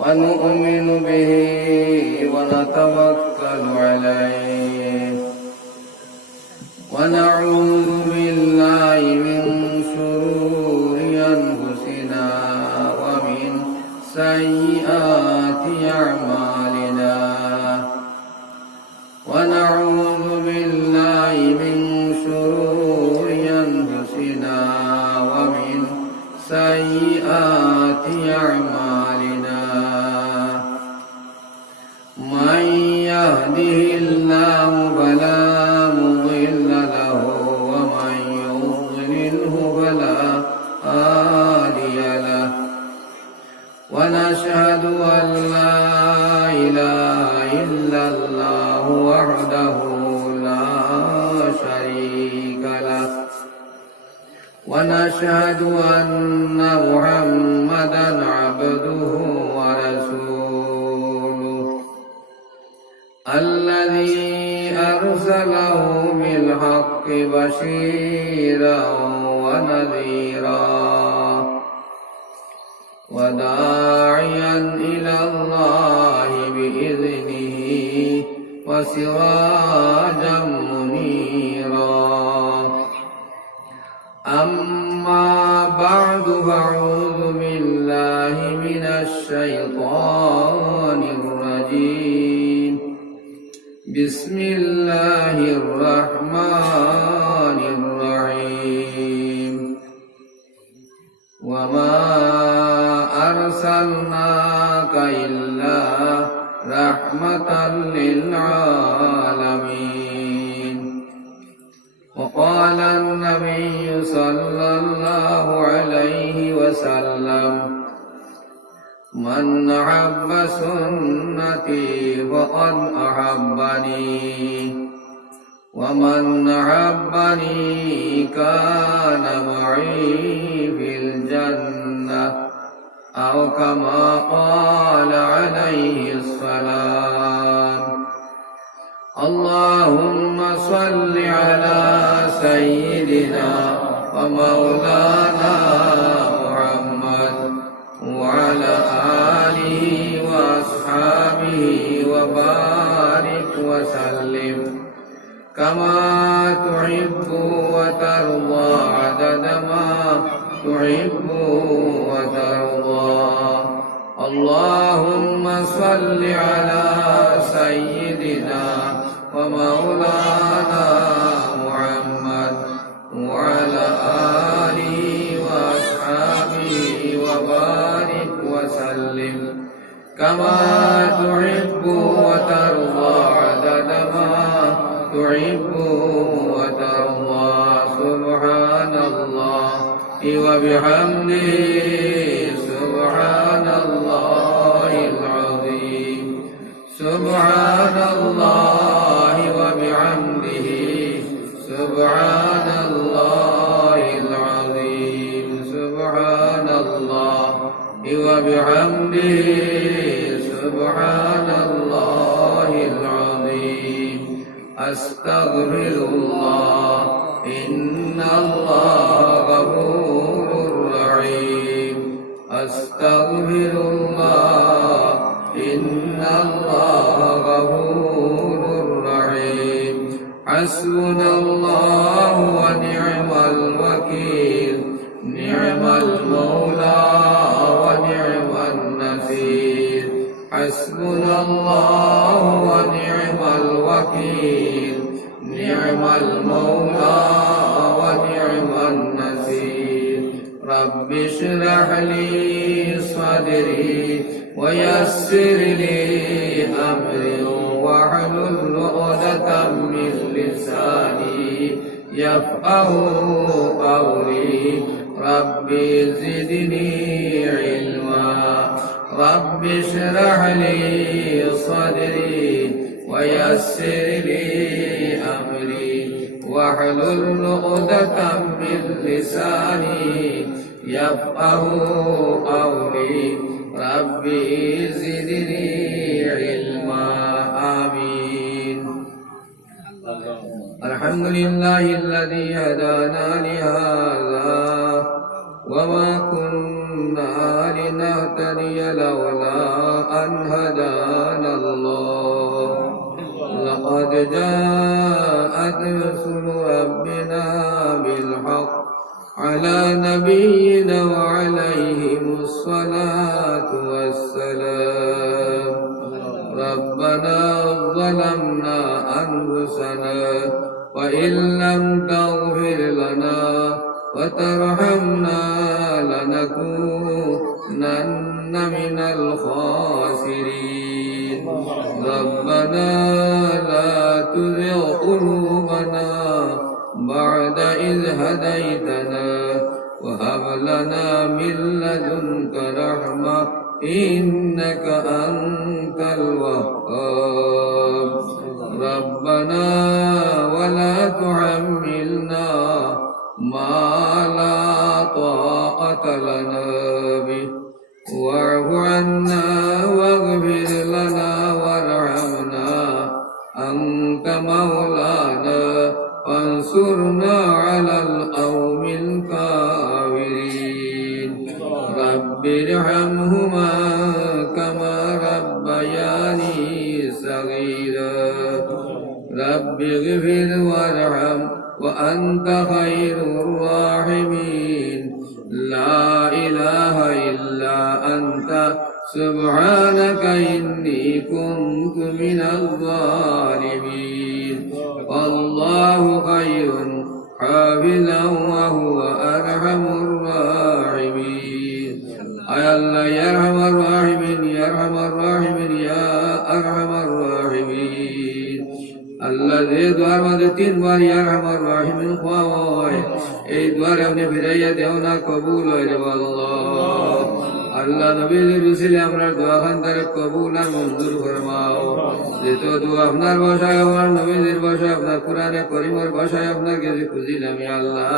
ونؤمن به ونتوكل عليه ونعوذ بالله من شرور أنفسنا ومن سيئات أعمالنا ونعوذ بالله من شرور أنفسنا ومن سيئات أعمالنا من يهده الله فلا مضل له ومن يضلله فلا هادي له ونشهد أن لا إله إلا الله وحده لا شريك له ونشهد أن محمدا عبده ورسوله الذي أرسله بالحق بشيرا ونذيرا وداعيا إلى الله بإذنه وسراجا منيرا أما بعد فأعوذ بالله من الشيطان الرجيم بسم الله الرحمن الرحيم وما أرسلناك إلا رحمة للعالمين وقال النبي صلى الله عليه وسلم من أحب سنتي فقد أحبني ومن أحبني كان معي في الجنة أو كما قال عليه السلام اللهم صل على سيدنا ومولانا محمد وعلى آله وأصحابه وبارك وسلم كما تحب وترضى عدد ما تحب وترضى اللهم صل على سيدنا ومولانا محمد وعلى آله وأصحابه وبارك وسلم كما تحب وترضى عدد ما تحب وترضى سبحان الله وبحمده سبحان الله العظيم سبحان الله وبحمده سبحان الله العظيم سبحان الله وبحمده سبحان الله العظيم أستغفر الله إن الله غفور رحيم أستغفر الله إن الله غفور رحيم حسبنا الله ونعم الوكيل نعم المولى ونعم النصير حسبنا الله ونعم الوكيل نعم المولى ونعم النصير رب اشرح لي صدري ويسر لي أمري واحلل عقدة من لساني يفقه قولي رب زدني علما رب اشرح لي صدري ويسر لي أمري واحلل عقدة من لساني يفقه قولي ربي زدني علما آمين الحمد لله الذي هدانا لهذا وما كنا كنا لنهتدي لولا أن هدانا الله لقد جاءت رسل ربنا بالحق على نبينا وعليهم الصلاة والسلام ربنا ظلمنا أنفسنا وإن لم تغفر لنا وترحمنا لنكونن من الخاسرين ربنا لا تزغ قلوبنا بعد إذ هديتنا وهب لنا من لدنك رحمة إنك أنت الوهاب ربنا ولا تحملنا ما لا طاقة لنا به واعف عنا واغفر لنا وارحمنا أنت مولانا فانصرنا على القوم الكافرين رب ارحمهما كما ربياني صغيرا رب اغفر وارحم وأنت خير الراحمين لا إله إلا أنت سبحانك إني كنت من الظالمين والله خير حافظا وهو أرحم الراحمين أي الله يا أرحم الراحمين يا أرحم الراحمين يا أرحم الراحمين الذي دوار مدد 3 বার يا أرحم الراحمين خواه এই দুয়ার আপনি ফিরাইয়া দেও না কবুল হয়ে আল্লাহ আল্লাহ নবীর রসুল আমরা দোয়া খান তারে কবুল আর মঞ্জুর ফরমাও যেহেতু দোয়া আপনার ভাষায় আমার নবীর ভাষায় আপনার কোরআনে করিমের ভাষায় আপনার কাছে খুঁজিলাম ইয়া আল্লাহ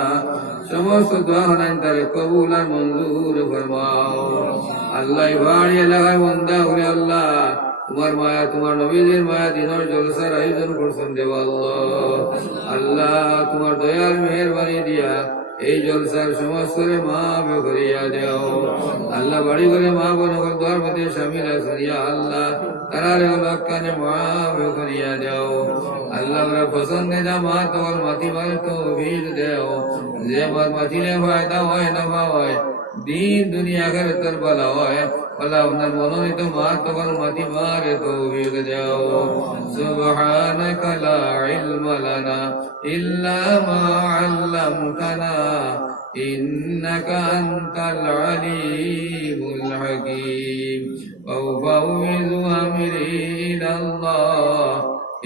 সমস্ত দোয়া খান তারে কবুল আর মঞ্জুর ফরমাও আল্লাহ বাড়ি এলাকায় বন্দা হলে আল্লাহ তোমার মায়া তোমার নবীদের মায়া দিনের জলসার আয়োজন করছেন দেব আল্লাহ আল্লাহ তোমার দয়ার মেহেরবানি দিয়া এই জলসার সমস্ত মাফ করিয়া দেও আল্লাহ বাড়ি করে মা বোন দোয়ার মধ্যে শামিল আছেন ইয়া আল্লাহ তারারে লক্কানে মাফ করিয়া দেও আল্লাহ পছন্দিদা মা তোর মাতি মার তৌফিক দেও যে মার মাতিলে ফায়দা হয় নফা হয় দিন দুনিয়া আখিরাতের ভালো হয় আল্লাহ আপনার মনোনীত মা তখন মাতি মারে তৌফিক দেও সুবহানাকা লা ইলমা লানা ইল্লা মা আল্লামতানা ইন্নাকা আনতাল আলিমুল হাকীম ওয়াউযু আমরি ইলাল্লাহ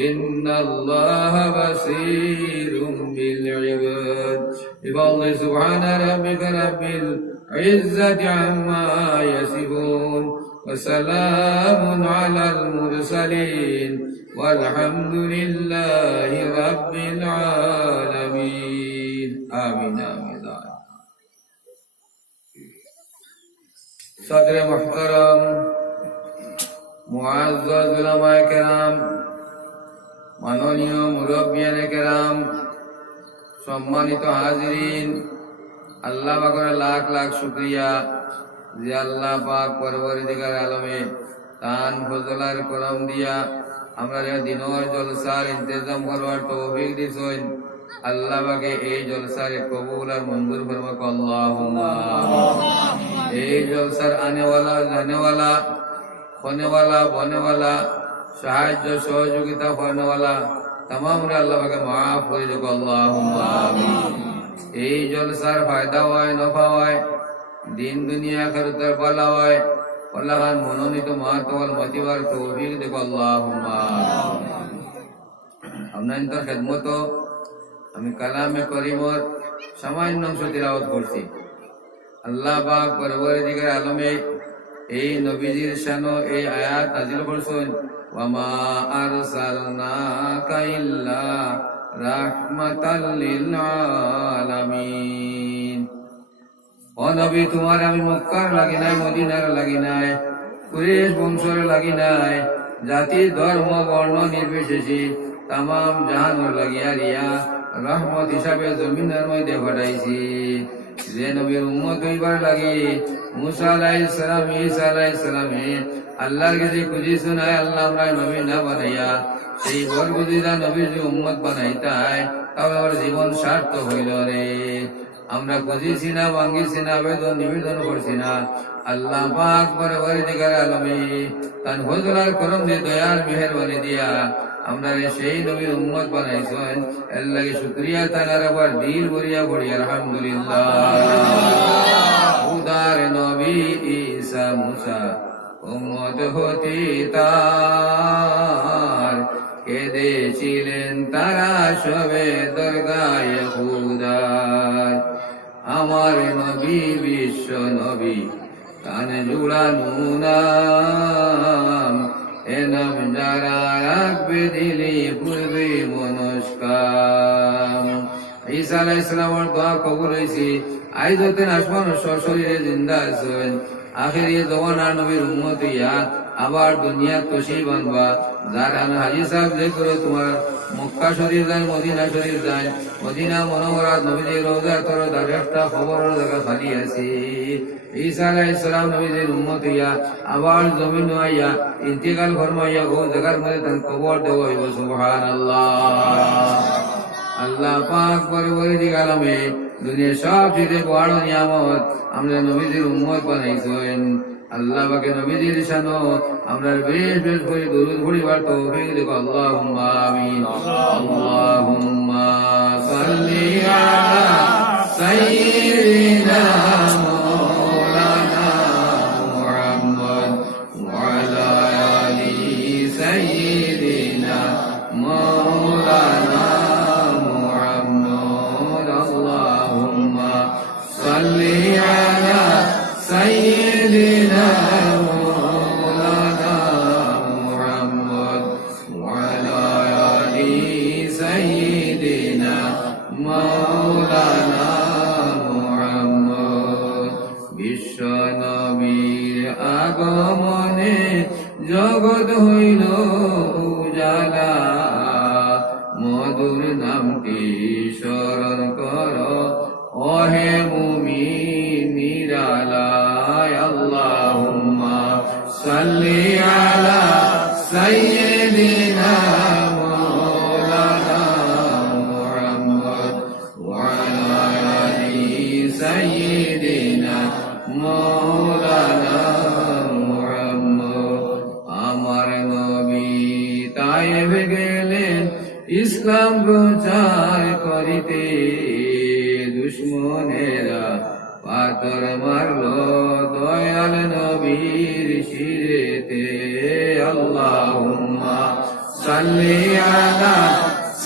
ইন্নাল্লাহা বাসীরুম বিল ইবাদ বিফাদলি সুবহানা রাব্বিকা রাব্বিল عزة عما يصفون وسلام على المرسلين والحمد لله رب العالمين آمين آمين صدر محترم معزز علماء کرام মাননীয় মুরব্বিয়ানে কেরাম সম্মানিত হাজিরিন আল্লাহ পাকের লাখ লাখ শুকরিয়া যে আল্লাহ পাক পরবর্তীকার আলমে তান ফজলার করম দিয়া আমরা দিনের জলসার ইন্তজাম করবার তৌফিক দিছেন আল্লাহ পাকে এই জলসার কবুল আর মঞ্জুর ফরমাক আল্লাহুম্মা এই জলসার আনেওয়ালা জানেওয়ালা খনেওয়ালা বনেওয়ালা সাহায্য সহযোগিতা করনেওয়ালা तमाम আল্লাহ পাকে মাফ করে দেব আল্লাহুম্মা আমিন এই জলসার ফায়দা হয় নফা হয় দিন দুনিয়া আখিরাতের ভালো হয় আল্লাহর মনোনীত মাতওয়াল মাতিবার তৌফিক দেব আল্লাহুম্মা আপনাদের খেদমত আমি কালামে করিমর সামান্য অংশ তিলাওয়াত করছি আল্লাহ পাক পরবর্তীকার আলমে এই নবীজির শানো এই আয়াত নাযিল করছেন ওয়ামা আরসালনাকা ইল্লা রাহমাতাল লিল আলামিন ও নবী তোমার আমি মক্কার লাগি নাই মদিনার লাগি নাই কুরাইশ বংশের লাগি নাই জাতি ধর্ম বর্ণ নির্বিশেষে তাম জাহানের লাগিয়া রিয়া রহমত হিসাবে জমিনের মধ্যে ঘটাইছি যে নবীর উম্মত হইবার লাগি মুসা আলাইহিস সালাম, ঈসা আলাইহিস সালামে আল্লাহর কাছে খুঁজি শোনায়, আল্লাহ আমরা নবী না বানাইয়া সেই বরগুজিরা নবীর যে উম্মত বানাইতাই, তবে আমার জীবন সার্থক হইল রে। আমরা খুঁজিছি না, ভাঙ্গিছি না, আবেদন নিবেদন করছি না। আল্লাহ পাক পরওয়ারদিগার আলমী তার ফজল আর করম দিয়ে দয়ার মেহেরবানি দিয়া আমরা সেই নবীর উম্মত বানাইছেন। আল্লাহকে শুকরিয়া তানার আবার দিল ভরিয়া ভরি আলহামদুলিল্লাহ। উদার নবী ঈসা মুসা উম্মত হতে তার, কেঁদেছিলেন তারা সবে দরগায়ে খুদার। আমার নবী বিশ্ব নবী কানে জুড়ানো নাম, এ নাম যারা রাখবে দিলে পূর্বে মনস্কাম। ঈসা আলাইহিস সালামের দোয়া কবুল হয়েছে। আইজ হতেন আসমান সশরীরে জিন্দা আছেন। আখেরি জমানার নবীর উম্মত হইয়া আবার দুনিয়া তসি বানবা। যারা হাজি সাহেব যে করে তোমার মক্কা শরীফ যায়, মদিনা শরীফ যায়, মদিনা মনোহরাত নবীজির রওজা তোর তার একটা খবরের জায়গা খালি আছে। ঈসা আলাইহিস সালাম নবীজির উম্মত হইয়া আবার জমিন আইয়া ইন্তেকাল ফরমাইয়া ও জায়গার মধ্যে তার কবর দেওয়া হইব। সুবহানাল্লাহ। আল্লাহ পাক পরওয়ারদিগার আলমে দুনিয়ার সব থেকে বড় নিয়ামত আমরা নবীজির উম্মত বানাইছেন। আল্লাহ পাকে নবীজির শানো আমরা বেশ বেশ করে দুরূদ পড়িবার তৌফিক দিক। আল্লাহুম্মা আমিন। আল্লাহুম্মা সাল্লি আলা সাইয়্যিদিনা মাওলানা মুহাম্মদ ওয়া আলা আলি সাইয়্যিদিনা মাওলানা মুহাম্মদ। আল্লাহুম্মা সাল্লি আলা সাইয়্যিদিনা মাওলানা মুহাম্মদ ওয়া আলা আলি সাইয়্যিদিনা মাওলানা মুহাম্মদ। বিশ্ব নবীর আগমনে জগৎ হইল উজালা, মধুর নামটি স্মরণ কর ওহে মুমিন নিরালায়। আল্লাহুম্মা সাল্লি আলা সাইয়্যিদিনা মাওলানা মুহাম্মদ ওয়া আলা আলি সাইয়্যিদিনা মাওলানা মুহাম্মদ। আমার নবী তায়েব গেলেন ইসলাম প্রচার করিতে, দুশ্মনেরা পাথর মারল দয়াল নবীর শিরেতে। আল্লাহুম্মা সাল্লি আলা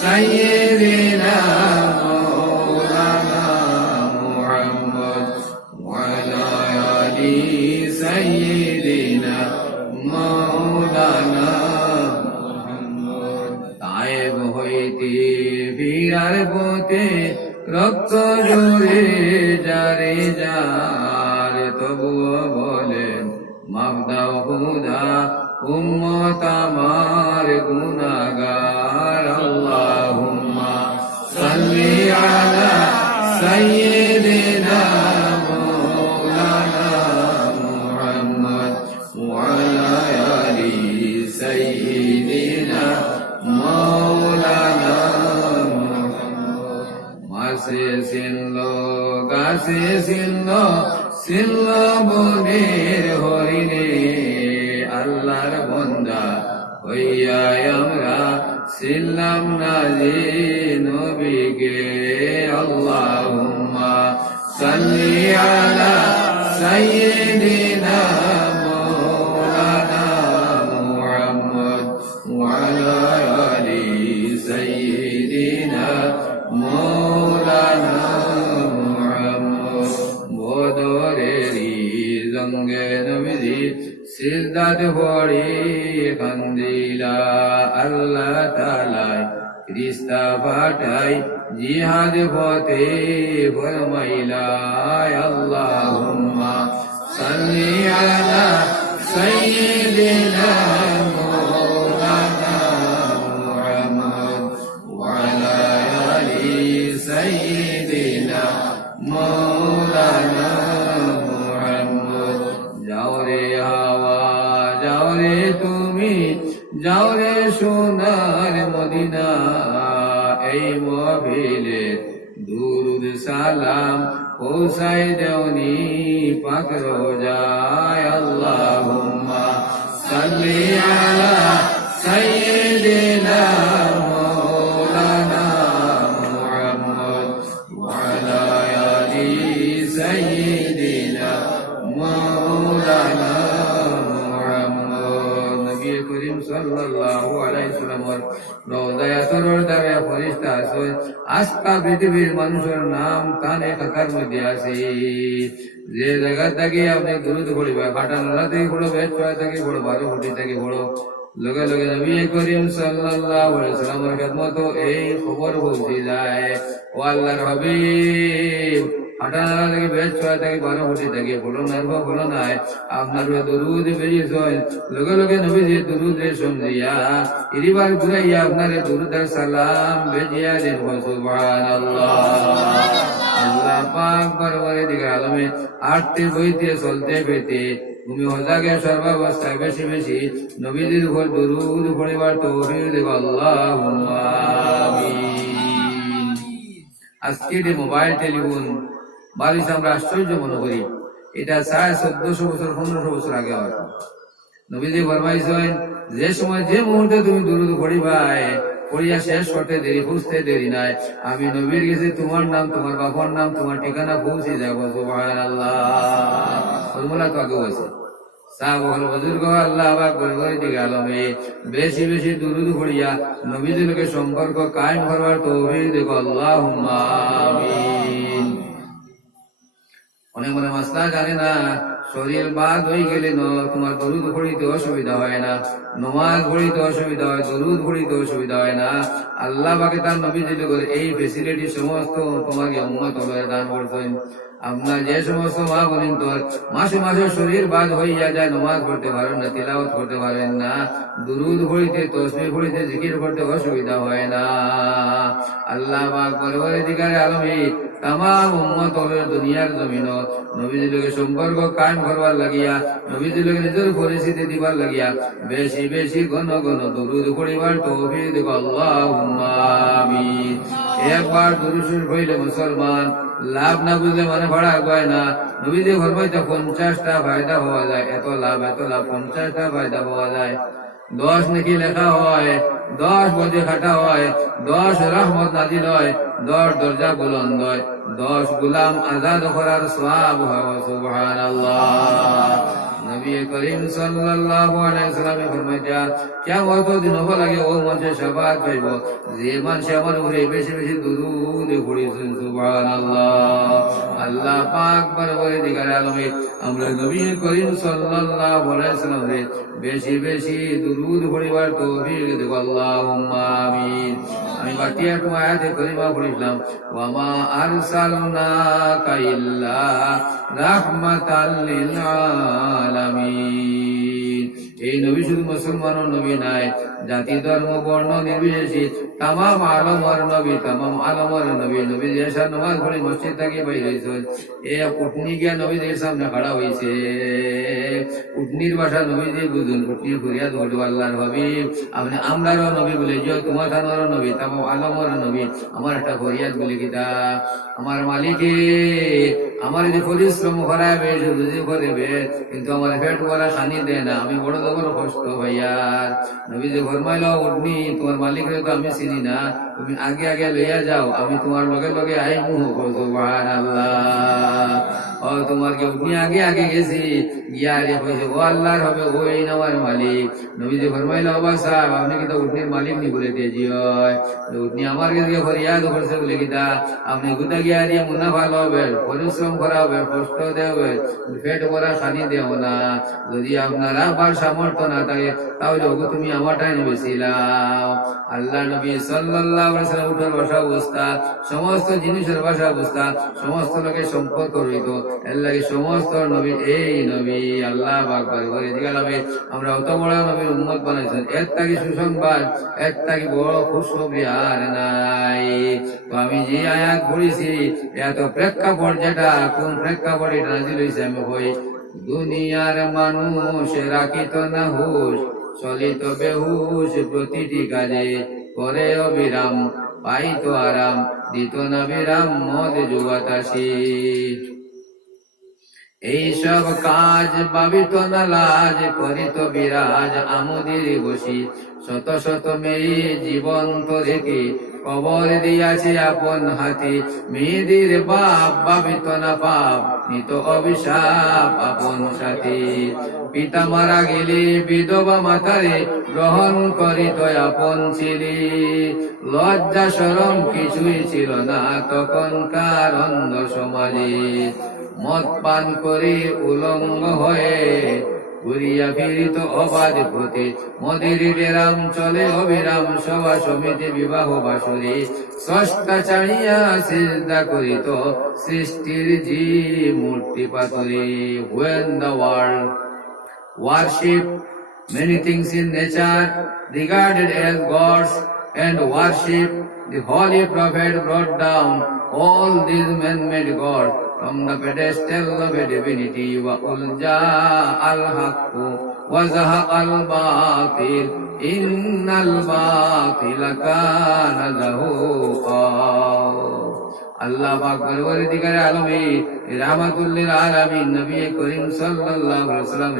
সাইয়্যিদিনা মাওলানা মুহাম্মদ ওয়া আলা আলি সাইয়্যিদিনা মাওলানা মুহাম্মদ। তায়েব হইতে ফিরার পথে রক্ত জোরে যারে যার, তবুও বলেন মাফ দাও খুদা উম্মত আমার গুনাহগার। আল্লাহুম্মা সাল্লি আলা সাইয়্যিদিনা মাওলানা মুহাম্মদ ওয়া আলা আলি সাইয়্যিদিনা মাওলানা। মাসে সিনল গাছে সিনল বনের হরিণে, আল্লাহর বন্দা হইয়া আমরা ছিলাম না যে নবীকে। আল্লাহুম্মা সাল্লি আলা সাইয়্যিদিনা মাওলানা মুহাম্মদ ওয়া আলা আলি সাইয়্যিদিনা মাওলানা মুহাম্মদ। বদরেরই জঙ্গে নবীজি সিজদাত পড়ে কান্দিলা, আল্লাহ তাআলা ফেরেশতা পাঠায় জিহাদ পথে ফরমাইলা। আল্লাহুম্মা সাল্লি আলা সাইয়্যিদিনা মাওলানা মুহাম্মদ ওয়া আলা আলি সাইয়্যিদিনা মাওলানা মুহাম্মদ। সালাম পৌঁছাই দেওনি পাক রোজায় আল্লাহুম্মা সাল্লি আলা সাইয়্যিদিনা মাওলানা মুহাম্মদ ওয়া আলা আলি সাইয়্যিদিনা মাওলানা মুহাম্মদ। নবী করিম সাল্লাল্লাহু আলাইহি সাল্লামের রওজায় আসরের দ্বারা ফেরেশতা আছে আজকা পৃথিবীর মানুষের নাম কানে খাতার মধ্যে আছে। যে জায়গা থেকে আপনি দূরত পড়িবা কাটানোলা থেকে পড়বে চয় থেকে পড়ো 12 কোটি থেকে পড়ো লগে লগে নবী করিম সাল্লাল্লাহু আলাইহি সাল্লামের খেদমত এই খবর পৌঁছে যায় ও আল্লাহর হাবিব হাটানোলা থেকে বেশ চয় থেকে 12 কোটি থেকে পড়ো নারবা পড়ো নাই আপনার দরুদ বেরিয়েছেন লগে লগে নবী যে দরুদ সমঝিয়া এরিবার ঘুরাইয়া আপনার দরুদ আর সালাম বেজিয়া দেন সুবহানাল্লাহ। আল্লাহ পাক পরওয়ারে দিকে আলমে আটতে বইতে চলতে পেতে তুমি হজাকে সর্বাবস্থায় বেশি বেশি নবীদের উপর দরুদ পড়িবার তৌফিক দেব আল্লাহুম্মা আমিন। আজকে যে মোবাইল টেলিফোন বালিশ আমরা আশ্চর্য মনে করি, এটা 1400 বছর 1500 বছর আগে হয়। নবীজি ফরমাইছেন যে সময় যে মুহূর্তে তুমি দরুদ পড়িবাই পড়িয়া শেষ করতে দেরি বুঝতে দেরি নাই আমি নবীর কাছে তোমার নাম তোমার বাবার নাম তোমার ঠিকানা পৌঁছে যাবো সুবহানাল্লাহ। ফর্মুলা তো আগে আছে সাহাবায়ে বুজুর্গ আল্লাহ পাক পরওয়ারে দিকে আলমে বেশি বেশি দরুদ পড়িয়া নবীজির লগে সম্পর্ক কায়েম করবার তৌফিক দেব আল্লাহুম্মা আমিন। অনেক মনে মাসলা জানে না শরীর বাদ হয়ে গেলে তোমার দরুদ পড়িতে অসুবিধা হয় না, নমাজ পড়িতে অসুবিধা হয়, দরুদ পড়িতে অসুবিধা হয় না। আল্লাহ পাকে তার নবী দিলে এই ফেসিলিটি সমস্ত তোমাকে উম্মত হয়ে দান করছেন। আপনার যে সমস্ত মা বোন তোর মাসে মাসে শরীর বাদ হইয়া যায়, নমাজ পড়তে পারেন না, তিলাওয়াত করতে পারেন না, দুরুদ পড়িতে তাসবিহ পড়িতে জিকির করতে অসুবিধা হয় না। আল্লাহ পাক পরওয়ারদিগারে আলমে তামাম উম্মত দুনিয়ার জমিন নবীজির লগে সম্পর্ক কায়েম করবার লাগিয়া নবীজির লগে নিজের পরিস্থিতি দিবার লাগিয়া বেশি বেশি ঘন ঘন দুরুদ পড়িবার তৌফিক দেব আল্লাহুম্মা আমিন। একবার দুরুদ শরীফ পড়লে মুসলমান লাভ না বুঝলে মানে ভাড়া গয় না। নবীজি ফরমাইতে 50টা ফায়দা পাওয়া যায়, এত লাভ 50টা ফায়দা পাওয়া যায়। 10 নেকি লেখা হয়, 10 বদে খাটা হয়, 10 রহমত নাজিল হয়, 10 দরজা বুলন্দ হয়, 10 গোলাম আজাদ করার সওয়াব হয় সুবহানাল্লাহ। নবী করিম সাল্লাল্লাহু আলাইহি সাল্লাম ফরমাইয়া কিয়ামত দিন হবে লাগে ও মানুষে শাফাত পাইব যে মানুষ আমার উপরে বেশি বেশি দুরূদ পড়িছেন সুবহানাল্লাহ। আল্লাহ পাক পরওয়ারদিগার আলমে আমরা নবী করিম সাল্লাল্লাহু আলাইহি সাল্লামে বেশি বেশি দুরূদ পড়িবার তৌফিক দেব আল্লাহুম্মা আমিন। আমি বাকিয়া আয়াতে কারিমা পড়িলাম ওয়া মা আরসালনাকা ইল্লা রাহমাতাল লিল আলামিন। এই নবী শুধু মুসলমানের নবী নাই, জাতি ধর্ম বর্ণ নির্বিশেষে তামাম আলমের নবী, তামাম আলমের নবী। নবী যেসা নামাজ পড়ে মসজিদ থেকে বাইরে হয়েছেন এ উঠনি গিয়া নবীদের সামনে খাড়া হয়েছে। উঠনির ভাষা নবীজি বুঝুন, উঠনি ফরিয়াদ হল আল্লাহর হাবিব আপনি আমরারও নবী বলে যে তোমার থানারও নবী, তামাম আলমের নবী, আমার একটা ফরিয়াদ বলে কিতা আমার মালিকে আমার যে পরিশ্রম করাবে রুজি করবে কিন্তু আমার পেট ভরা খানি দেয় না, আমি বড় যখন কষ্ট ভাইয়ার। নবীজি ফরমাইল উঠনি তোমার মালিকরে তো আমি চিনি না, তুমি আগে আগে লইয়া যাও, আমি তোমার লগে লগে আইমু সুবহানাল্লাহ। ও তোমার কে উঠনি আগে আগে গেছি গিয়া রে কইছে ও আল্লাহর হবে ওই আমার মালিক। নবীজি ফরমাইল বাবা সাহেব আপনি কি তো উঠনির মালিক নি বলে দিয়েছি হয় উঠনি আমার কাছে ফরিয়াদ করছে বলে কিতা আপনি গুদা গিয়া দিয়ে মুনাফা লবে, পরিশ্রম করা হবে, কষ্ট দেবে, পেট ভরা খানি দেও না। যদি আপনার আবার সামর্থ্য না থাকে তাহলে ওগো তুমি আমারটাই বেশিলাম। আল্লাহ নবী সাল্লাল্লাহু আলাইহি ওয়াসাল্লাম উঠার ভাষা অবস্থা, সমস্ত জিনিসের ভাষা অবস্থা, সমস্ত লোকের সম্পর্ক রইত এর লাগে সমস্ত নবী এই নবী আল্লাহ পাক পরওয়ারে দিকে নবী আমরা অত বড় নবীর উম্মত বানাইছেন। এর থেকে সুসংবাদ, এর থেকে বড় খুশখবরি আর নাই। তো আমি যে আয়াত পড়েছি এত প্রেক্ষাপট যেটা কোন প্রেক্ষাপটে নাজিল হয়েছে আমি হই দুনিয়ার মানুষ রাখিত না হুশ, চলিত বেহুশ প্রতিটি কাজে করে অবিরাম, পাইতো আরাম দিত না বিরাম মদ যুবতাসী। এইসব কাজ ভাবিত না লাজ, করিত বিরাজ আমোদের বসি। শত শত মেয়ে জীবন্ত রেখে কবর দিয়াছে আপন হাতে। মেয়েদের বাপ ভাবিত না পাপ, নিত অভিশাপ আপন সাথে। পিতা মারা গেলে বিধবা মাতারে গ্রহণ করিত আপন ছেলে। লজ্জা শরম কিছুই ছিল না তখনকার অন্ধ সমাজে। মদ পান করে উলঙ্গ হয়ে ঘুরিয়া ফিরিত অবাধ পথে। মদের ডেরাম চলে অবিরাম, সভা সমিতি বিবাহ বাসরে। স্রষ্টা ছাড়িয়া সিজদা করিত সৃষ্টির জি মূর্তি পাথরে। When the world worship many things in nature regarded as gods and worship the holy prophet brought down all these man-made gods from the pedestal of a divinity. Wa ulja al-haqqu wa zahaqa al-batil innal batila kana zahuqa. আল্লাহ পাক পরওয়ারদিগার আলমী রাহমাতুল্লিল আলামিন নবী করিম সাল্লাল্লাহু আলাইহি ওয়াসাল্লাম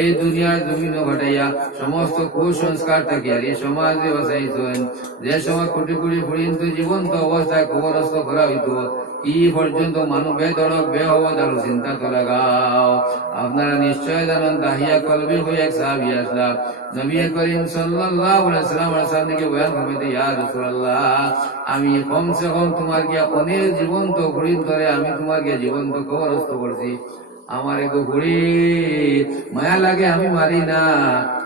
এই দুনিয়ার জমিন ঘটাইয়া সমস্ত কুসংস্কার থেকে আর এই সমাজে বসাইছেন। যে সময় কোটি কোটি পর্যন্ত জীবন্ত অবস্থায় খবরস্থ করা হইত, কি পর্যন্ত মানুষ বেদরক বেহবদ আরো চিন্তা তো লাগাও। আপনারা নিশ্চয় জানেন দাহিয়া কলবি হয়ে এক সাহাবী আসলা নবী করিম সাল্লাল্লাহু আলাইহি ওয়াসাল্লামের সামনে বয়ান করতে, ইয়া রাসূলুল্লাহ, আমি কমসে কম তোমার গিয়া অনেক জীবন্ত ঘুরির ধরে আমি তোমার গিয়া জীবন্ত খবরস্থ করছি। আমার এক ঘুড়ি মায়া লাগে আমি মারি না,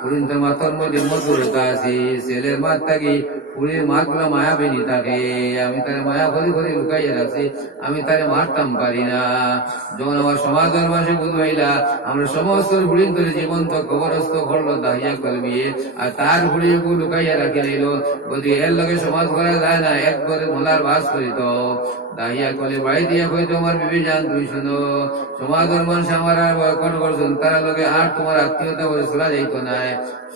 ঘুরিন তো মাথার মধ্যে মধুরতা আছে। ছেলের মাঠ থাকি ঘুড়ির মাঠগুলো মায়া বেনি থাকে, আমি তার মায়া ভরি ভরি লুকাইয়া রাখছি, আমি তারে মারতাম পারি না। যখন আমার সমাজের মাসে বুঝবাইলা আমরা সমস্ত ঘুড়ির ধরে জীবন্ত খবরস্থ করলো দাহিয়া করবি, আর তার ঘুড়ি লুকাইয়া রাখি নিল। বলছি এর লগে সমাজ করা যায় না, একবারে মোলার বাস করিত। দাহিয়া কলে বাড়ি দিয়া কইতো, আমার বিবি জান তুই শুনো, সমাজের মানুষ আমার আর বয়কট করছেন, তারা লোকে আর তোমার আত্মীয়তা করে চলা যাইত নাই,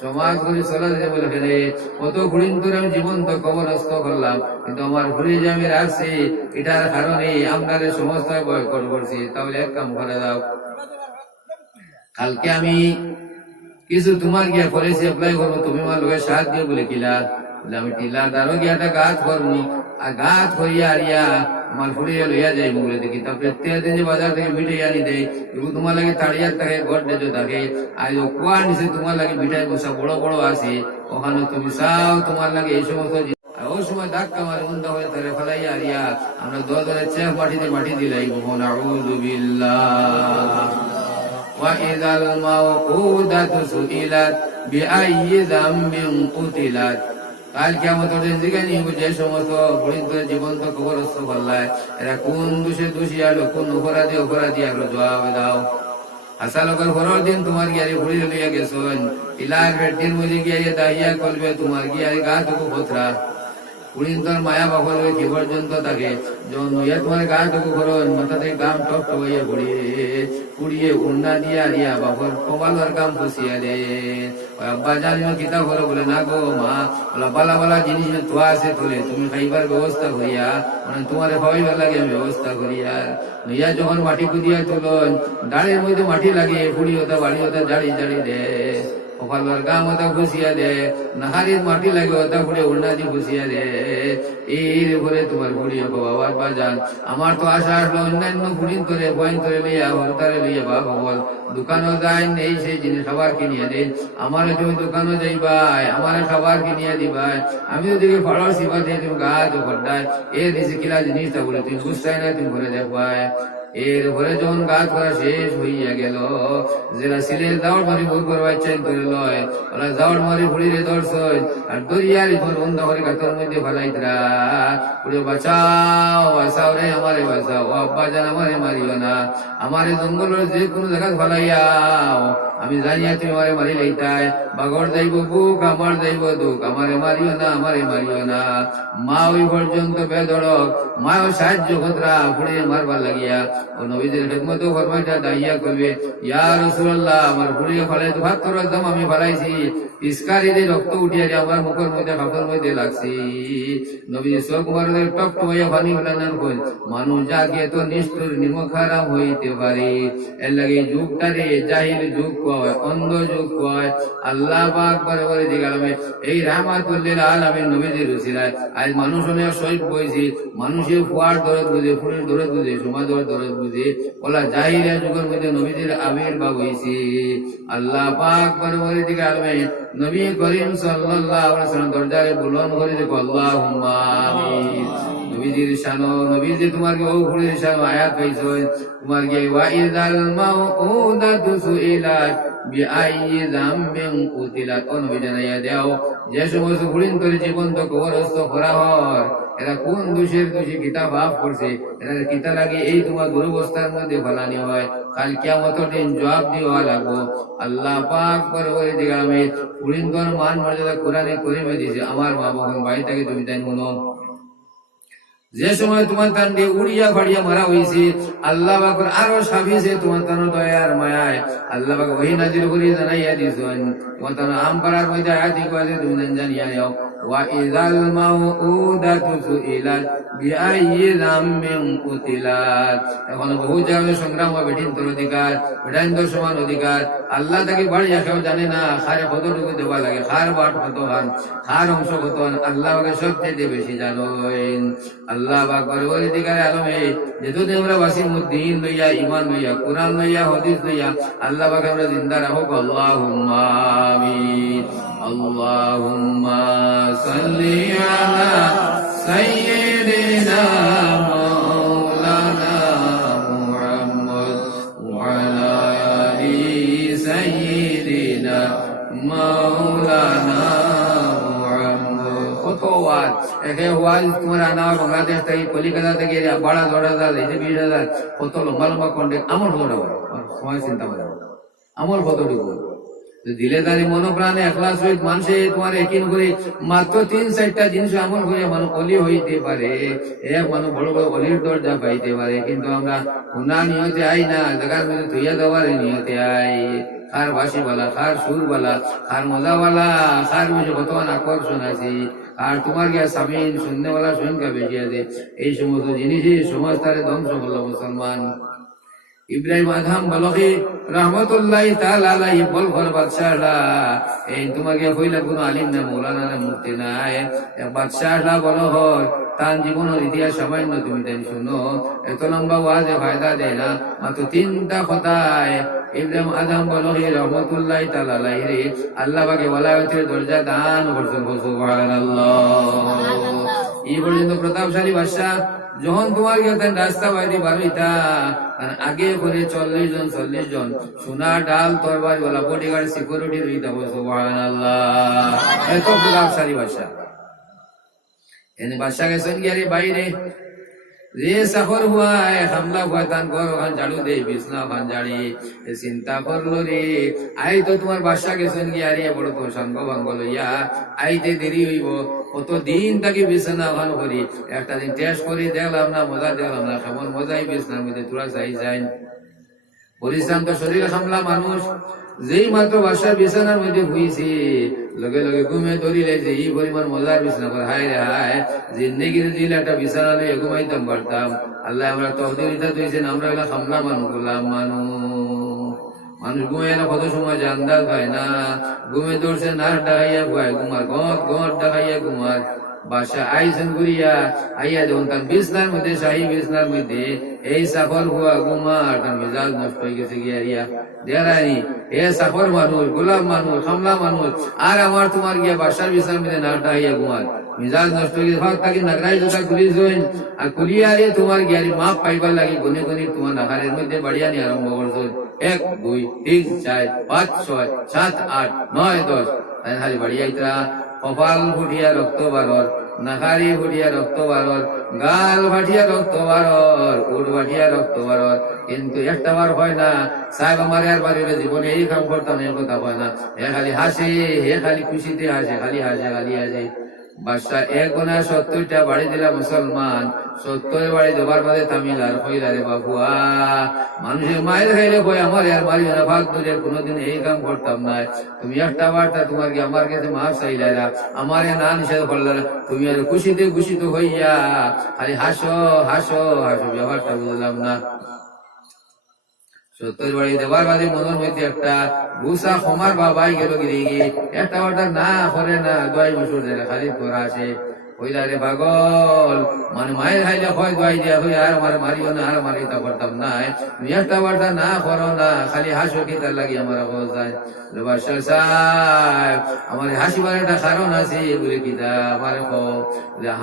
সমাজ করে চলা যেতে বলে ফেলে। কত ঘুরিন ধরে আমি জীবন্ত খবরস্থ করলাম, কিন্তু আমার ঘুরি যে আমি রাখছি এটার কারণে আপনাদের সমস্ত বয়কট করছি। তাহলে এক কাম করে দাও, কালকে আমি কিছু তোমার গিয়া করেছি অ্যাপ্লাই করবো, তুমি আমার লোকের সাহায্য দিয়ে বলে কিলা। আমি টিলা দারো গিয়া একটা গাছ করবো, আর গাছ করিয়া আরিয়া আমার ফুড়িয়ে লইয়া যাই বলে দেখি। তারপরে দিন যে বাজার থেকে মিঠাই আনি দেয়, এগুলো তোমার লাগে তাড়িয়ার থাকে, ঘর ডেজো থাকে। আর কুয়ার নিচে তোমার লাগে মিঠাই বসা বড় বড় আছে, ওখানে তুমি চাও তোমার লাগে এই সমস্ত। আর ওই সময় ধাক্কা মারে উন্দা হয়ে তারে ফেলাইয়া আরিয়া আমরা দলের চেক মাটিতে মাটি দিলাই। নাউযু বিল্লাহ। ওয়া ইযাল মাউউদাতু সুইলাত বিআইয়ি যামবিন কুতিলাত। কাল কিয়ামতের দিন জিজ্ঞাসা নিব, যে সমস্ত ঘুরিন ধরে জীবন্ত খবরস্থ করলায় এরা কোন দোষে দোষী আলো, কোন অপরাধী অপরাধী আলো, জবাব দাও। আসা লোকের ঘরের দিন তোমার গিয়ারে ঘুরি লইয়া গেছেন, ইলার বেটির মধ্যে গিয়ে দাহিয়া করবে তোমার গিয়ারে গা টুকু পথরা ঘুরিন তোর মায়া বাপর কি পর্যন্ত থাকে। যখন নইয়া তোমার গা টুকু করেন, মাথা থেকে গাম টপ টপাইয়া পুড়িয়ে উন্না দিয়া দিয়া বাপর কপালের কাম পুষিয়া দে। আব্বা জানিও কিতা করো বলে, না গো মা, বলা বালা বালা জিনিস তোয়া আছে তোলে, তুমি খাইবার ব্যবস্থা করিয়া, মানে তোমার খাওয়াইবার লাগে আমি ব্যবস্থা করিয়া। নইয়া যখন মাটি কুদিয়া তুলন, দাঁড়ের মধ্যে মাটি লাগে, পুড়ি হতা বাড়ি হতা জাড়ি জাড়ি দে, কপালের গাম হতা খুশিয়া দে, নাহারির মাটি লাগে হতা ফুড়ে উন্না দি খুশিয়া দে। এর উপরে তোমার ফুড়িয়ে বাবার বাজান আমার তো আশা আসলো অন্যান্য ফুড়িন তোরে বইন তোরে লইয়া হরতারে লইয়া বা ভগবান দোকানও যায় নেই, সেই জিনিস খাবার কিনিয়া দেন। আমার তুমি দোকানও যাইবাই, আমার খাবার কিনিয়া দিবাই, আমি ওদিকে ফড়র সিবা দিয়ে তুমি গাছ খড্ডায় এ দিছে কিলা জিনিসটা বলে তুমি বুঝতাই না, তুমি ঘরে দেখবাই। এর ঘরে যখন গাছ করা শেষ হইয়া গেল, যেটা সিলের দাওয়ার মারি বই করবার চাই করে লয়, ওরা দাওয়ার মারি ঘুরিরে দর্শন আর দরিয়ার ঘর বন্ধ করে গাতর মধ্যে ফেলাইতরা, পুরে বাঁচাও বাঁচাও রে আমারে বাঁচাও, আব্বা জান আমারে মারিও না, আমারে জঙ্গলের যে কোনো জায়গা ফেলাইয়াও, আমি জানিয়া তুমি আমারে মারি লইতাই, বাগর যাইব বুক আমার যাইব দুঃখ, আমারে মারিও না আমারে মারিও না। মা ওই পর্যন্ত বেদরক, মাও সাহায্য খতরা ফুড়ে মারবার লাগিয়া ও নবীদের খেদমতও ফরমাইতা দাইয়া করবে, ইয়া রাসূলুল্লাহ আমার ভুড়িয়ে ফেলাই তো ভাত তোর একদম আমি ফেলাইছি, ইস্কারিতে রক্ত উঠিয়া যে আমার মুখের মধ্যে কাপড়ের মধ্যে লাগছি। নবীজি চোখ মারদের টপ টমাইয়া পানি ফেলানোর কই মানুষ যাকে এত নিষ্ঠুর নিমখারাম হইতে পারে। এর লাগে যুগটারে জাহিল যুগ কয়, অন্ধ যুগ কয়। আল্লাহ পাক করে করে দিগালামে এই রাহমাতুল্লিল আলামিন নবীজির উসিলায় আজ মানুষ অনেক শহীদ হয়েছে। মানুষের ফুয়ার দরদ বুঝে, ফুলের দরদ বুঝে, সমাজের দরদ বুঝে, ওলা জাহিলিয়া যুগের মধ্যে নবীজির আবির্ভাব হয়েছে। আল্লাহ পাক করে করে দিগালামে নবী করিম সাল্লাল্লাহু আলাইহি ওয়াসাল্লাম দরজারে বুলন্দ করে দেখো আল্লাহুম্মা আমিন। নবীজির শান, নবীজি তোমার কে ও ফুলের শান আয়াত পাইছো, তোমার কে ওয়া ইযাল মাউউদাতু সুইলাত বিআইয়ি যামবিন কুতিলাত। ও নবী জানাইয়া দাও যে সমস্ত ফুলিন করে জীবন্ত কবরস্থ করা হয় এরা কোন দোষের দোষী কিতাব আপ করছে, এরা কিতা লাগে এই তোমার দুরবস্থার মধ্যে ফেলানি হয়, কাল কিয়ামতের দিন জবাব দেওয়া লাগবো। আল্লাহ পাক পরবর্তী দিগামে ফুলিনগর মান মর্যাদা কোরআনে করিমে দিয়েছে। আমার মা বাবা বাড়ি থেকে তুমি তাই শুনো, যে সময় তোমার তান দিয়ে উড়িয়া ফাড়িয়া মারা হয়েছে আল্লাহ পাকের আরো সাবিছে তোমার তান দয়ার মায়ায় আল্লাহ পাক ওহী নাজিল করে জানাইয়া দিয়েছেন। তোমার তান আম পাড়ার মধ্যে আয়াতি কয়েছে তুমি জানিয়া যাও, ওয়া ইযাল মাউউদাতু সুইলাত বিআইয়ি যামবিন কুতিলাত। এখন বহু জায়গায় সংগ্রাম হয় বেটিন্তর অধিকার, বেটাইন্তর সমান অধিকার। আল্লাহ তাকে বাড়ি কেউ জানে না খারে কতটুকু দেওয়া লাগে, খার বাট কত খান, খার অংশ কত, আল্লাহ পাকে সবচেয়ে বেশি জানেন। আল্লাহ পাক পরবর্তীকালে আলমে যেহেতু আমরা ওয়াসিমউদ্দিন লইয়া, ঈমান লইয়া, কুরআন লইয়া, হাদিস লইয়া আল্লাহ পাক আমরা জিন্দা রাখুক। আল্লাহুম্মা আমিন। আল্লাহুম্মা সাল্লি আলা সাইয়্যিদিনা মাওলানা মুহাম্মদ ওয়া আলা আলি সাইয়্যিদিনা মাওলানা তোমার আনা বাংলাদেশ থেকে কলিকাতা থেকে 12,000 এই যে 20,000 কত লম্বা লম্বা কন্টেক্ট আমার কতটা সময় চিন্তা করে আমার কতটুকু দিলে তারি মনোপ্রাণে একলাস হয়ে মানুষে তোমার একিন করে মাত্র 3-4টা জিনিস আমল করে মানুষ অলি হইতে পারে, এক মানুষ বড় বড় অলির দরজা পাইতে পারে। কিন্তু আমরা উনা নিয়তে আই না, জায়গার মধ্যে থইয়া দেওয়ার নিয়তে আই। খার বাসিওয়ালা, খার সুরওয়ালা, খার মজাওয়ালা, খার বেশি কতক্ষণ আকর্ষণ আছে, আর তোমার গিয়া সামিন শুননেওয়ালা সংখ্যা বেশি আছে। এই সমস্ত জিনিসই সমাজ তারে ধ্বংস করলো মুসলমান। ইব্রাহিম আদম বলকে রহমতুল্লাহ তাআলা আলাইহি বলফর বাদশাহরা এই তোমাকে কইলা কোন আলিম না মৌলানা না মুফতি নাই, এক বাদশাহরা বলো হয় তার জীবনের ইতিহাস সামান্য তুমি তাই শুনো, এত লম্বা ওয়াজে ফায়দা দেয় না, মাত্র 3টা কথায় ইব্রাহিম আদম বলকে রহমতুল্লাহ তাআলা আলাইহি আল্লাহ পাকে ওয়ালায়াতের দরজা দান করছেন। সুবহানাল্লাহ। এই পর্যন্ত প্রতাপশালী বাদশাহ যখন তোমার রাস্তা বাইরে বাড়িটা আগে করে 40 জন সোনা ডাল তরবারি ওলা বডিগার্ড সিকিউরিটি রইতে হবে। সুবহানাল্লাহ। এত প্রতাপশালী বাদশা, এনে বাদশা গেছেন গিয়ে বাইরে যে সাফর হুয়া হামলা হুয়া তান ঘর ওখান ঝাড়ু দে বিছনা ওখান ঝাড়ি চিন্তা করলো রে আই তো তোমার বাদশা গেছেন গিয়ে আরে বড় তো সঙ্গ ভঙ্গ লইয়া আইতে দেরি হইব, কত দিন তাকে বিছানা ওখান করি, একটা দিন টেস্ট করি দেখলাম না, মজা দেখলাম না, কেমন মজাই বিছনার মধ্যে তোরা চাই যাই পরিশ্রান্ত শরীর হামলা মানুষ যেই মাত্র বাসার বিছানার মধ্যে হইছে লগে লগে ঘুমে ধরিলে যে এই পরিমাণ মজার বিছানা করে হায় রে হায় জিন্দগির দিলে একটা বিছানা লইয়া ঘুমাইতাম পারতাম। আল্লাহ আমরা তহদিলটা দিয়েছেন, আমরা এগুলা হামলা মানুষ করলাম। মানুষ ঘুমায় না কত সময় যে আন্দাজ হয় না, ঘুমে ধরছে নার ডাকাইয়া ঘুমায়, ঘুমার গট ডাকাইয়া ঘুমার। বাসা আইসেন ঘুরিয়া আইয়া যখন তার বিছনার মধ্যে শাহী বিছনার মধ্যে এই সাফর হুয়া ঘুমার তার মেজাজ নষ্ট হয়ে গেছে গিয়া দেখায়নি এ সাফর মানুষ, গোলাম মানুষ, হামলা মানুষ, আর আমার তোমার গিয়া বাসার বিছনার মধ্যে নারটা হইয়া ঘুমার মেজাজ নষ্ট হয়ে গেছে। তাকে নাগরাই জোটা খুলি জইন আর খুলিয়ারে তোমার গিয়ারি মাপ পাইবার লাগে গনে গনে তোমার নাগারের মধ্যে বাড়িয়ানি আরম্ভ করছো 1 2 3 4 5 6 7 8 9 10 হারি বাড়িয়াইতরা কপাল ফুটিয়া রক্ত বারর, নাকারি ফুটিয়া রক্ত বারর, গাল ফাটিয়া রক্ত বারর, উঠ ফাটিয়া রক্ত বারর, কিন্তু একটা বার হয় না সাহেব আমার আর বাড়ির জীবনে এই কাম করতাম এর কথা হয় না। এ খালি হাসে, হে খালি খুশিতে হাসে, খালি হাসে খালি হাসে। বাদশাহ এক গোনা 70টা বাড়ি দিলা মুসলমান, 70 বাড়ি দেবার বাদে থামিল আর কইলারে বাবুয়া মানুষের মায়ের খাইলে কই আমার আর মারি না ভাগ ধরে কোনোদিন এই কাম করতাম না, তুমি একটা বার্তা তোমার কি আমার কাছে মাফ চাইলারা, আমার না নিষেধ করলাম, তুমি আর খুশিতে খুশিত হইয়া খালি হাসো হাসো হাসো, ব্যাপারটা বুঝলাম না। 70 বাড়ি দেবার বাদে মনের মধ্যে একটা গুসা ক্ষমার বাবাই গেল গিয়ে একটা বার্তা না করে না, 2 বছর ধরে খালি তোরা আসে কইলারে পাগল মানে মায়ের খাইলে হয় দোয়াই দিয়া হই আর আমার মারিও না আর মারি তা করতাম না, তুমি একটা বার্তা না করো না খালি হাসো কি তার লাগি আমার অবস্থায় বাদশাহ সাহেব আমার হাসিবার একটা কারণ আছে বলে কিতা আমার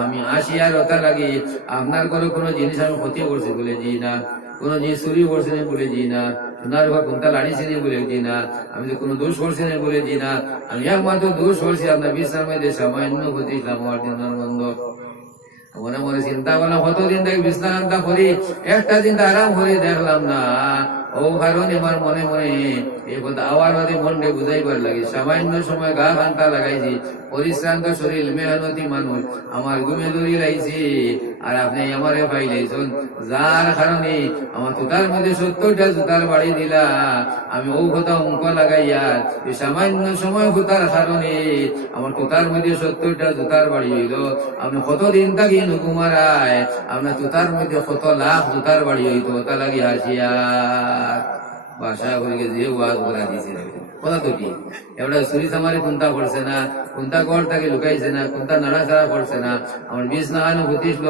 আমি আসি আর ওটা লাগি আপনার ঘরে কোনো জিনিস আমি ক্ষতি করছি বলে জি না, কোনো জিনিস চুরি করছি না বলে জি না, সোনার বা কোনটা লাড়িছি না বলে জি না, আমি তো কোনো দোষ করছি না বলে জি না, আমি একমাত্র দোষ করছি আপনার বিশ্রাম মধ্যে সামান্য ক্ষতি আমার দিনের বন্ধ। মনে মনে চিন্তা করলাম কতদিন থেকে বিশ্রামটা করি, একটা চিন্তা আরাম করে দেখলাম না, ও কারণে আমার মনে মনে এই কথা আওয়ার বাদে মনকে বুঝাইবার লাগে, সামান্য সময় গা ঘান্টা লাগাইছি, পরিশ্রান্ত শরীর মেহনতি মানুষ আমার ঘুমে দৌড়ি লাইছি, আর আপনি আমারে পাইলাইছেন যার কারণে আমার তোতার মধ্যে 70টা জুতার বাড়ি দিলা, আমি ও কথা অঙ্ক লাগাইয়া এই সামান্য সময় জুতার কারণে আমার তোতার মধ্যে 70টা জুতার বাড়ি হইল, আপনি কতদিন থাকি নুকুমারায় আপনার তোতার মধ্যে কত লাখ জুতার বাড়ি হইতো, তা লাগি হাসিয়া বাসা করে যে ওয়াজ করা দিয়েছে কথা তো কি এবার চুরি চামারি কোনটা করছে না, কোনটা ঘর তাকে লুকাইছে না, কোনটা নাড়াচাড়া করছে না, আমার বিষ নাহানো ঘটিছিল,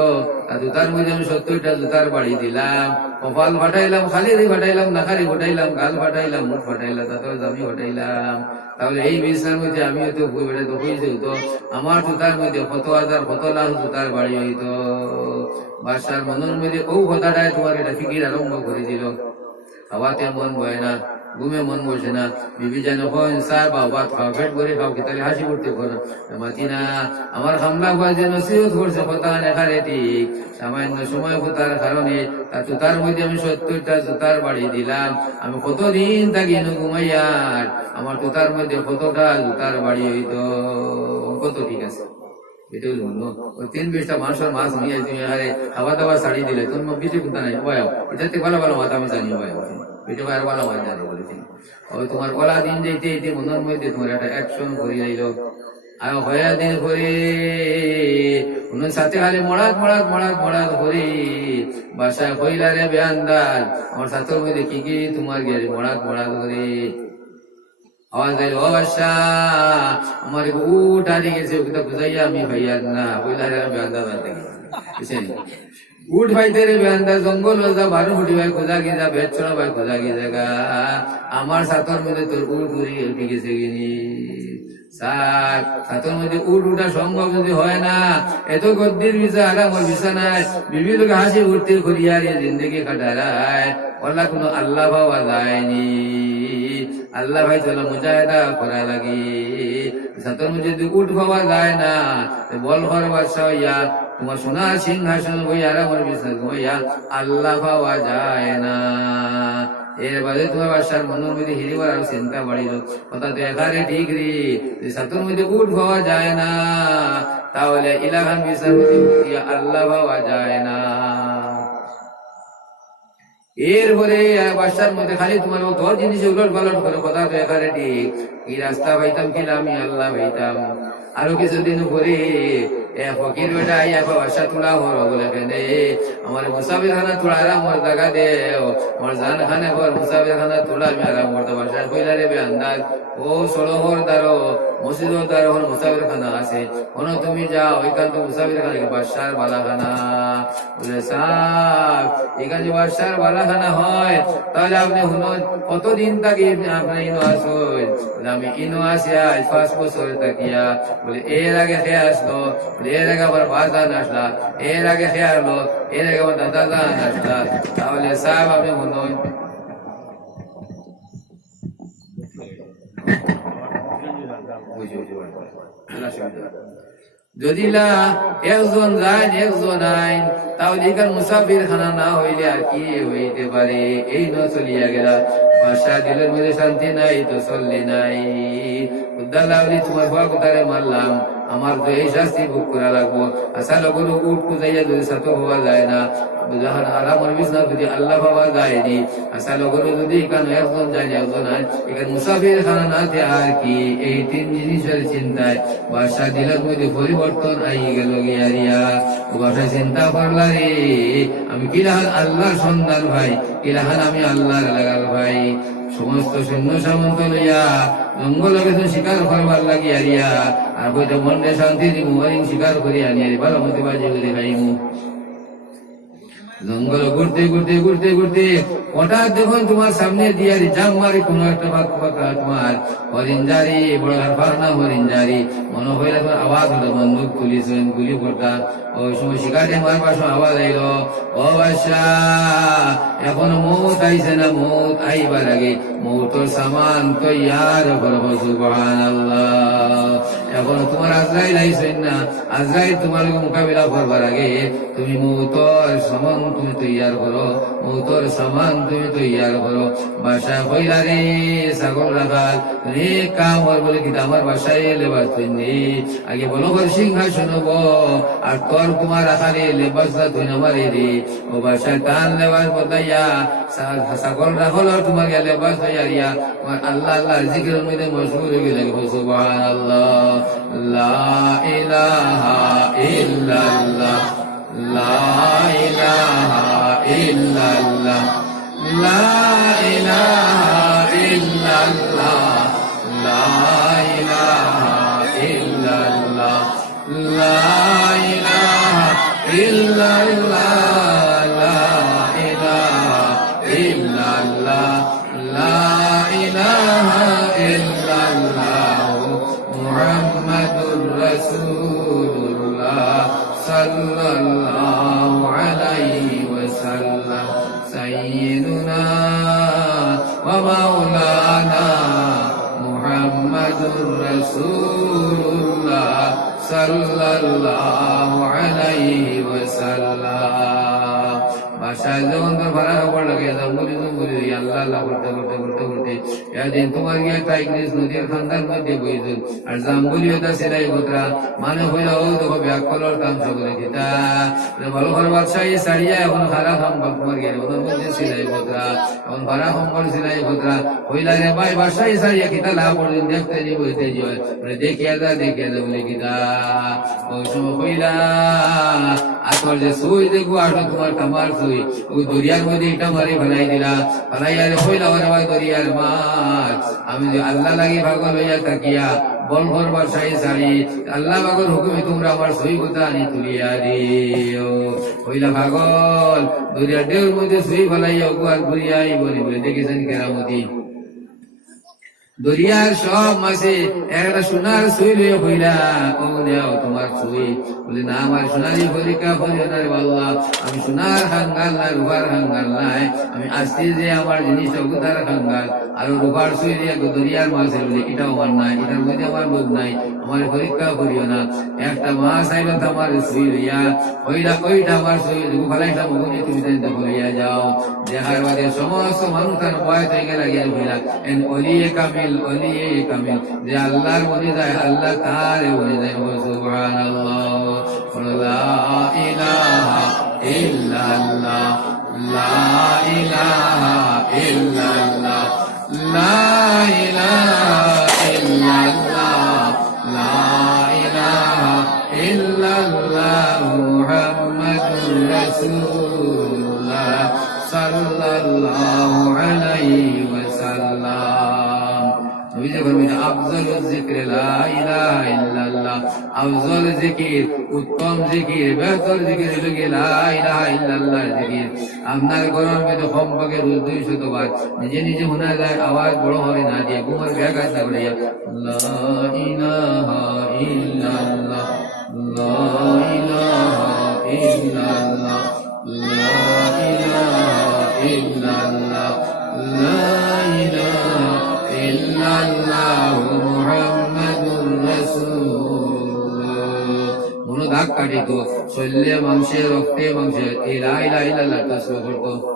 জুতার মধ্যে আমি 70টা জুতার বাড়ি দিলাম, কপাল ফাটাইলাম, খালি ফাটাইলাম, নাকারি ফাটাইলাম, গাল ফাটাইলাম, মুখ ফাটাইলাম, তারপর জামি ফাটাইলাম, তাহলে এই বিষয়ের মধ্যে আমি হয়তো বেড়াতে হয়েছে হতো আমার জুতার মধ্যে কত হাজার কত লাখ জুতার বাড়ি হইতো। বাদশার মনের মধ্যে ও কথাটাই তোমার এটা ফিকির আরম্ভ করে দিল, খাওয়াতে মন বয় না, ঘুমে মন বসে না, বিবি যেন বাবা খাওয়া ফেট করে খাও কি তাহলে হাসি করতে পারো মাতি না, আমার হামলা হওয়া যেন সিরত করছে কথা নেখারে ঠিক সামান্য সময় তার কারণে তার মধ্যে আমি 70টা জুতার বাড়ি দিলাম, আমি কতদিন থাকি ঘুমাইয়ার আমার জুতার মধ্যে কতটা জুতার বাড়ি হইতো, কত ঠিক আছে এটাই বললো 3-20টা মানুষের মাছ নিয়ে তুমি আরে খাওয়া দাওয়া ছাড়িয়ে দিলে তোমার বেশি কোনটা নাই বয় এটাতে ভালো ভালো মাথা আমি জানি বয় পেটে আর ভালো মাছ জানি বলেছি, ওই তোমার গলা দিন যেতে মনের মধ্যে তোমার একটা অ্যাকশন করে আইলো, আর হয়া দিন করে ওনার সাথে খালি মড়াক মড়াক মড়াক মড়াক করে বাসায় কইলারে বেআন্দাজ আমার সাথে মধ্যে কি কি তোমার গেলে মড়াক মড়াক করে আওয়াজ দিল, ও বাদশা আমার উঠ হারিয়ে গেছে ওটা বুঝাইয়া আমি ভাইয়ার না কইলারে বেআন্দাজ আনতে গেছি উঠ ভাইতে রে বেআন্দাজ জঙ্গল যা বারো ফুটি ভাই খোঁজা গিয়ে যা ভেদ ছড়া ভাই খোঁজা গিয়ে জায়গা আমার সাথর মধ্যে তোর উঠ উঠে গেছে গিনি স্যার সাথর মধ্যে উঠ উঠা সম্ভব যদি হয় না এত গদ্দির বিছা আরামর বিছানায় বিভিন্ন হাসি উঠতে করিয়ার জিন্দগি কাটারায় ওলা কোনো আল্লাহ পাওয়া যায়নি, আল্লাহ ভাই চলো মুজাহিদা করা লাগি, সাথর মধ্যে যদি উঠ পাওয়া যায় না বল ঘর বাদশা হইয়া তোমার সোনার সিংহাসন বইয়া আমার বিশ্বাস বইয়া আল্লাহ পাওয়া যায় না, এর বাদে তোমার বাসার মনের মধ্যে হিরিবার আর চিন্তা বাড়িল, কথা তো এখানে ঠিক রে সাথর মধ্যে উঠ পাওয়া যায় না তাহলে ইলাহান বিশ্বাস আল্লাহ পাওয়া যায় না, এরপরে বাসার মধ্যে খালি তোমার ঘর জিনিস উলট পালট করে কথা তো এখানে ঠিক, এই রাস্তা পাইতাম কিনা আমি আল্লাহ পাইতাম, আরো কিছুদিন পরে ফকির বেটা আইয়া বাসা তোলা হর বলে কেনে আমার মুসাফির খানা তোলা আমার জায়গা দেও আমার জান খানে হর মুসাফির খানা তোলা আমি আরাম করতে বাসা কইলা রে বেআন্দাজ ও সড়হর দ্বারো মসজিদর দ্বারো হর মুসাফির খানা আছে কোনো তুমি যাও ওইখান তো মুসাফির খানা বাসার বালাখানা বলে সাহ এখানে বাসার বালাখানা হয় তাহলে আপনি শুনুন কতদিন থাকি আপনি ইনো আসুন, আমি ইনো আসি আজ 5 বছর থাকিয়া বলে এর আগে খেয়ে আসলো, এর আগে আবার বাজান আসলা, এর আগে খেয়ে আসলো, এর আগে আমার দাদা আসলা, তাহলে সাহেব আপনি শুনুন যদি একজন যায় একজন আইন তাহলে এখানে মুসাফির খানা না হইলে আর কি হইতে পারে, এই ন চলিয়া গেলা বাসা দিলের মধ্যে শান্তি নাই তো চললি নাই। উদ্ধার লাগলি তোমার ভয় কোথায় মারলাম, আমার তো এই শাস্তি ভোগ করা লাগবো। আশা লগর উঠ কুজাইয়া যদি সাথে হওয়া যায় না, যখন আরামের বিছনা যদি আল্লাহ বাবা যায়নি, আশা লগর যদি এখানে একজন যায় একজন আয়, এখানে মুসাফির খানা না আর কি। এই তিন জিনিসের চিন্তায় বাসা দিলের মধ্যে পরিবর্তন আই গেল গিয়ারিয়া। ও বাসায় চিন্তা করলা রে, আমি কিলাহান আল্লাহর সন্তান ভাই, কিলাহান আমি আল্লাহর লাগাল ভাই। সমস্ত সৈন্য সামন্ত লইয়া জঙ্গলকে তো শিকার করবার লাগিয়া রিয়া, আর বইতে মনে শান্তি দিব শিকার করিয়া নিয়ে ভালো মতো বাজে করে খাইমু। জঙ্গল ঘুরতে ঘুরতে ঘুরতে ঘুরতে হঠাৎ যখন তোমার সামনে দিয়ে জাম মারি কোনো একটা পাকা তোমার হরিণজারি, বড় ফারনা হরিণজারি মনে হইলে তোমার আওয়াজ হলো, বন্দুক তুলিছেন গুলি করতা। ওই সময় শিকারে মারবার সময় আওয়াজ আইল, ও বাদশা এখন মৌত আইছে না, মৌত আইবার আগে মৌতর সামান তৈয়ার করবো। সুবহানাল্লাহ। এখন তোমার আজরাইল আইছেন না, আজরাইল তোমার মোকাবিলা করবার আগে তুমি মৌতর সামান তুমি তৈয়ার করো, মৌতর সামান তুমি তৈয়ার করো। বাসা কইলা রে ছাগল রাখাল, রে কাম বলে কিন্তু আমার বাসায় লেবাস তুই আগে বলো সিংহাসন হবো, আর তোর তোমার রাখালে লেবাসটা তুই নামারে রে। ও বাসায় টান লেবাস বদাইয়া ছাগল রাখল, আর তোমার লেবাস তৈয়ারিয়া তোমার আল্লাহ আল্লাহ জিকিরের মধ্যে মশগুল হয়ে গেলে। সুবহানাল্লাহ। লা ইলাহা ইল্লাল্লাহ, লা ইলাহা ইল্লাল্লাহ, লা ইলাহা ইল্লাল্লাহ, লা ইলাহা ইল্লাল্লাহ, লা ইলাহা ইল্লাল্লাহ, লা ইলাহা ইল্লাল্লাহ, লা ইলাহা ইল্লাল্লাহ, মুহাম্মাদুর রাসূলুল্লাহ সাল্লাল্লাহু আলাইহি ওয়াসাল্লাম। সাইয়্যিদুনা ওয়া মাওলানা মুহাম্মাদুর রাসূলুল্লাহ সাল্লাল্লাহু আলাইহি ওয়াসাল্লাম। বাসায় যখন তোর ভাড়া খবর লাগে জঙ্গলি জঙ্গলি আল্লাহ আল্লাহ করতে করতে করতে করতে একদিন তোমার গিয়ে একটা ইংলিশ নদীর খান্দার মধ্যে বইছিল, আর জাম্বুলি ওটা সেলাই গোত্রা মানে হইল ও দেখো ব্যাকলর কাম সকলে কিতা ভালো ঘর বাদশাহী সারিয়া এখন ভাড়া সম্পর্ক তোমার গেলে ওদের মধ্যে সেলাই গোত্রা, এখন ভাড়া সম্পর্ক সেলাই গোত্রা হইলা রে ভাই বাদশাহী সারিয়া কিতা লাভ করলেন দেখতে নি বইতে যাই দেখিয়া যা বলে কিতা। ওই সময় হইলা আর তোর যে সুই দেখবো আসলে তোমার কামার সুই ওই দরিয়ার মধ্যে এটা মারি ফেলাই দিলা, ফেলাইয়া হইলা আমার দরিয়ার মাছ। আমি যে আল্লাহ লাগি ভাগল হইয়া থাকিয়া বল করবার সাই সারি আল্লাহ ভাগল হুকুমে তোমরা আমার সই কথা আনি তুলিয়া দিও। হইলা ভাগল দরিয়ার ঢেউর মধ্যে সই ফেলাইয়া আর ঘুরিয়াই বলি বলে দেখেছেন কেরামতি। দরিয়ার সব মাসে একটা সোনার সুই লইয়া হইলা, ও দেও তোমার সুই বলে না আমার সোনারি পরীক্ষা করিও না রে আল্লাহ, আমি সোনার খাঙ্গাল নাই রূপার খাঙ্গাল নাই, আমি আসতে যে আমার জিনিসটা উদার খাঙ্গাল আর রূপার সুই দিয়ে দরিয়ার মাসে বলে এটাও আমার নাই, এটার মধ্যে আমার লোক নাই, আমার পরীক্ষা করিও না। একটা মাস আইল আমার সুই লইয়া হইলা ওইটা আমার সুই ফালাইটা মগুনি তুমি লইয়া যাও। দেখার বাদে সমস্ত মানুষ তার ভয় থেকে লাগিয়ে হইলা এন অলিয়ে কামিল, অলিয়ে কামিল যে আল্লাহর বলে যায় আল্লাহ তার বলে যায়। সুবহানাল্লাহ। লা ইলাহা ইল্লাল্লাহ, লা ইলাহা ইল্লাল্লাহ, লা ইলাহা ইল্লাল্লাহ, লা ইলাহা ইল্লাল্লাহ, মুহাম্মাদুর রাসূলুল্লাহ সাল্লাল্লাহু আলাইহি ওয়াসাল্লাম। নবীজি ফরমায় আফজালুজ যিকরি লা ইলাহা ইল্লাল্লাহ, আফজল জিকির উত্তম জিকির বেহতর জিকির হলো লা ইলাহা ইল্লাল্লাহ জিকির। আপনার ঘরের মধ্যে কমপক্ষে রোজ 200 বার নিজে নিজে শোনা যায়, আওয়াজ বড় হবে না দিয়ে ঘুমার ব্যাঘাত না করে লা ইলাহা ইল্লাল্লাহ, লা ইলাহা ইল্লাল্লাহ, লা ইলাহা ইল্লাল্লাহ, লা ইলাহা ইল্লাল্লাহ, মুহাম্মাদুর রাসূলুল্লাহ। মনে দাগ কাটিত শরীরে মাংসে রক্তে মাংসে এই লা ইলাহা ইল্লাল্লাহ তাসবিহ করত।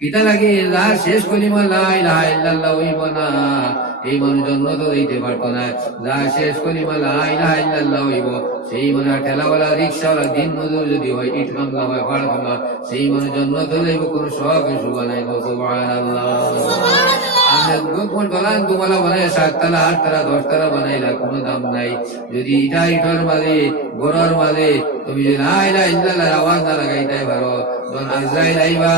কিতা লাগে যার শেষ কলিমা লা ইলাহা ইল্লাল্লাহ হইব না এই মানুষ জন্ম তো দিতে পারতো না। যার শেষ কলিমা লা ইলাহা ইল্লাল্লাহ হইব সেই মানুষ ঠেলাওয়ালা রিক্সাওয়ালা দিন মজুর যদি হয়, ইট কামলা হয়, পাড় কামলা, সেই মানুষ জন্ম তো যাইব কোনো শখ শুভা নাই। সুবহানাল্লাহ। তোমালা বানাই 7 তালা 8 তালা 10 তালা বানাইলা কোনো দাম নাই। যদি ইটা ইটার মাঝে গরর মাঝে তুমি যদি লা ইলাহা ইল্লাল্লাহর আওয়াজ না লাগাইতে পারো, যখন আজরাইল আইবা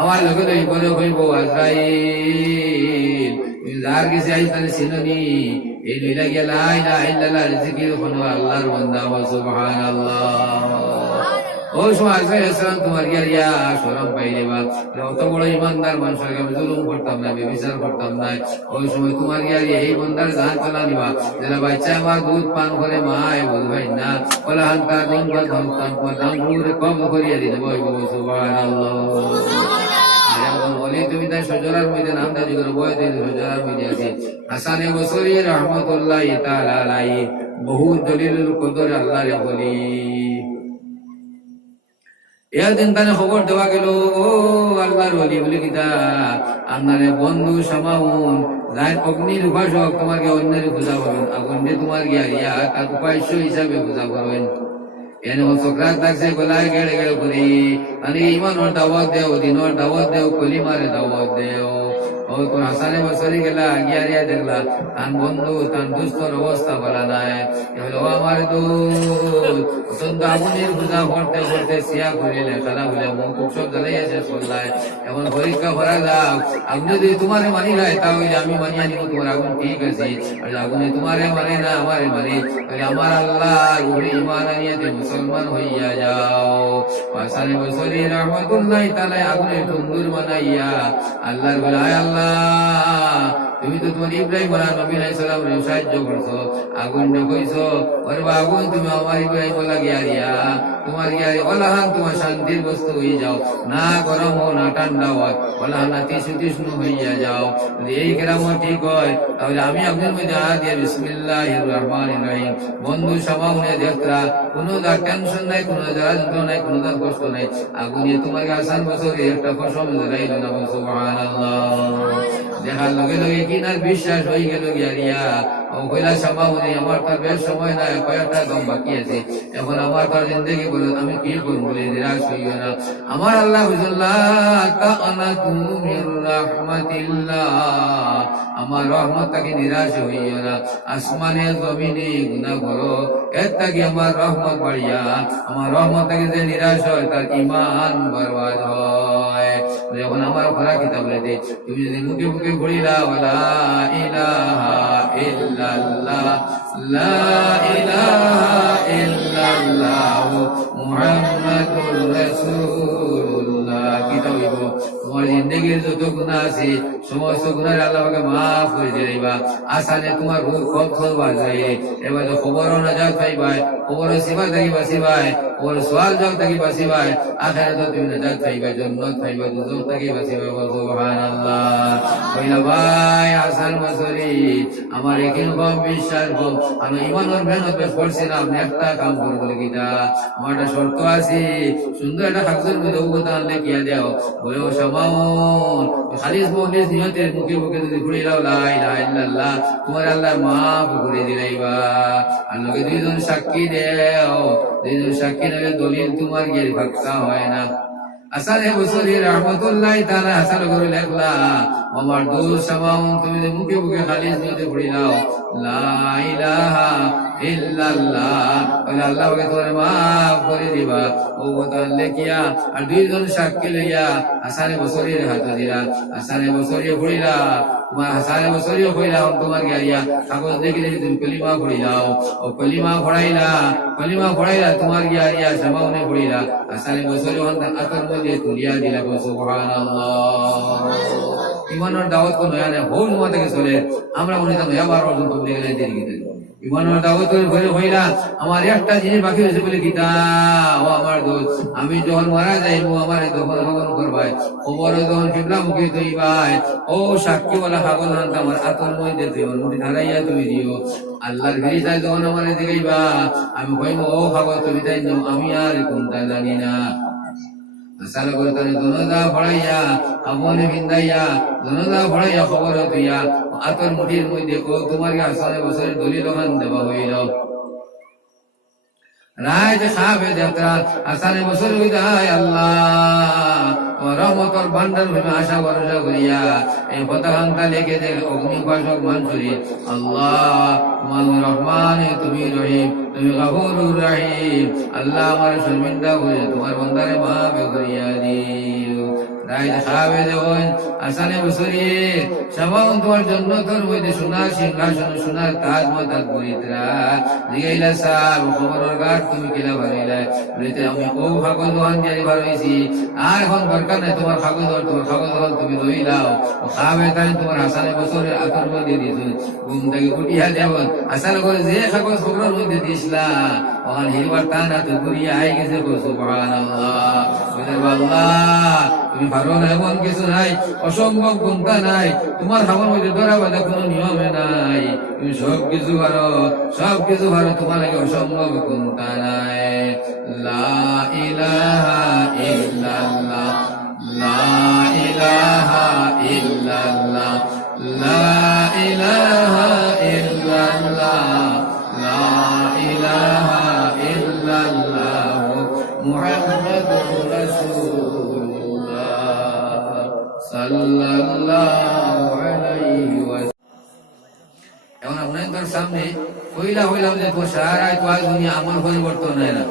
আমার লগে লই বলে হইব আজরাইল তুমি যার কাছে আইতানে চিননি এই লইলা গিয়া লা ইলাহা ইল্লাল্লাহর জিকির করো আল্লাহর বান্দা। সুবহানাল্লাহ। ওই সময় আজরাইল আলাইহিস সালাম তোমার গিয়া শরম পাইলে বা অত বড় ইমানদার মানুষকে আমি জুলুম করতাম না, ব্যভিচার করতাম না। ওই সময় তোমার গিয়া এই বন্দার জান তোলা নিবা, যারা বাচ্চা আমার দুধ পান করে মায় বুঝবাই না বলে হান্তা দিন বা ধমতাম দাম ঘুরে কম করিয়া দিতে বলবো। সুবহানাল্লাহ। তুমি তাই সজরার মধ্যে নাম দাবি করো, বয় দিন সজরার মধ্যে আছে হাসানে বসরি রহমতুল্লাহ তাআলা আলাইহি বহু দলিলুল কদর আল্লাহর বলি। একদিন তানে খবর দেওয়া গেল, ও আল্লাহর ওলি বলে কিতা আপনারে বন্ধু সামাউন যাই অগ্নির উপাসক তোমাকে অন্যের পূজা করবেন, আগুন দিয়ে তোমার গিয়া তার উপাস্য হিসাবে পূজা করবেন। এনে চক্রাত থাকছে গলায় গেড়ে গেড়ে করি মানে ইমানোর দাওয়াত দেও, দিনের দাওয়াত দেও, কলিমারে দাওয়াত দেও। ও তোর হাসানে বছরে গেলা গিয়া দেখলা তার বন্ধু তার দুস্থর অবস্থা বলা নাই। ও আমার দুধ আগুনের পূজা করতে করতে সিয়া করিলে তারা বলে মুখ সব জ্বালাইয়া শেষ করলাই। এখন পরীক্ষা করা যাও, আগুন যদি তোমারে মানি নাই তাহলে আমি মানিয়া নিব তোমার আগুন, ঠিক আছে। আর আগুনে তোমারে মানে না আমারে মানে, তাহলে আমার আল্লাহ উপরে ইমান আনিয়াতে মুসলমান হইয়া যাও। হাসানে বছরে রহমতুল্লাহ তাআলা আগুনের তন্দুর বানাইয়া আল্লাহর বলে, আয় আল্লাহ তুমি তো তোমার ইব্রাহিম নবী আলাইহিস সালামের সাহায্য করছো, আগুন কইছো ওরে আগুন তুমি আমার ইব্রাহিম লাগিয়া দিয়া তোমার গিয়ারে ওলাহান তোমার শান্তির বস্তু হয়ে যাও, না গরম হো না ঠান্ডা হয়, ওলাহান তৃষ্ণ হইয়া যাও। যদি এই গ্রাম ঠিক হয় তাহলে আমি আগুনের মধ্যে হাত দিয়ে বিসমিল্লাহির রহমানির রহিম বন্ধু সমাউনে দেখরা কোনো তার টেনশন নাই, কোনো যন্ত্র নাই, কোনো তার কষ্ট নাই। আগুনে তোমাকে আসান বছরে একটা ফসল ধরাইল না। সুবহানাল্লাহ। দেখার লগে লগে কিনার বিশ্বাস হয়ে গেল গিয়া ও কইলা সমাউনে আমার তার বেশ সময় নাই, কয়েকটা দম বাকি আছে, এখন আমার তার জিন্দগি বলে আমি কি করবো বলে নিরাশ হইও না। আমার আল্লাহ আমার রহমত তাকে নিরাশ হইও না। আসমানে জমিনে গুনাহ করো এর তাকে আমার রহমত বাড়িয়া, আমার রহমত তাকে যে নিরাশ হয় তার ইমান বরবাদ হয়। যখন আমার খোলা কিতাব রেখে তুমি যদি মুখে মুখে ঘুরিলা লা ইলাহা ইল্লাল্লাহ লা ইলাহা ইল্লাল্লাহ মুহাম্মাদুর রাসূলুল্লাহ, কি হইব তোমার জিন্দেগির যত গুনাহ আছে সমস্ত গুনাহ আল্লাহকে মাফ করে দিবা। আসানে তোমার রূহ কম চলবা যায়, এবার তো খবরও না যাও পাইবাই, খবরও সিবা থাকি বাসিবাই, খবর সোয়াল যাও থাকি বাসিবাই, আখানে তো তুমি নাজাত পাইবাই, জান্নাত পাইবাই, দুজক থাকি বাসিবাই। সুবহানাল্লাহ। কইলা ভাই হাসান বসরি আমার এরকম বিশ্বাস কম, আমি ইমানের মেহনত বেশ করছি না, আপনি একটা কাম করবো বলে কিনা আমার একটা শর্ত আছে, সুন্দর একটা হাকজের মধ্যে অবগত আনলে কিয়া দেও বলে ও সামাউন খালিস মুখলিস নিয়তের মুখে মুখে যদি ঘুরে লাও লা ইলাহা ইল্লাল্লাহ তোমার আল্লাহ মাফ করে দিলাইবা। আর লোকে দুইজন সাক্ষী দেও, দুইজন সাক্ষী দিলে দলিল তোমার গিয়ে ভাগতা হয় না। আসানে বছরি রহমতুল্লাহ তাআলা হাসান করে লেখলা আমার দোষ সামাউন তুমি মুখে মুখে খালিস নিয়তে ঘুরে লাও লা ইলাহা ইল্লাল্লাহ, তাহলে আল্লাহকে তোমার মাফ করে দিবা। ও তাহলে কিয়া আর দুইজন সাক্ষী লইয়া হাসানে বছরের হাত দিলা, হাসানে বছরে ঘুরিলা তোমার হাসানে বছরিও কইলা তোমার গিয়া কাগজ দেখে দেখে তুমি কলিমা পড়ি যাও, ও কলিমা পড়াইলা তোমার গিয়া সামাউনে পড়িলা, হাসানে বছরে আতর মধ্যে তুলিয়া দিলা। সুবহানাল্লাহ। ইমানের দাওয়াত কোন নয়া নেই, বহু জমা থেকে চলে, আমরা মনে হয় নয়া 12 পর্যন্ত দেরি ইমানের দাওয়াত করে হইলা আমার একটা জিনিস বাকি হয়েছে বলে গীতা ও আমার দোষ, আমি যখন মারা যাইব আমার তখন ভগবান করবাই, খবর যখন কিবলা মুখে দইবাই, ও সাক্ষীওয়ালা হাগল হান্ত আমার আতর মধ্যে দিও মুঠি ধারাইয়া তুমি দিও। আল্লাহর ফেরিস্তা যখন আমার দিগাইবা আমি কইব ও হাগল তুমি তাই আমি আর কোনটা জানি না। সাল করে তারে দনদা পড়াইয়া আপনে বিন্দাইয়া দনদা পড়াইয়া খবর তুইয়া আতর মুঠির মধ্যে কো তোমার আসলে বছরের দলিল ওখান দেওয়া হইল রায় যে সাহেব যাত্রা আসানে বছর হইতায় আল্লাহ তোমার রহমতর ভান্ডার ভেবে আশা ভরসা করিয়া এই পতাকান্তা লেগে দে অগ্নিপাশক মানসুরি আল্লাহ তোমার রহমান তুমি রহিম তুমি গফুরুর রহিম আল্লাহ আমার শর্মিন্দা করে তোমার বন্দারে মাফ করিয়া দিও রায় যে সাহেব যখন আসানে বছরে সামাউন তোমার জন্য তোর মধ্যে সোনার সিংহাসন সোনার তাজ মাতার পরিত্রা জিগাইলা সাহেব খবরের গাঠ তুমি কিলা ভারাইলা বলিতে আমি ও কাগজ দোকান দিয়ে ভারাইছি আর এখন দরকার নাই তোমার কাগজ দোকান তুমি রইলাও ও খাবে তাই তোমার আসানে বছরের আতর মধ্যে দিয়েছো ঘুম থেকে উঠিয়া দেব আসার করে যে কাগজ খবরের মধ্যে দিয়েছিলা ওখানে হিরবার টানা তো ঘুরিয়া আই গেছে সুবহানাল্লাহ আল্লাহ তুমি ভালো না এমন কিছু নাই অসম্ভব কোনটা নাই তোমার খাবার মধ্যে ধরা বাঁধা কোনো নিয়মে নাই তুমি সবকিছু ভালো তোমার লাগে অসম্ভব কোনটা নাই লা ইলাহা ইল্লাল্লাহ লা ইলাহা ইল্লাল্লাহ লা ইলাহা ইল্লাল্লাহ লা ইলাহা ইল্লাল্লাহ মুহাম্মাদুর রাসূলুল্লাহ সাল্লাল্লাহু আলাইহি ওয়াসাল্লাম এখন আপনাদের সামনে হইলাম যে সারাই তো আজ দুনিয়া আমার পরিবর্তন হয় না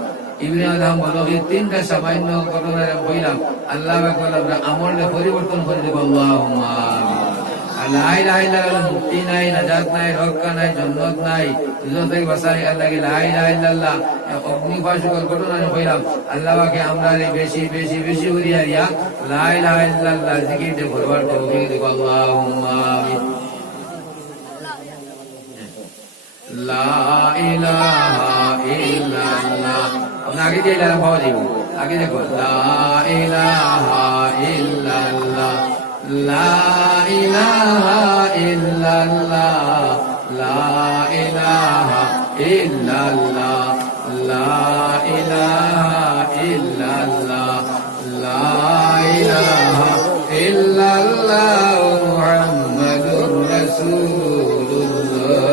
ইব্রাহিম আদম বলো এই তিনটা সামান্য ঘটনা হইলাম আল্লাহ বললাম আমলে পরিবর্তন করে দেব আল্লাহুম্মা লা ইলাহা ইল্লাল্লাহ মুক্তি নাই নাজাত নাই রক্ষা নাই জান্নাত নাই দুনিয়া থেকে বাঁচাই আল্লাহ কে লা ইলাহা ইল্লাল্লাহ অগ্নিপাশকের ঘটনা হইলাম আল্লাহকে আমরা বেশি বেশি বেশি করিয়া রিয়া লা ইলাহা ইল্লাল্লাহ জিকিরতে ফরওয়ার্ড তৌফিক দেব আল্লাহুম্মা আমিন লা ইলাহা ইল্লাল্লাহ আমরা আগে দিয়ে ইলাহা পাওয়া যাবে আগে দেখো লা ইলাহা ইল্লাল্লাহ লা ইলাহা ইল্লাল্লাহ লা ইলাহা ইল্লাল্লাহ লা ইলাহা ইল্লাল্লাহ লা ইলাহা ইল্লাল্লাহ মুহাম্মাদুর রাসূলুল্লাহ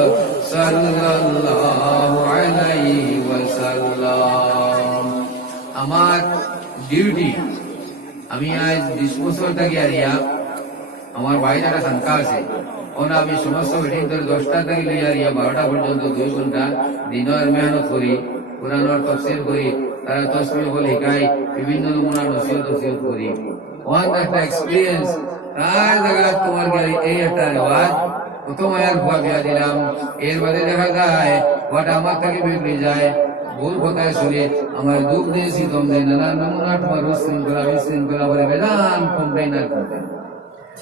সাল্লাল্লাহু আলাইহি ওয়াসাল্লাম আমার ডিউটি আমি আজ 20 বছর থেকে আরিয়া আমার ভাইটারা সংখ্যা আছে ওনা আমি সমস্ত মিটিং করে 10টা থেকে লিয়া আরিয়া 12টা পর্যন্ত 2 ঘন্টা দিনের মেহনত করি কোরআনের তাফসীর করি তারা তাসবিহ বলে শিখাই বিভিন্ন নমুনা নসিহত করি ওয়ান একটা এক্সপেরিয়েন্স তার জায়গা তোমার গাড়ি এই একটা রেওয়াজ প্রথম আয়ার ভুয়া বিয়া দিলাম এর বাদে দেখা যায় ওটা আমার থেকে বিগড়ে যায় ভুল কথায় শুনে আমার দুঃখ দিয়েছি তোমরা নানা নমুনা তোমার বিশৃঙ্খলা বলে বেদান কমপ্লেনার করতেন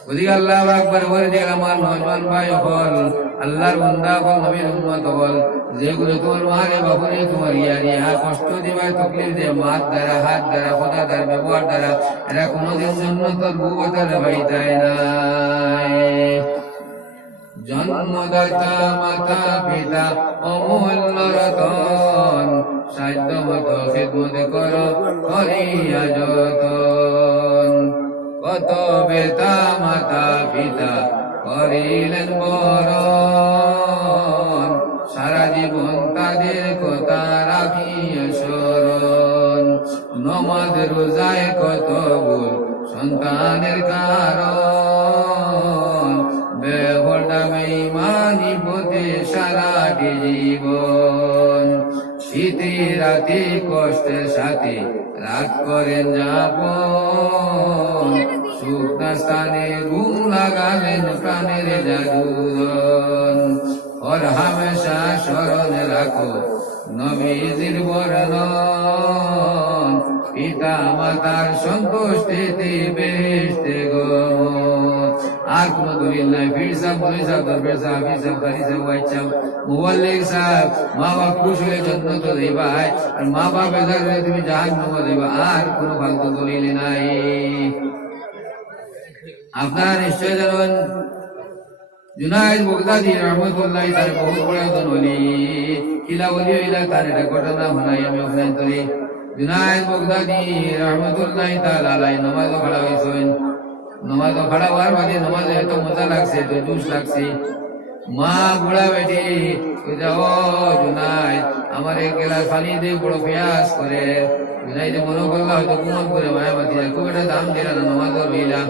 ওদিকে আল্লাহ আকবার বলে দিয়ে আমার নজওয়ান ভাই হল আল্লাহর বান্দা হল নবীর উম্মত হল যেগুলো তোমার মারে বাবুরে তোমার ইয়া কষ্ট দিবায় তকলিফ দিয়ে মাত দ্বারা হাত দ্বারা কথা দ্বারা ব্যবহার দ্বারা এরা কোনোদিন জন্য তোর বুবতার ভাইতায় নাই জন্মদাতা মাতা পিতা অমূল্য রতন সাধ্য মতো খিদমত করো করিয়া যতন কত বেতা মাতা পিতা করিলেন বরণ সারা জীবন তাদের কথা রাখিয়া স্মরণ নমাজ রোজায় কত ভুল সন্তানের কারণ বেহরটা বেঈমানি পথে সারাটি জীবন শীতে রাতে কষ্টের সাথে রাত করেন যাপন শুকনা স্থানে ঘুম লাগালেন প্রাণের জাদুদন ওর হামেশা স্মরণে রাখো নবীজির বর্ণন পিতা মাতার সন্তুষ্টিতে বেহেশতে গমন আর কোন দলিল নাই পীর সাহেব বলে সাহেব দরবার সাহেব হাফিজ সাহেব কারি সাহেব ওয়াইজ সাহেব মুবাল্লিগ সাহেব মা বাপ খুশ হয়ে জান্নাত দিবা আর মা বাপ বেজার হয়ে তুমি জাহান্নাম দিবা আর কোন ফালতু দলিল নাই আপনারা নিশ্চয় জানেন জুনায়েদ বাগদাদি রহমাতুল্লাহ তার বহুত বড় একজন ওলি কিলা ওলি হইলা তার একটা ঘটনা শোনাই আমি আপনার তরি জুনায়েদ বাগদাদি রহমাতুল্লাহি তাআলা আলাইহি নামাজ পড়া হইছেন নামাজ পড়া হওয়ার বাদে নামাজে এত মজা লাগছে তো জোশ লাগছে মা বুড়া বেটি যাও জুনায়েদ আমার এক গেলাস পানি দিয়ে বড় পেঁয়াজ করে জুনায়েদ মনে করলা হয়তো কুমন করে মায়াবাতি খুব একটা দাম দিলা না নামাজ রইলা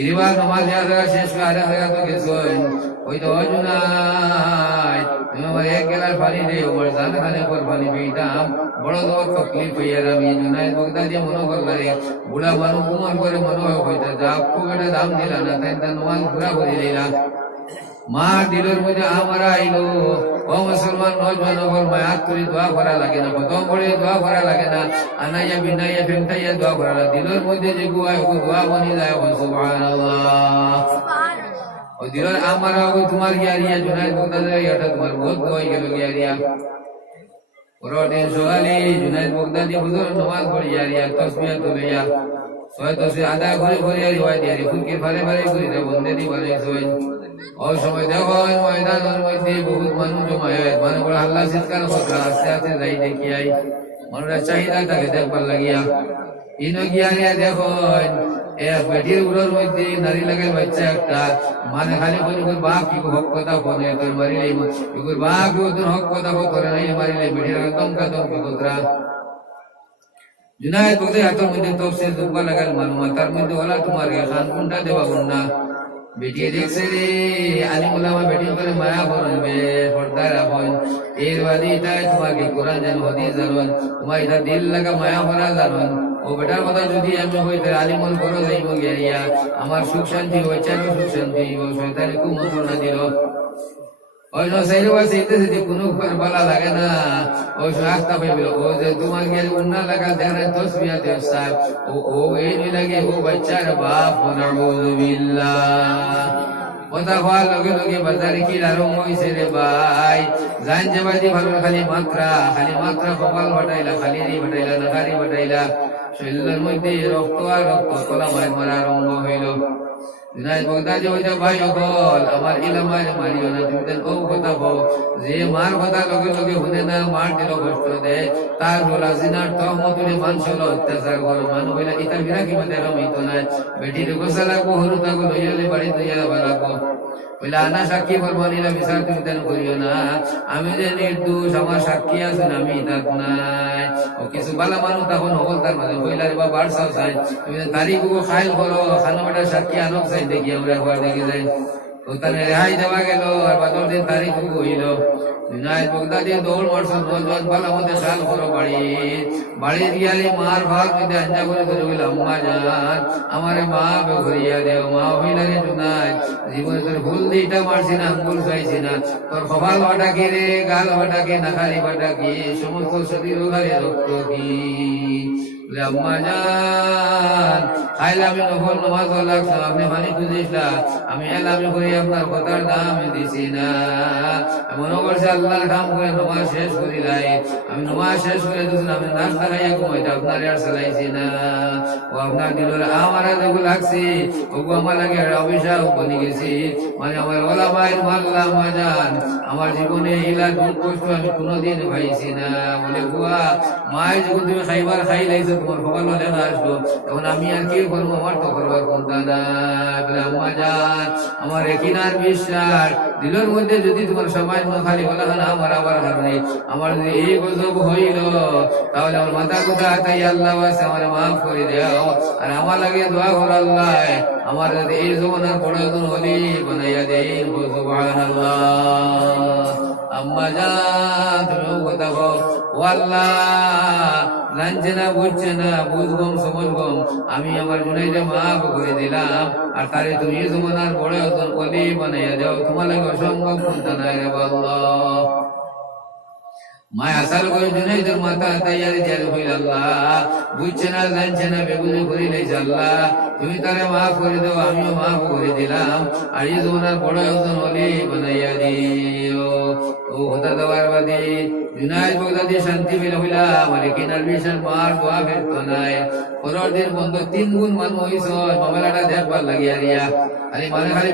এবার নামাজ দেওয়া শেষ করে আরে হয়ে তো গেছেন ওই তো জুনায়েদ তুমি আমার এক গেলাস পানি দিয়ে আমার জান খানে পর পানি পেতাম বড় দর তকলিফ হইয়ার আমি জুনায়েদ বাগদাদি মনে করলা রে বুড়া মানুষ কুমন করে মনে হইতে যা খুব একটা দাম দিলা না তাই তার নামাজ পুরা করে দিলা মা দিলের মধ্যে আমরা আইলো ও মুসলমান নজওয়ান ওর মায়াত করে দোয়া করা লাগে না প্রথম পড়ে দোয়া করা লাগে না আনাইয়া বিনাইয়া ফেমতাইয়া দোয়া করা লাগে দিলের মধ্যে যে গুয়ায় ও দোয়া বনি যায় সুবহানাল্লাহ ও দিলের আমরা ও তোমার গিয়ারিয়া জুনায়েদ বাগদাদি এটা তোমার বহুত দোয়াই গেল গিয়ারিয়া পরদিন সকালে জুনায়েদ বাগদাদি হুজুর নামাজ পড়ি গিয়ারিয়া তাসবিহ তুলিয়া হয়তো সে আদা করে করে রিওয়ায়াত দিয়ারি ফুলকে ফারে ফারে করে দেব বন্দে দি বলে সই ওই সময় দেখো ময়দানের মধ্যে বহুত মানুষ জমা হয় মানে বড় হাল্লা চিৎকার করে আস্তে আস্তে যাই দেখি আই মানুষের চাহিদা তাকে দেখবার লাগিয়া ইনো গিয়া দেখো এক বেটির উড়োর মধ্যে নারী লাগাই বাচ্চা একটা মানে খালি বলি বাপ কি হক কথা বলে তোর মারিলে বাপ তোর হক কথা করে নাই মারিলে বেটির দমকা দমকি কোতরা জুনায়েদ বাগদাদি হাতের মধ্যে তফসিল দুব্বা লাগাল মালুমা তার মধ্যে ওলা তোমার খান কোনটা দেওয়া না বেটি দেখছে রে আলিম উলামা বেটি করে মায়া করবে পর্দা রাখুন এর বাদে এটাই তোমাকে কোরআন জানো হাদিস জানুন তোমার এটা দিল লাগা মায়া ভরা জানুন ও বেটার কথা যদি আমি হইতে আলিমন করো যাইব গিয়া আমার সুখ শান্তি হয়েছে আমি সুখ শান্তি হইব শয়তানে খুব মন্ত্রণা দিল ওই সাইড বাসিতে যদি কোনো বলা লাগে না ওই রাস্তা পাইবে ও যে তোমার গিয়ে উন্না লাগা দেখেন তসবিয়া দেবসার ও এই লাগে ও বাচ্চার বাপ নাউযুবিল্লাহ কথা হওয়ার লগে লগে বাজারে কি আরম্ভ হয়েছে রে ভাই জান যাবাদি ভালো খালি মাত্রা কপাল বাটাইলা খালি নি বাটাইলা নাগারি বাটাইলা শরীরের মধ্যে রক্ত আর রক্ত কলা মারা আরম্ভ হইল জুনায়েদ বাগদাদি হইতে ভাই অকল আমার ইলামায় মারিও না তুমি ও কথা কও যে মার কথা লগে লগে শুনে না মার দিল কষ্ট দেয় তার বলা জিনার তহমতুলে মানুষ অত্যাচার করো মানুষ হইলা ইটা বিরা কি মধ্যে রমিত নাই বেটির গোসা লাগবো হরু তাকে লইয়ালে বাড়ি তৈয়া লাগবো বলে আনা সাক্ষী বলবানিলা বিচার তুমি তেন করিও না আমি যে নির্দোষ আমার সাক্ষী আছেন আমি তাক নাই ও কিছু বালা মানুষ তখন হল তার মাঝে হইলা রে বা বাড়সাও চাই তুমি তারিখ খাইল করো খানাবাটা সাক্ষী আনক চাই দেখি আমরা একবার দেখি যাই তো তাহলে রেহাই দেওয়া গেল আর বাদর দিন তারিখ হইল জুনায়েদ বাগদাদি দৌড় মারছো নজওয়ান বালা মধ্যে সাল করো বাড়ি গিয়ালে মার ভাগ মধ্যে আঞ্জা করে ধরে বলে আম্মা জান আমারে মা বেঘরিয়া দেও মা হইলা রে জুনায়েদ জীবনে তোর ভুল দিটা মারছি না আঙ্গুল চাইছি না তোর কপাল বাটা কি রে গাল বাটা কি নাকারি বাটা কি সমস্ত শরীর ওখানে রক্ত কি আম্মা জান খাইলে আমি নফল নামাজ লাগছো আপনি পানি খুঁজিসলা আমি এলামি করি আপনার কথার দাম দিছি না মনে করছে আল্লাহর কাম করে নামাজ শেষ করি লাই আমি নামাজ শেষ করে দিচ্ছি আমি নাস্তা খাইয়া ঘুমাইতে আপনার আর চালাইছি না ও আপনার দিল আমার যেগুলো লাগছে ওগু আমার লাগে অভিশাপ বনি গেছি মানে আমার ওলা মায়ের মারলাম জান আমার জীবনে ইলা দুঃখ কষ্ট আমি কোনোদিন পাইছি না বলে বুয়া মায়ের যখন তুমি খাইবার খাই লাইছো তোমার সকাল লেখা আসলো তখন আমি আর কি করবো আমার তো করবার কোনটা না বলে আম্মা জান আমার একিনার বিশ্বাস দিলের মধ্যে যদি তোমার সামান্য খালি বলা না আমার আবার হারনি আমার যদি এই গজব হইল তাহলে আমার মাথা কথা তাই আল্লাহ আছে আমার মাফ করে দাও আর আমার লাগে দোয়া কর আল্লাহ আমার যদি এই জমানার পড়াশোনা হলি বানাইয়া দেন সুবহানাল্লাহ আম্মা জান তুমি কথা বল ও আল্লাহ জানছে না বুঝছে না বুঝগম সমঝগম আমি আমার জুনাইদে মাফ করে দিলাম আর তারে তুমি এই জমানার বড় একজন অলি বানাইয়া দাও তোমার লাগে অসম্ভব কোনটা নাই রে আল্লাহ মায় আসার করে জুনাইদের মাথা তৈয়ারি জারি হইল আল্লাহ বুঝছে না জানছে না বেগুনি করে লাইছে আল্লাহ তুমি তারে মাফ করে দাও আমিও মাফ করে দিলাম আর এই জমানার বড় একজন অলি বানাইয়া দিও ও হতা দেওয়ার বাদে জুনায়েদ বাগদাদি শান্তি পেল হইলা আমার কিনার বিশাল মার দোয়া ফেরতো নাই পরের দিন বন্ধ 3 গুণ মানুষ হইছ মামলাটা দেখবার লাগিয়া রিয়া আরে মানে খালি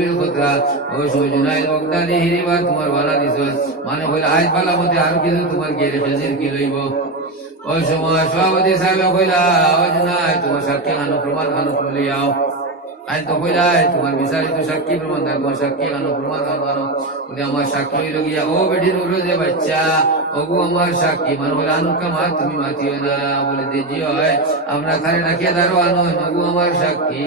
বীর কথা ওই সময় জুনায়েদ বাগদাদি হিরিবা তোমার বালা দিছ মানে হইলা আজ বালা মধ্যে আর কিছু তোমার গেলে হাজির কি লইব ওই সময় সভাপতি সাহেব কইলা ওই নাই তোমার সাক্ষী আনো প্রমাণ আনো লিয়াও আজ তো কইলাই তোমার বিচারিত সাক্ষী প্রমাণ তোমার সাক্ষী আনো প্রমাণ আনো আমার সাক্ষী হইল গিয়া ও বেটির উঠে যে বাচ্চা ওগু আমার সাক্ষী মানে বলে আনুকা মা তুমি মাতিও না বলে দিজি হয় আমরা খালি রাখিয়ে দাঁড়ো আনো ওগু আমার সাক্ষী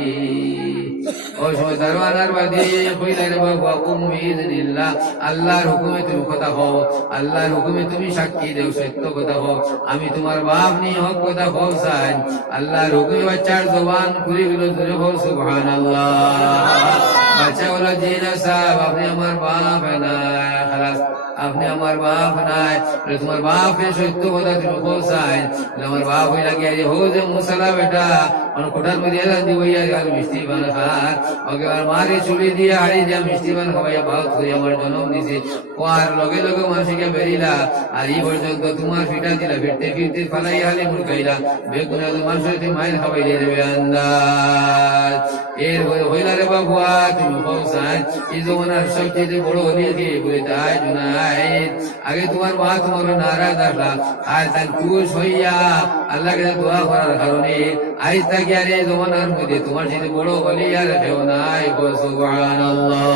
ওই সময় দারোয়ানার বাদী কইলাই রে বাবা উম্মিদিল্লাহ আল্লাহর হুকুমে তুমি কথা হও আল্লাহর হুকুমে তুমি সাক্ষী দেও সত্য কথা হও আমি তোমার বাপ নিয়ে হক কথা হও চাই আল্লাহর হুকুমে বাচ্চার জবান খুলে গেল ধরে হও সুবহানাল্লাহ বাচ্চা বলো জি না সাহেব আপনি আমার বাপ না খালাস আপনি আমার বাপ নাই তোমার বাপের সত্য কথা তুমি বলছাই আমার বাপ হয়ে লাগিয়ে হো যে মুসালা বেটা মানে কোঠার মধ্যে দিব মিষ্টি বান খান ওকে আর মারে চুলি দিয়ে হাড়ি দিয়া মিষ্টি বান খাওয়াইয়া ভাত করে আমার জন্ম দিছে আর লগে লগে মানুষকে বেরিলা আর এই পর্যন্ত তোমার ফিটা দিলা ফিরতে ফিরতে ফালাই হালে মুরকাইলা বেগুন মানুষের মাইল খাওয়াই দিয়ে দেবে আন্দাজ এরপরে হইলা রে বাবুয়া তুমি বলছাই এই জমানার সবচেয়ে বড় হলিয়ে দিয়ে বলে তাই জুনাই আগে তোমার মা তোমার নারাজ আসলা আর তার খুশ হইয়া আল্লাহকে দোয়া করার কারণে আজ তাকে আর এই জমানার মধ্যে তোমার সাথে বড় হলি আর কেউ নাই সুবহানাল্লাহ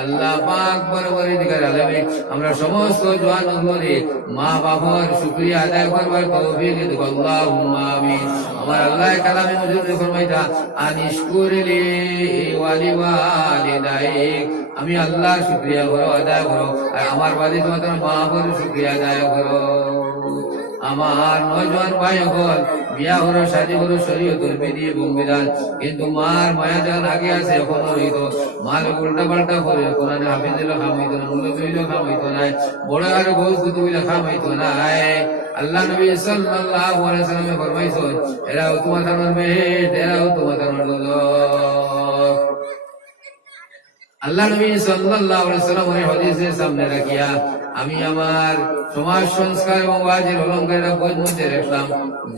আল্লাহ পাক বরাবরই দিকার আলমে আমরা সমস্ত জওয়ান গুলোরে মা বাবার শুকরিয়া আদায় করবার তৌফিক দিক আল্লাহুম্মা আমিন আমার আল্লাহ কালামে মজুদ ফরমাইতা আনিশকুরলি ওয়ালিদাইক আমি আল্লাহর শুকরিয়া করো আদায় করো আর আমার বাদে তোমার মা বাবার শুকরিয়া আদায় করো আমার নজওয়ান ভাই হল বিয়া হলো শাদী হলো শরীয়তের বিধি এবং বিধান কিন্তু মার মায়া যখন আগে আছে এখনো রইত মার উল্টা পাল্টা করে কোরআনে হাফিজ খামাইতো না মূল্য তৈল খামাইতো নাই বড় আর গোল কুতুবিলা খামাইতো নাই আল্লাহ নবী সাল্লাল্লাহু আলাইহি ওয়াসাল্লাম ফরমাইছেন এরাও তোমার মেয়ে এরাও তোমার দোলক আল্লাহ নবী সাল্লাল্লাহু আলাইহি ওয়াসাল্লামের হাদিসের সামনে রাখিয়া আমি আমার সমাজ সংস্কার এবং ওয়াজির অলঙ্কারের বই মধ্যে রাখলাম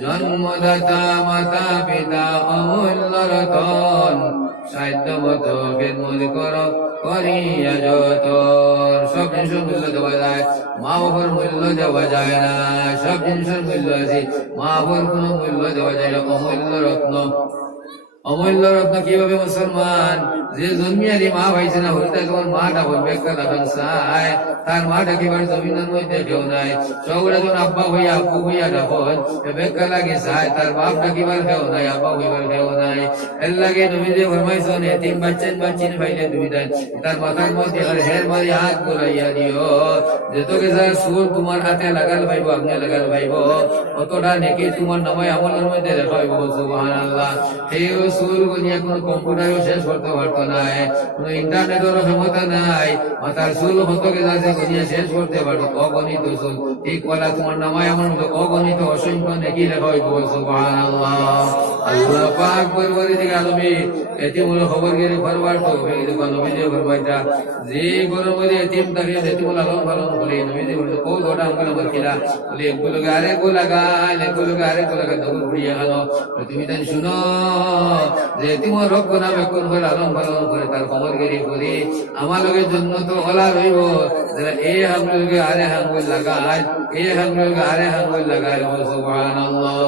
জন্মদাতা মাতা পিতা অমূল্য রতন সাধ্য মতো খেদমত কর করিয়া যতন সব জিনিসের মূল্য দেওয়া যায় মা বাবার মূল্য দেওয়া যায় না সব জিনিসের মূল্য আছে মা বাবার কোনো মূল্য দেওয়া যায় না অমূল্য রত্ন অমূল্য রত্ন কিভাবে মুসলমান যে জন্মিয়ারি মা পাইছে না হইতে তোমার মাটা বলবে চায় তার মাটা কিবার জমিনের মধ্যে কেউ নাই চৌড়া যখন আব্বা হইয়া আপু হইয়া ডাকন বেকা লাগে চায় তার বাপটা কিবার কেউ নাই আব্বা হইবার কেউ নাই এর লাগে তুমি যে ফরমাইছো নে তিন বাচ্চেন ভাইলে তুমি তার মাথার মধ্যে আর হের মারি হাত গোলাইয়া দিও যেতকে যার সুর তোমার হাতে লাগাল পাইব আপনি লাগাল পাইব অতটা নেকি তোমার নামায় আমলের মধ্যে লেখা হইব সুবহানাল্লাহ সেই সুর নিয়ে কোনো কম্পিউটারও শেষ করতে পারতো নাই কোনো ইন্টারনেটেরও ক্ষমতা নাই মাথার সুর হতকে যাচ্ছে গনিয়ে শেষ করতে পারতো অগণিত সুর ঠিক বলা তোমার নামায় আমার মতো অগণিত অসংখ্য নেকি লেখা হইব সুবহানাল্লাহ আল্লাহ পাক পরবর্তী থেকে আলমী এতিমুল খবর গিয়ে ফরবার তো নবীজি ফরমাইতা যে গরম মধ্যে এতিম থাকে এতিমুল আলম পালন করে নবীজি বলতো কো গোটা আমগুলো আমার খিলা বলে এগুলোকে আরেকো লাগাই এগুলোকে আরেকো লাগা দৌড় ঘুরিয়ে গেল তুমি তাই শুনো যে এতিমুল রব গোনা বেকুন করে আলম পালন করে তার খবর গিরি করে আমার লোকের জন্য তো ওলা রইব যারা এই হামগুলোকে আরে হাঙ্গুল লাগায় এই হামগুলোকে আরে হাঙ্গুল লাগায় সুবহানাল্লাহ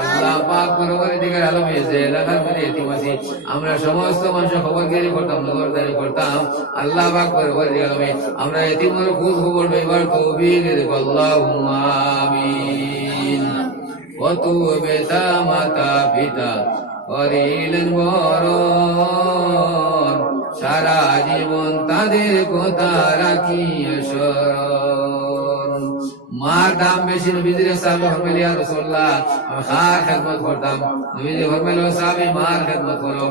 আল্লাহ পাক পরবর্তী দিকে আলম এসে এলাকার মধ্যে এতিম আছি আমরা সমস্ত মানুষের খবর গিরি করতাম নজরদারি করতাম আল্লাহ পাক পরবর্তী আলমে আমরা এতিমের খোঁজ খবর নেবার তৌফিক দেব আল্লাহুম্মা আমিন ওয়া তুবিতা মাতা পিতা করিলেন বরণ সারা জীবন তাদের কথা রাখিয়া স্মরণ মার দাম বেশি নবীজির সাহাবে ফরমাইলেন ইয়া রাসূলুল্লাহ আমি খার খেদমত করতাম নবীজি ফরমাইলেন সাহাবে মার খেদমত করো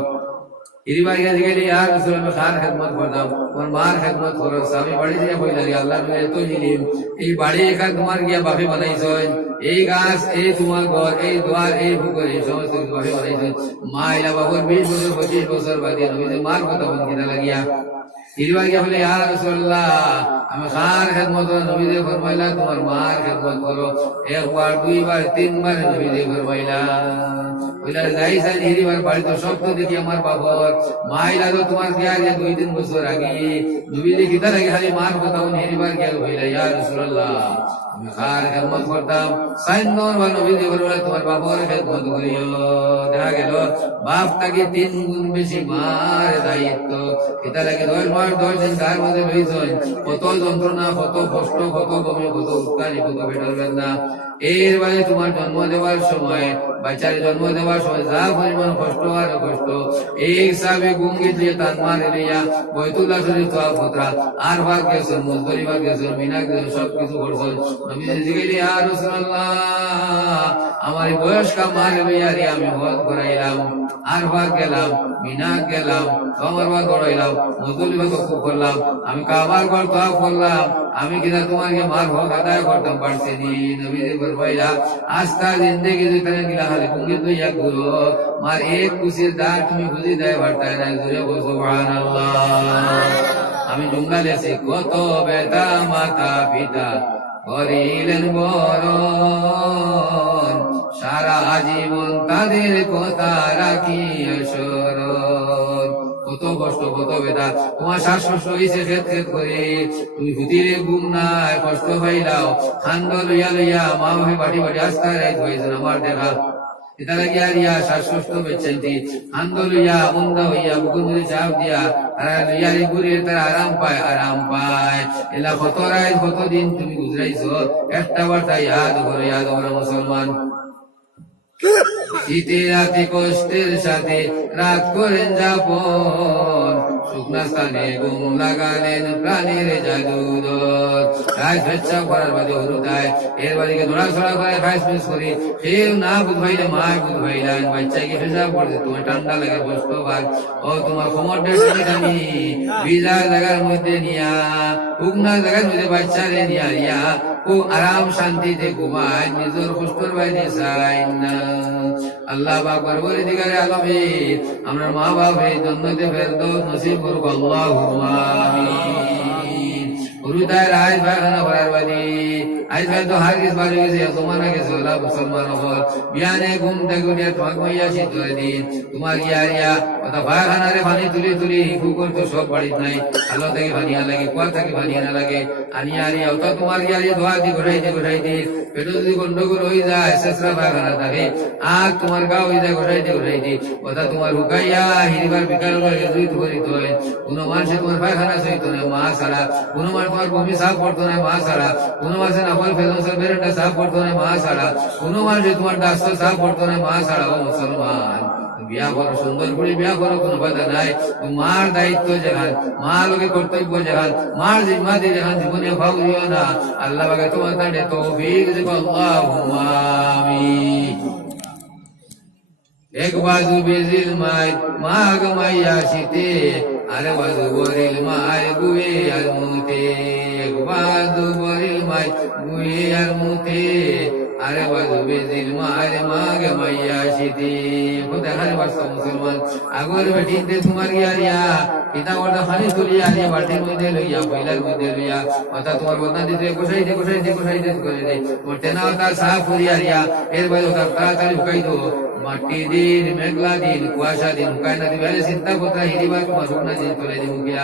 ইরিবার গেলে ইয়া রাসূলুল্লাহ আমি খার খেদমত করতাম তোমার মার খেদমত করো সাহাবে বাড়ি দিয়ে কইলেন আল্লাহ নবী এত জিনিস এই বাড়ি এখান তোমার গিয়া বাপে বানাইছেন এই গাছ এই তোমার ঘর এই দ্বার এই পুকুর এই সমস্ত বাপে বানাইছেন মা ইলা বাবুর 20 বছর 25 বছর বাদে নবীজি মার কথা বলতে লাগিয়া ইরিবার গিয়া বলে ইয়া রাসূলুল্লাহ আমি খার খেদমত করো নবীজি ফরমাইলা তোমার মার খেদমত করো একবার দুইবার তিনবার নবীজি ফরমাইলা ওইলা যাইছেন ইরিবার বাড়ি তো সব তো দেখি আমার বাবার মাইলা তো তোমার বিয়া গিয়া 2-3 বছর আগে নবীজি কিতা লাগে খালি মার কথা ইরিবার গিয়া বলে ইয়া রাসূলুল্লাহ আমি কার খেদমত করতাম? সাইন্দর বা নবীজি বলে তোমার বাবার খেদমত করিও। দেখা গেল বাপ তাকে 3 গুণ বেশি মার দায়িত্ব। এটা লাগে 10 মাস 10 দিন তার মধ্যে লইছেন, কত যন্ত্রণা, কত কষ্ট, কত বমি, কত উৎকানি, কত পেটের বেদনা। এর বাইরে তোমার জন্ম দেওয়ার সময়, বাচ্চার জন্ম দেওয়ার সময় যা পরিমাণ কষ্ট আর কষ্ট, এই হিসাবে গুঙ্গি দিয়ে তার মারে লইয়া বৈতুল্লাহ শরীফ তোয়া ফতরা আর ভাগ গেছেন, মুজদরি ভাগ গেছেন, মিনা গেছেন, সবকিছু করছেন। নবীজি জিজ্ঞেস ইয়া রাসূলুল্লাহ, আমার বয়স্ক মারে লইয়া রে আমি হজ করাইলাম, আর ভাগ গেলাম, মিনা গেলাম, আমার ভাগ করাইলাম, মুজদরি ভাগ করলাম, আমি কাবার ঘর তোয়া করলাম, আমি কিনা তোমাকে মার হক আদায় করতাম পারছি নি। নবীজি ফরমাইলা আস্থা জিন্দেগি যেখানে গিলা হালে কুঙ্গি তো ইয়া গুলো মার এক কুশির দাঁত তুমি বুঝি দেয় বার্তায় নাই, জুড়ে বল সুবহানাল্লাহ। আমি জুমলা লেছি, কত বেটা মাতা পিতা করিলেন বরণ, সারা জীবন তাদের কথা রাখি স্মরণ। কত কষ্ট, কত বেদা, তোমার শ্বাসকষ্ট হয়েছে খেত খেত করে, তুমি হুতিরে ঘুম নাই, কষ্ট পাইলাও, খান্দ লইয়া লইয়া মা ভাই বাড়ি বাড়ি আস্থা রাইত হয়েছেন আমার দেখা। এটা লাগিয়া রিয়া শ্বাসকষ্ট বেচেন্তি খান্দ লইয়া বন্ধ হইয়া বুকুর মধ্যে চাপ দিয়া তারা লইয়া রে ঘুরে তারা আরাম পায়, আরাম পায়। এলা কত রাত কত দিন তুমি গুজরাইছো, একটা বার্তা ইয়াদ করে, ইয়াদ করে মুসলমান। শীতে রাতে কষ্টের সাথে রাত করেন যাপন, শুকনা স্থানে ঘুম লাগালেন প্রাণীর জাদুদর। রাত স্বেচ্ছা করার বাদে হরুদায় এর বাড়িকে দৌড়াছড়া করে খাইস মিস করি, সেও না বুঝবাইলে মায় বুঝবাইলেন, বাচ্চাকে পেশাব করছে, তোমার ঠান্ডা লাগে কষ্ট ভাগ, ও তোমার কোমরটা টানি ভিজা জায়গার মধ্যে নিয়া, শুকনা জায়গার মধ্যে বাচ্চারে নিয়া রিয়া ও আরাম শান্তিতে ঘুমায়, নিজের কষ্টর বাইরে চাই না। আল্লাহ পাক পরবর্তীকালে আলমে আমরা মা বাপের জন্নতে ফেরদৌস নসিব করুক, আল্লাহুম্মা আমিন। হুরুদায় রাজ বাগানা করার বাদে আজ ভাই তো হার কিছু বাজে গেছে, তোমার গেছে ওলা মুসলমান হল বিয়ানে ঘুম থেকে উঠিয়া তোমাকে মাইয়া শীত করে দিন, তোমার ইয়া রিয়া কথা বাগানারে পানি তুলি তুলি কুকুর তো সব বাড়িত নাই, আলো থেকে ভানিয়া লাগে, কুয়া থেকে ভানিয়া না লাগে, আনিয়া রিয়া ওটা তোমার ইয়া রিয়া ধোয়া দি ঘটাই দি পেটো যদি গন্ডগোল হয়ে যায়, শেষরা বাগানা থাকে, আর তোমার গা হয়ে যায় ঘটাই দি ওটা তোমার হুকাইয়া হিরিবার বিকাল জুইত করিত হয়। কোনো মানুষে তোমার পায়খানা সইত না মা ছাড়া, কোনো মানুষ তোমার বমি সাফ করতো না মা ছাড়া, কোনো মানুষের নাফল ফেলসের বেরেন্টা সাফ করতো না মা ছাড়া, কোনো মানুষে তোমার দাস্ত সাফ করতো না মা ছাড়া। ও মুসলমান, বিয়া করো, সুন্দর করে বিয়া করো, কোনো বাধা নাই। মার দায়িত্ব যেখান, মা লোকে কর্তব্য যেখান, মার জিম্মাদি যেখান জীবনে ভাব দিও না। আল্লাহ পাকে তোমার কাছে তৌফিক দিক, আল্লাহুম্মা আমিন। এক বাজু বেজিল মাই মাগ মাইয়া শীতে, আরে বাজু বরিল মাই গুয়ে আর মুতে, এক বাজু বরিল মাই গুয়ে আর মুতে, আরে বাজু বেজিল মাই মাগ মাইয়া শীতে। দেখার বাস্তব মুসলমান আগর বেটিতে তোমার গিয়া পিতা বর্দা পানি তুলিয়া আনিয়া বাটির মধ্যে লইয়া পয়লার মধ্যে লইয়া অর্থাৎ তোমার বদনা দিতে গোসাইতে করে দে, তোমার টেনা তার সাফ করিয়া রিয়া এর বাইরে তার তাড়াতাড়ি ঢুকাই দো। মাটি দিন, মেঘলা দিন, কুয়াশা দিন, হুকাই না দিবে, চিন্তা কথা হিরিবা তোমার শুকনা দিন চলে দিব গিয়া।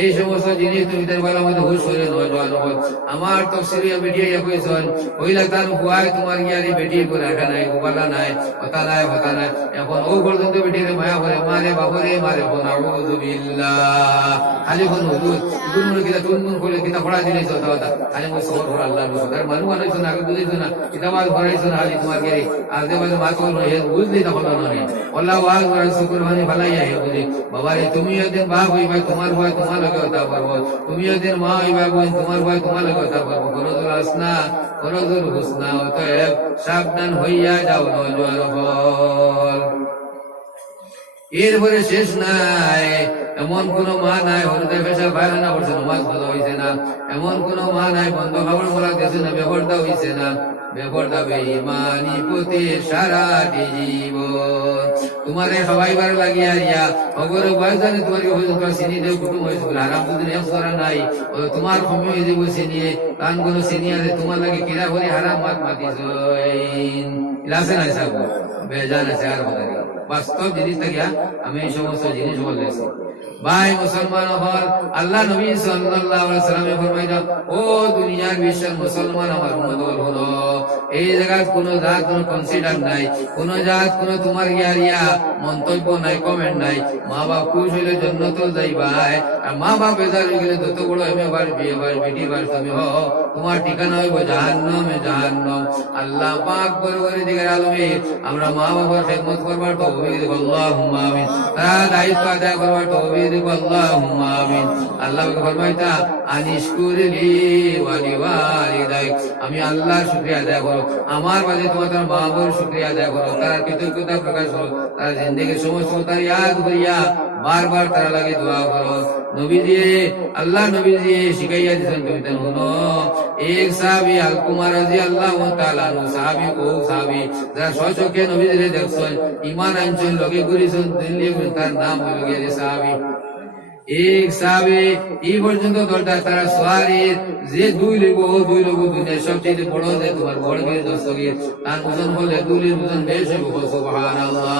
এই সমস্ত জিনিস তুমি তার বেলা মধ্যে হুশ করে নয় জয়। আমার তফসিরিয়া বেটিয়ে কইছেন ওইলা তার হুয়ায় তোমার গিয়ারি বেটির করে রাখা নাই, গোপালা নাই, হতা নাই, হতা নাই। এখন ও পর্যন্ত বেটিরে মায়া করে মারে বাবরে মারে নাউযু বিল্লাহ। খালি কোন হুজুর গুণ কিনা তুনমুন করে কিনা পড়া জিনিস হতা হতা খালি মই সবর করে আল্লাহর রসুল আর মানু আনাইছো না, আগে বুঝাইছো না, কিতাবাদ ভরাইছো না, খালি তোমার গিয়ারি আজে বাজে মা কল হে বুঝলি তখন নয়। আল্লাহ ওয়াজ করে শুকর মানে ভালাইয়া হে বুঝি বাবারে, তুমি একদিন বাপ হইবা, তোমার ভয় তোমার লগে হতা পারবো, তুমি একদিন মা হইবা বোন, তোমার ভয় তোমার লগে হতা পারবো। ফরজুল হাসনা ফরজুল হুসনা, অতএব সাবধান হইয়া যাও নজর হল। এরপরে শেষ নাই, এমন কোন মা নাই হরুদের পেশা পায়খানা করছে নামাজ ভালো হয়েছে না, এমন কোন মা নাই বন্ধ খাবার বলা গেছে না, বেপরদা হয়েছে না, বেপরদা বেঈমানি পথে সারাটি জীবন। তোমারে সবাইবার লাগিয়া রিয়া অগর বয়সানে তোমার তোমার চিনি দেব কুটুম হয়েছে বলে আরাম দুদিন করা নাই, তোমার কমে হয়ে যাব চিনিয়ে কান গুলো চিনিয়া তোমার লাগে কিরা করে হারাম মাত মাতিস আছে না সাবু বেজান আছে। আর বাস্তব জিনিস থাকিয়া আমি এই সমস্ত জিনিস বলেছি। ভাই মুসলমান হল আল্লাহ নবী সাল্লাল্লাহু আলাইহি সাল্লামে ফরমাইলেন ও দুনিয়ার বিশ্বের মুসলমান আমার উম্মত হলো এই জায়গায় কোন জাত কোন কনসিডার নাই কোন জাত কোন তোমার ইয়ারিয়া মন্তব্য নাই কমেন্ট নাই মা বাপ খুশ হইলে জান্নাতে যাইবাই আর মা বাপ বেজার হয়ে গেলে যত বড় এমএ বার বিয়ে বার বেটি বার তুমি হও তোমার ঠিকানা হইব জাহান্নামে জাহান্নাম আল্লাহ পাক বড় করে দিকের আলমে আমরা মা বাবার খেদমত করবার তৌফিক দিব আল্লাহুম্মা আমিন তার দায়িত্ব আদায় করবার তৌফিক দিব আল্লাহুম্মা আমিন আল্লাহ ফরমাইতা আনিশকুরলি ওয়া লিওয়ালিদাইক আমি আল্লাহর শুকরিয়া আদায় করো আমার বাদে তোমার মা বাবার শুকরিয়া আদায় করো তার কৃতজ্ঞতা প্রকাশ করো তার জিন্দেগির সমস্ত তার ইয়াদ করিয়া বারবার তার লাগে দোয়া করো নবী দিয়ে আল্লাহ নবী দিয়ে শিখাইয়া দিয়েছেন তুমি তো শুনো এক সাহাবী আল-কুমার রাদিয়াল্লাহু তাআলা আনহু সাহাবী ও সাহাবী যারা সচক্ষে নবী দিয়ে দেখছেন ঈমান আনছেন লগে ঘুরিছেন দিল্লি তার নাম হইল গিয়ে সাহাবী এক সাহাবী এই পর্যন্ত দরজা তারা সওয়ারির যে দুই লোক দুনিয়ার সবচেয়ে বড় যে তোমার বড় বীর দস্তগীর তার ওজন হলে দুলির ওজন বেশি সুবহানাল্লাহ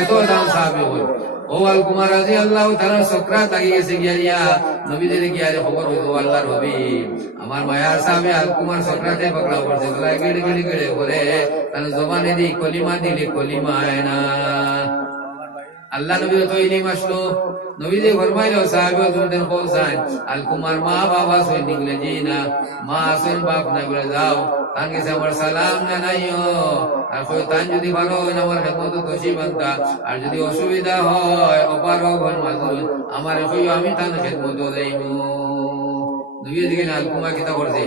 এত দাম সাহাবী হল ও আল-কুমার রাদিয়াল্লাহু তাআলা সকরাত লাগি গেছে গিয়া নবীদের গিয়া খবর হইল আল্লাহর হাবিব আমার মায়ার সাহাবী আল-কুমার সকরাতে পকড়া পড়ছে গলা গেড়ে করে তার জবানে দি কলিমা দিলে কলিমা আয়না আল্লাহ নবী তো ইলম আসলো নবী যে ফরমাইলো সাহাবী তোমাদের পৌঁছান আল-কুমার মা বাবা সই নিকলে জি না মা আসল বাপ না বলে যাও তাকে আমার সালাম জানাইও আর কই তান যদি ভালো হয় আমার খেদমত দোষী বান্দা আর যদি অসুবিধা হয় অপারগ হয় মাদুর আমার কই আমি তান খেদমত দেইমু নবী দিকে আল-কুমার কিতা করছে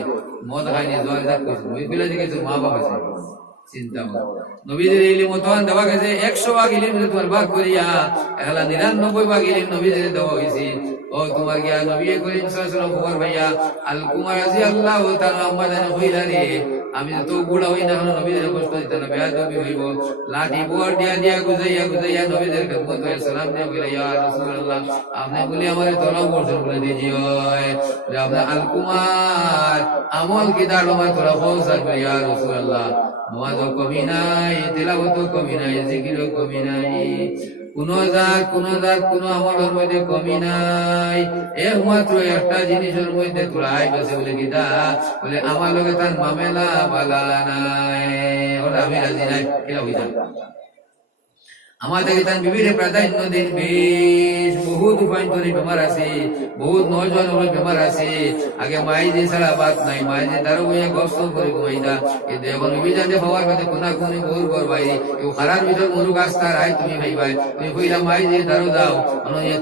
মদ খাইনি জোয়ার জাত কইছে নবী বলে দিকে তো মা বাবা আছে চিন্তা নবীদের ইলম মতন দেওয়া গেছে 100 ভাগ ইলম তোমার ভাগ করিয়া এলা 99 ভাগ ইলম নবীদের দেওয়া হয়েছে ও তোমার গিয়া নবী করিম সাল্লাল্লাহু আলাইহি ওয়াসাল্লাম খবর ভাইয়া আল-কুমার রাদিয়াল্লাহু তাআলা আমাদের হইলা রে আমি তো বুড়া হই না নবীদের কষ্ট দিতে না বেয়াদবি হইব লাঠি বোর দিয়া গুজাইয়া নবীদের খেদমত করে সালাম দিয়া বলে ইয়া রাসূলুল্লাহ আপনি বলি আমারে তলব বর্জন করে দিজিও যে আপনি আল-কুমার আমল কি দাঁড়ো আমার তোরা পৌঁছা করে ইয়া রাসূলুল্লাহ নামাজ কমি নাই তিলাওয়াত কমি নাই জিকির কমি নাই কোন আমলের মধ্যে কমি নাই একমাত্র একটা জিনিসের মধ্যে তোরা আইবাছে বলে কিতা বলে আমার লগে তার মামেলা বালা নাই ওটা আমি রাজি নাই কিলা হইতা আমাদের তার বিভিন্ন প্রাধান্য দিন বেশ বহুত উপায়ন্তরী বেমার আছে বহুত নজন বেমার আছে আগে মাই যে ছাড়া বাদ নাই মাই যে তারও বইয়া কষ্ট করে ঘুমাইতা কিন্তু এখন অভিযানে হওয়ার মধ্যে কোনা কোনি গৌর করবাই কেউ খারার ভিতর মরুক আস্তার আয় তুমি ভাইবাই তুমি কইলা মাই যে তারও দাও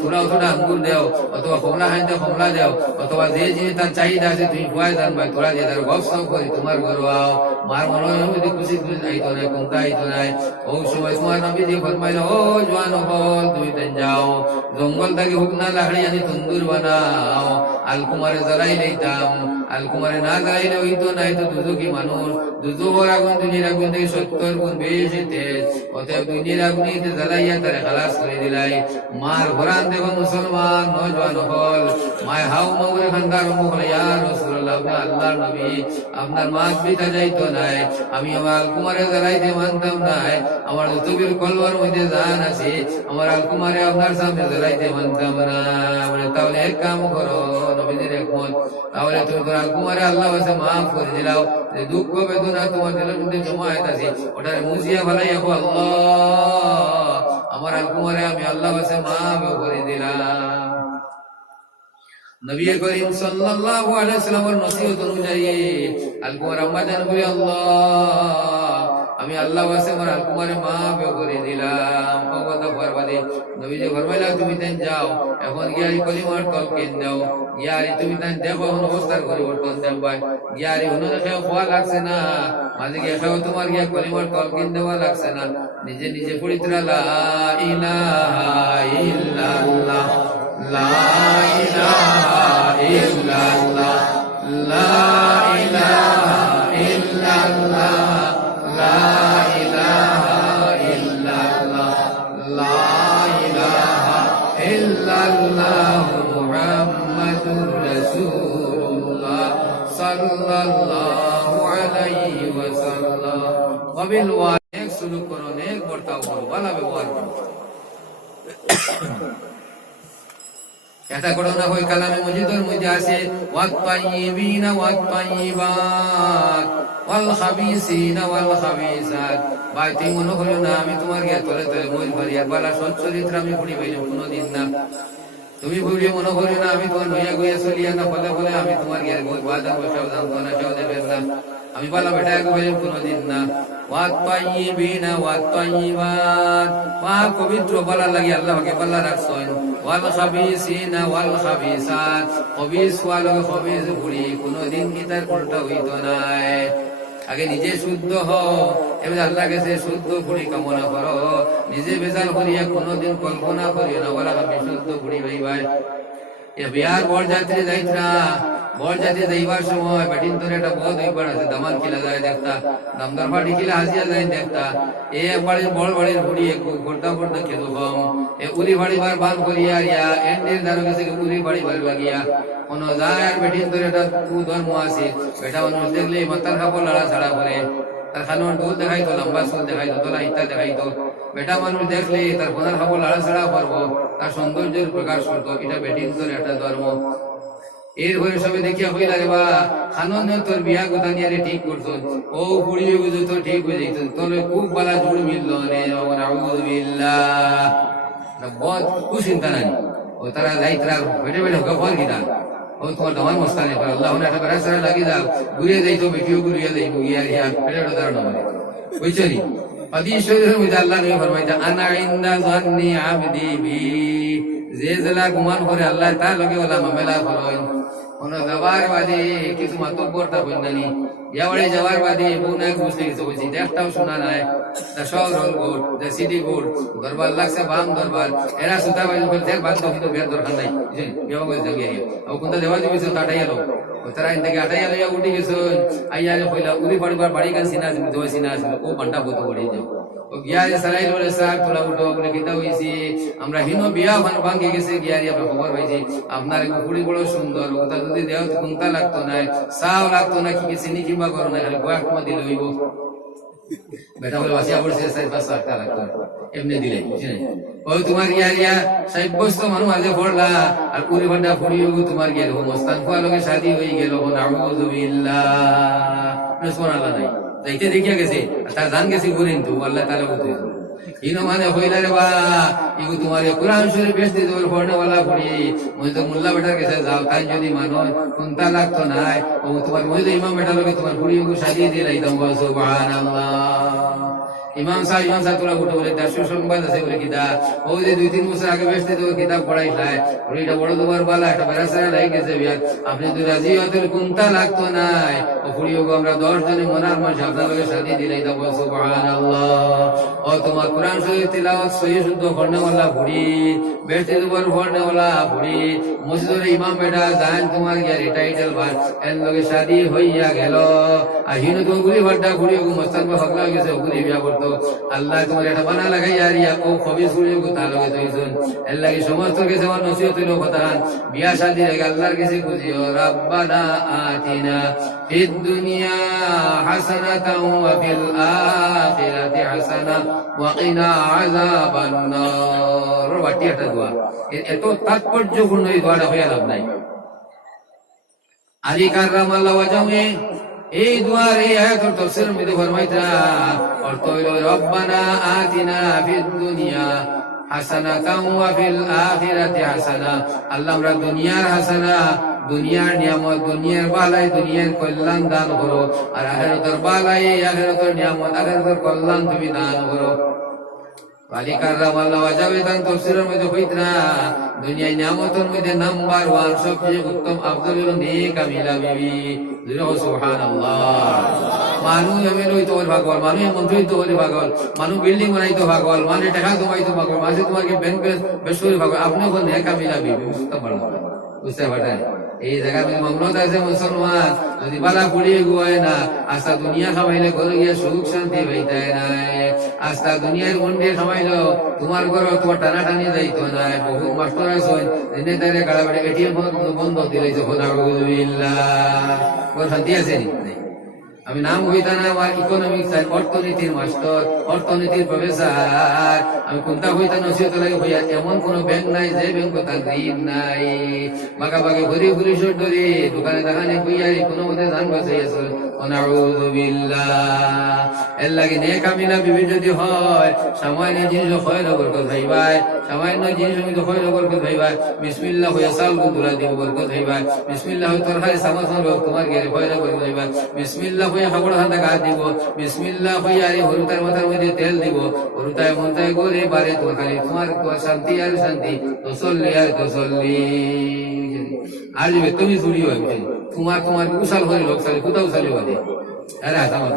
তোরাও থোড়া আঙ্গুর দেও অথবা কমলা খাইতে কমলা দেও অথবা যে জিনিস তার চাহিদা আছে তুমি খুয়াই দান ভাই তোরা যে তার গপ্প করি তোমার ঘর আও মার মনে মধ্যে খুশি আইতো নাই কোনটা আইতো নাই ও সময় তোমার নবী যে ফরমাইল ও জওয়ান হল তুমি তেন যাও জঙ্গল থেকে হুক না লাকড়ি আনি তন্দুর বানাও আল-কুমারে জ্বালাই লইতাম আল-কুমারে না জ্বালাইলে হইতো নাই তো দুজকি মানুষ দুজোর আগুন দুনিয়ার আগুন থেকে 70 গুণ বেশি তেজ অতএব দুনিয়ার আগুনিতে জ্বালাইয়া তারে খালাস করে দিলাই মার ঘরান দেব মুসলমান নজওয়ান হল মায় হাউ মাউরে খান্দার মুখ ইয়া রাসূলুল্লাহ আপনি আল্লাহর নবী আপনার মাছ বিতা যাইতো নাই আমি আমার আল-কুমারে জ্বালাইতে মানতাম নাই আমার যতবির কলবার মধ্যে জান আছে আমার আল-কুমারে আপনার সামনে জ্বালাইতে মানতাম না বলে তাহলে এক কাম করো নবীদের একমত তাহলে তুমি তোর আল-কুমারে আল্লাহ কাছে মাফ করে দিলাও যে দুঃখ বেদনা তোমার দিলের মধ্যে জমা হইতাছে ওটারে মুছিয়া ভালাই আল্লাহ আমার আল-কুমারে আমি আল্লাহ কাছে মাফ করে দিলাম নবী করিম সাল্লাল্লাহু আলাইহি ওয়াসাল্লামের নসিহত অনুযায়ী আল-কুমার আম্মা জান বলে আল্লাহ আমি আল্লাহ কাছে আমার আল-কুমারে মাফ করে দিলাম কথা ফরমাদে নবী যে ফরমাইলা তুমি তেন যাও এখন গিয়ারি কলিমার তলকিন দাও গিয়ারি তুমি তেন দেখো অবস্থার পরিবর্তন দেন ভাই গিয়ারি হনো দেখে খোয়া লাগছে না মাঝে গিয়ে খাও তোমার গিয়া কলিমার তলকিন দেওয়া লাগছে না নিজে নিজে পড়িতরা লা ইলাহা ইল্লাল্লাহ লা ইলাহা ইল্লাল্লাহ লা ইলাহা ইল্লাল্লাহ লা ইলাহা ইল্লাল্লাহ লা ইলাহা ইল্লাল্লাহ মুহাম্মাদুর রাসূলুল্লাহ সাল্লাল্লাহু আলাইহি ওয়াসাল্লাম ওয়া বিল ওয়ালিক সুলুক করো নেক বর্তাও করো ভালো ব্যবহার করো এটা ঘটনা হয় কালামে মজিদের মধ্যে আছে ওয়াত-তাইয়িবিনা ওয়াত-তাইয়িবাত ওয়াল খাবিসিনা ওয়াল খাবিসাত। ভাই তুমি মনে করো না আমি তোমার গিয়ে তলে তলে মই করি আর বালা সচ্চরিত্র আমি পড়ি পাইলাম কোনোদিন না। তুমি বুঝিয়ে মনে করো না আমি তোমার নইয়া গইয়া চলিয়া না ফলে ফলে আমি তোমার গিয়ে বাজার বসাও দাম তো না সেও দেবেন না। আমি বালা বেটা এক পাইলাম কোনোদিন না। ওয়াত-তাইয়িবিনা ওয়াত-তাইয়িবাত পাক পবিত্র বলার লাগি আল্লাহকে বলা রাখছেন। ওয়াল খাবিসিনা ওয়াল খাবিসাত খবিস ওয়াল খবিস বুড়ি কোনোদিন কি তার উল্টা হইতো নাই। আগে নিজে শুদ্ধ হও, এবার আল্লাহ কাছে শুদ্ধ বুড়ি কামনা করো। নিজে বেজাল করিয়া কোনোদিন কল্পনা করিও না বলা আমি শুদ্ধ বুড়ি ভাই ভাই। এ বিয়ার বরযাত্রী যাইতরা, বরযাত্রী যাইবার সময় বেটিন তোর একটা বহুত হইবার আছে দামান খিলা যায় দেখতা, দামদার ফাটি খিলা হাসিয়া যায় দেখতা। এ বাড়ির বড় বাড়ির বুড়ি একটু ঘুরতা ঘুরতা খেতো কম এ উলি বাড়িবার বান করিয়া ইয়া এন্ডের দ্বারা গেছে উলি বাড়িবার লাগিয়া কোনো যায় আর বেটিন তোর একটা কুধর্ম আছে। বেটা মানুষ দেখলে মাথার কাপড় লড়া ছাড়া করে, তার খানোর দুধ দেখাইতো, লম্বা চুল দেখাইতো, তোলা ইত্যা দেখাইতো। বেটা মানুষ দেখলে তার কোনার খাপড় লড়া ছাড়া করবো, তার সৌন্দর্যের প্রকাশ করতো। এটা বেটিন তোর একটা ধর্ম। এর হয়ে সবে দেখিয়া হইলা রে বা খানন তোর বিয়া কথা নিয়ে ঠিক করছো, ও বুড়ি বুঝো তো ঠিক হয়ে যাইতো, তোর খুব বালা জুড় মিলল রে। আউযুবিল্লাহ বহুত কুচিন্তা নাই। ও তারা যাইতরা বেটে বেটে হোক ফল কিনা ও তোমার দমান মস্তানি করে আল্লাহ একটা করে সারা লাগি যাও ঘুরিয়ে যাইতো বেটিও ঘুরিয়ে যাইবো ইয়া ইয়া বেটে বেটে দাঁড়ানো মানে বুঝছো নি। হাদিস শরীফের মধ্যে আল্লাহ নবী ফরমাইতা আনা ইনদা যান্নি আবদি বি, যে জেলা গুমান করে আল্লাহ তার লগে ওলা মামলা করয়। কোন যাবার বাদে কিছু মাতব্বরটা বইনানি ইয়াবাড়ি যাওয়ার বাদে বউ নাই বুঝতে গেছে বলছি একটাও শোনা নাই। সব রোল বোর্ড সিটি বোর্ড দরবার লাগছে বাম দরবার এরা সুতা বাজু করে দেখ বাদ কিন্তু বের দরকার নাই বিবাহ করে জাগিয়ে ও কোনটা দেওয়া দিয়েছে তাটাই এলো তারা ইন থেকে আটাই এলো উঠে গেছে আইয়া কইলা উলি বাড়িবার বাড়ি গান সিনা আসবে দোয়া সিনা আসবে ও পান্ডা বত পড়ে যাও ও গিয়ারে সারাই বলে স্যার তোলা উঠো বলে কিতা হইছি আমরা হিনো বিয়া ভাঙে গেছে গিয়ারি আমরা খবর পাইছি আপনার কুকুরি বড় সুন্দর ওটা যদি দেও তো কোনটা লাগতো না সাও লাগতো না কি চিনি কিংবা করো না খালি কয়েক মাস দিলে হইব। বেটা বলে বাসিয়া পড়ছে 4-5 টাকা লাগতো এমনি দিলে বুঝলেন। ওই তোমার ইয়া সাব্যস্ত মানুষ আগে পড়লা আর কুড়ি ঘন্টা ফুড়িয়ে তোমার গেল মস্তান ফুয়া লোকে শাদি হয়ে গেল। নাউযুবিল্লাহ সুবহানাল্লাহ নাই যাইতে দেখিয়া গেছে তার জান গেছে ঘুরেন তো আল্লাহ তাআলা বলতেছে ইনো মানে হইলা রে বা ইগো তোমার কুরআন শরীফ বেশ দিতে পড়নে वाला পড়ি মই তো মোল্লা বেটার কাছে যাও তাই যদি মানো কোনটা লাগতো না ও তোমার মই ইমাম বেটা লোকে তোমার পুরিও সাজিয়ে দিয়ে লাইতাম সুবহানাল্লাহ। ইমাম সাহেব তোরা উঠে বলে তার সুসংবাদ আছে বলে কিতা ও যে 2-3 বছর আগে বেশ দিতে কিতাব পড়াইলাই ওইটা বড় তোমার বালা একটা বেরাসারা লাগে গেছে বিয়ার আপনি তো রাজি হতেন কোনটা লাগতো না ও পুরিও আমরা 10 জনে মনার মাঝে আপনার লোকে সাজিয়ে দিয়ে লাইতাম সুবহানাল্লাহ। ও তোমার কুরআন শরীফ তিলাওয়াত সহি শুদ্ধ করনে वाला বুড়ি বেশ দিতে পড়নে वाला বুড়ি মসজিদের ইমাম বেটা জান তোমার গিয়া টাইটেল বার এর লোকে শাদি হইয়া গেল আর হিনো তো গুলি ভাড়া বুড়ি ও মস্তান বা হকলা গেছে ওগুলি বিয়া করতো আল্লাহ তোমার এটা বানা লাগাই আর ইয়া ও খবি শুনে গো তার লগে তৈছুন এর লাগি সমস্ত কিছু আমার নসিহত হইল কথা বিয়া শাদি রেগে আল্লাহর কাছে বুঝিও রাব্বানা আতিনা ফিদ দুনিয়া হাসানাতাও ওয়া ফিল আখিরাতি হাসানা ওয়া কিনা আযাবান নার। বাটি একটা দোয়া এত তাৎপর্যপূর্ণ এই দোয়াটা হইয়া লাভ নাই। আলী কাররামাল্লাহু ওয়াজহাহু এই দুয়ার এই আয়াতের তাফসীরের মধ্যে ফরমাইতা অর্থ হইল রব্বানা আতিনা ফিদ দুনিয়া হাসানাতাও ওয়া ফিল আখিরাতি হাসানা। আল্লাহ আমরা দুনিয়ার হাসানা দুনিয়ার নিয়ামত দুনিয়ার বালাই দুনিয়ার কল্যাণ দান করো আর আখিরাতের বালাই আখিরাতের নিয়ামত আখিরাতের কল্যাণ তুমি দান করো। আলী কাররামাল্লাহু ওয়াজহাহু তার তাফসীরের মধ্যে কইতরা দুনিয়ার নিয়ামতের মধ্যে নাম্বার 1 সবচেয়ে উত্তম আফদল হলো নেক কামিলা বিবি। সুবহানাল্লাহ। মানুষ এমন হইতো পাগল মানুষ এমন হইতো পাগল মানুষ বিল্ডিং বানাইতো পাগল মানে টাকা জমাইতো পাগল মাঝে তোমাকে ব্যাংক বেশ করে পাগল আপনি ওখানে নেক কামিলা বিবি বুঝতে পারলাম বুঝতে পারেন। এই জায়গায় মামলত আছে মুসলমান যদি বালা পুড়িয়ে গুয়ায় না আস্তা দুনিয়া খামাইলে ঘরে গিয়ে সুখ শান্তি পাইতায় নাই আস্তা দুনিয়ার মন্ডে খামাইলো তোমার ঘর তোমার টানা টানি যাইতো নাই। বহু মাস্টার আছে দিনে তারে গাড়া বেড়ে এটিএম বন্ধ দিলে যখন আউযুবিল্লাহ শান্তি আছে নি আমি আমি নাম হইতা না আমার ইকোনমিক্স আর অর্থনীতির মাস্টার, অর্থনীতির প্রফেসর। আমি কোনটা হইতা নসিহত লাগে হইয়া এমন কোন ব্যাংক নাই যে ব্যাংক তার ঋণ নাই। বাঁকা বাঁকে ঘুরি ঘুরি সর ধরে দোকানে দাকানে বইয়ারি কোনো মতে ধান বাঁচাইয়াছ। এর লাগে নেক আমিলা বিবি যদি হয় সামান্য জিনিস খয়র বরকত হইবাই, সামান্য জিনিস আমি খয়র বরকত হইবাই। বিসমিল্লাহ হইয়া চাল গুঁদুরা দিব বরকত হইবাই। বিসমিল্লাহ হয়ে তরকারি সামাজন তোমার গেলে খয়র বরকত হইবাই। বিসমিল্লাহ হইয়া খাবড় খান্দা গাছ দিব। বিসমিল্লাহ হইয়া আর হরুতার মাথার মধ্যে তেল দিব। হরুতায় মন্তায় গড়ে বারে তোমার খালি তোমার শান্তি আর শান্তি। তসল্লি আর তসল্লি। আর যাবে তুমি চুরি হয় তোমার তোমার উসাল হলে লোক সালে কোথাও সালে বাদে। আরে হাত আমার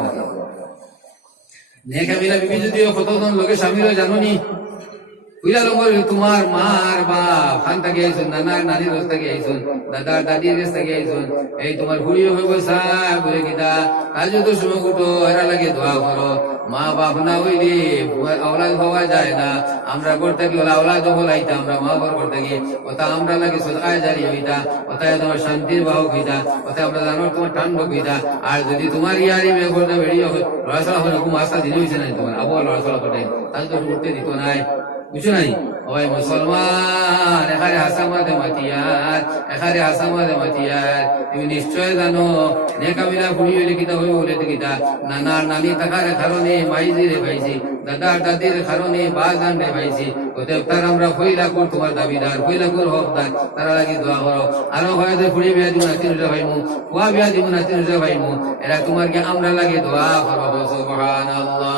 নেক আমিলা বিবি যদি কতজন লোকে স্বামী হয় জানো নি? বুঝা লোক তোমার মার বাপ খান থেকে আইসুন, নানার নানির রস থেকে আইসুন, দাদার দাদির কাছ থেকে আইসুন। এই তোমার বুড়িও হইব সাহ বলে কিতা কাজ তো সময় উঠো এরা লাগে ধোয়া করো। মা বাপ না হইলে আওলাদ হওয়া যায় না। আমরা করতে কি হলে আওলাদ হলাইতা, আমরা মা বাবার করতে গিয়ে ওটা আমরা লাগে সদকায় জারি হইতা, ওটাই তোমার শান্তির বাহক হইতা, ওটা আমরা জানো তোমার ঠান্ডক হইতা। আর যদি তোমার ইয়ারি বেগরটা বেরিয়ে লড়াচড়া হয় এরকম আস্থা দিলে হয়েছে নাই তোমার আবহাওয়া লড়াচড়া করে তাহলে তো উঠতে দিত নাই। বুঝছো নাই? ওই মুসলমান এখানে হাসামাদে মাতিয়ার, এখানে হাসামাদে মাতিয়ার। তুমি নিশ্চয় জানো নেক আমিলা বুড়ি হইলে কিতা হইব বলে কিতা নানার নানি থাকার কারণে মাইজি রে পাইছি, দাদার দাদির কারণে বাজান রে পাইছি। অতএব তার আমরা ফইলাকুর তোমার দাবিদার, ফইলাকুর হকদার, তারা লাগি দোয়া করো। আরো হয়তো বুড়ি বিয়া দিব নাতিন ভাইমু, কুয়া বিয়া দিব নাতিন ভাইমু, এরা তোমার কি আমরা লাগে দোয়া করবো। সুবহানাল্লাহ।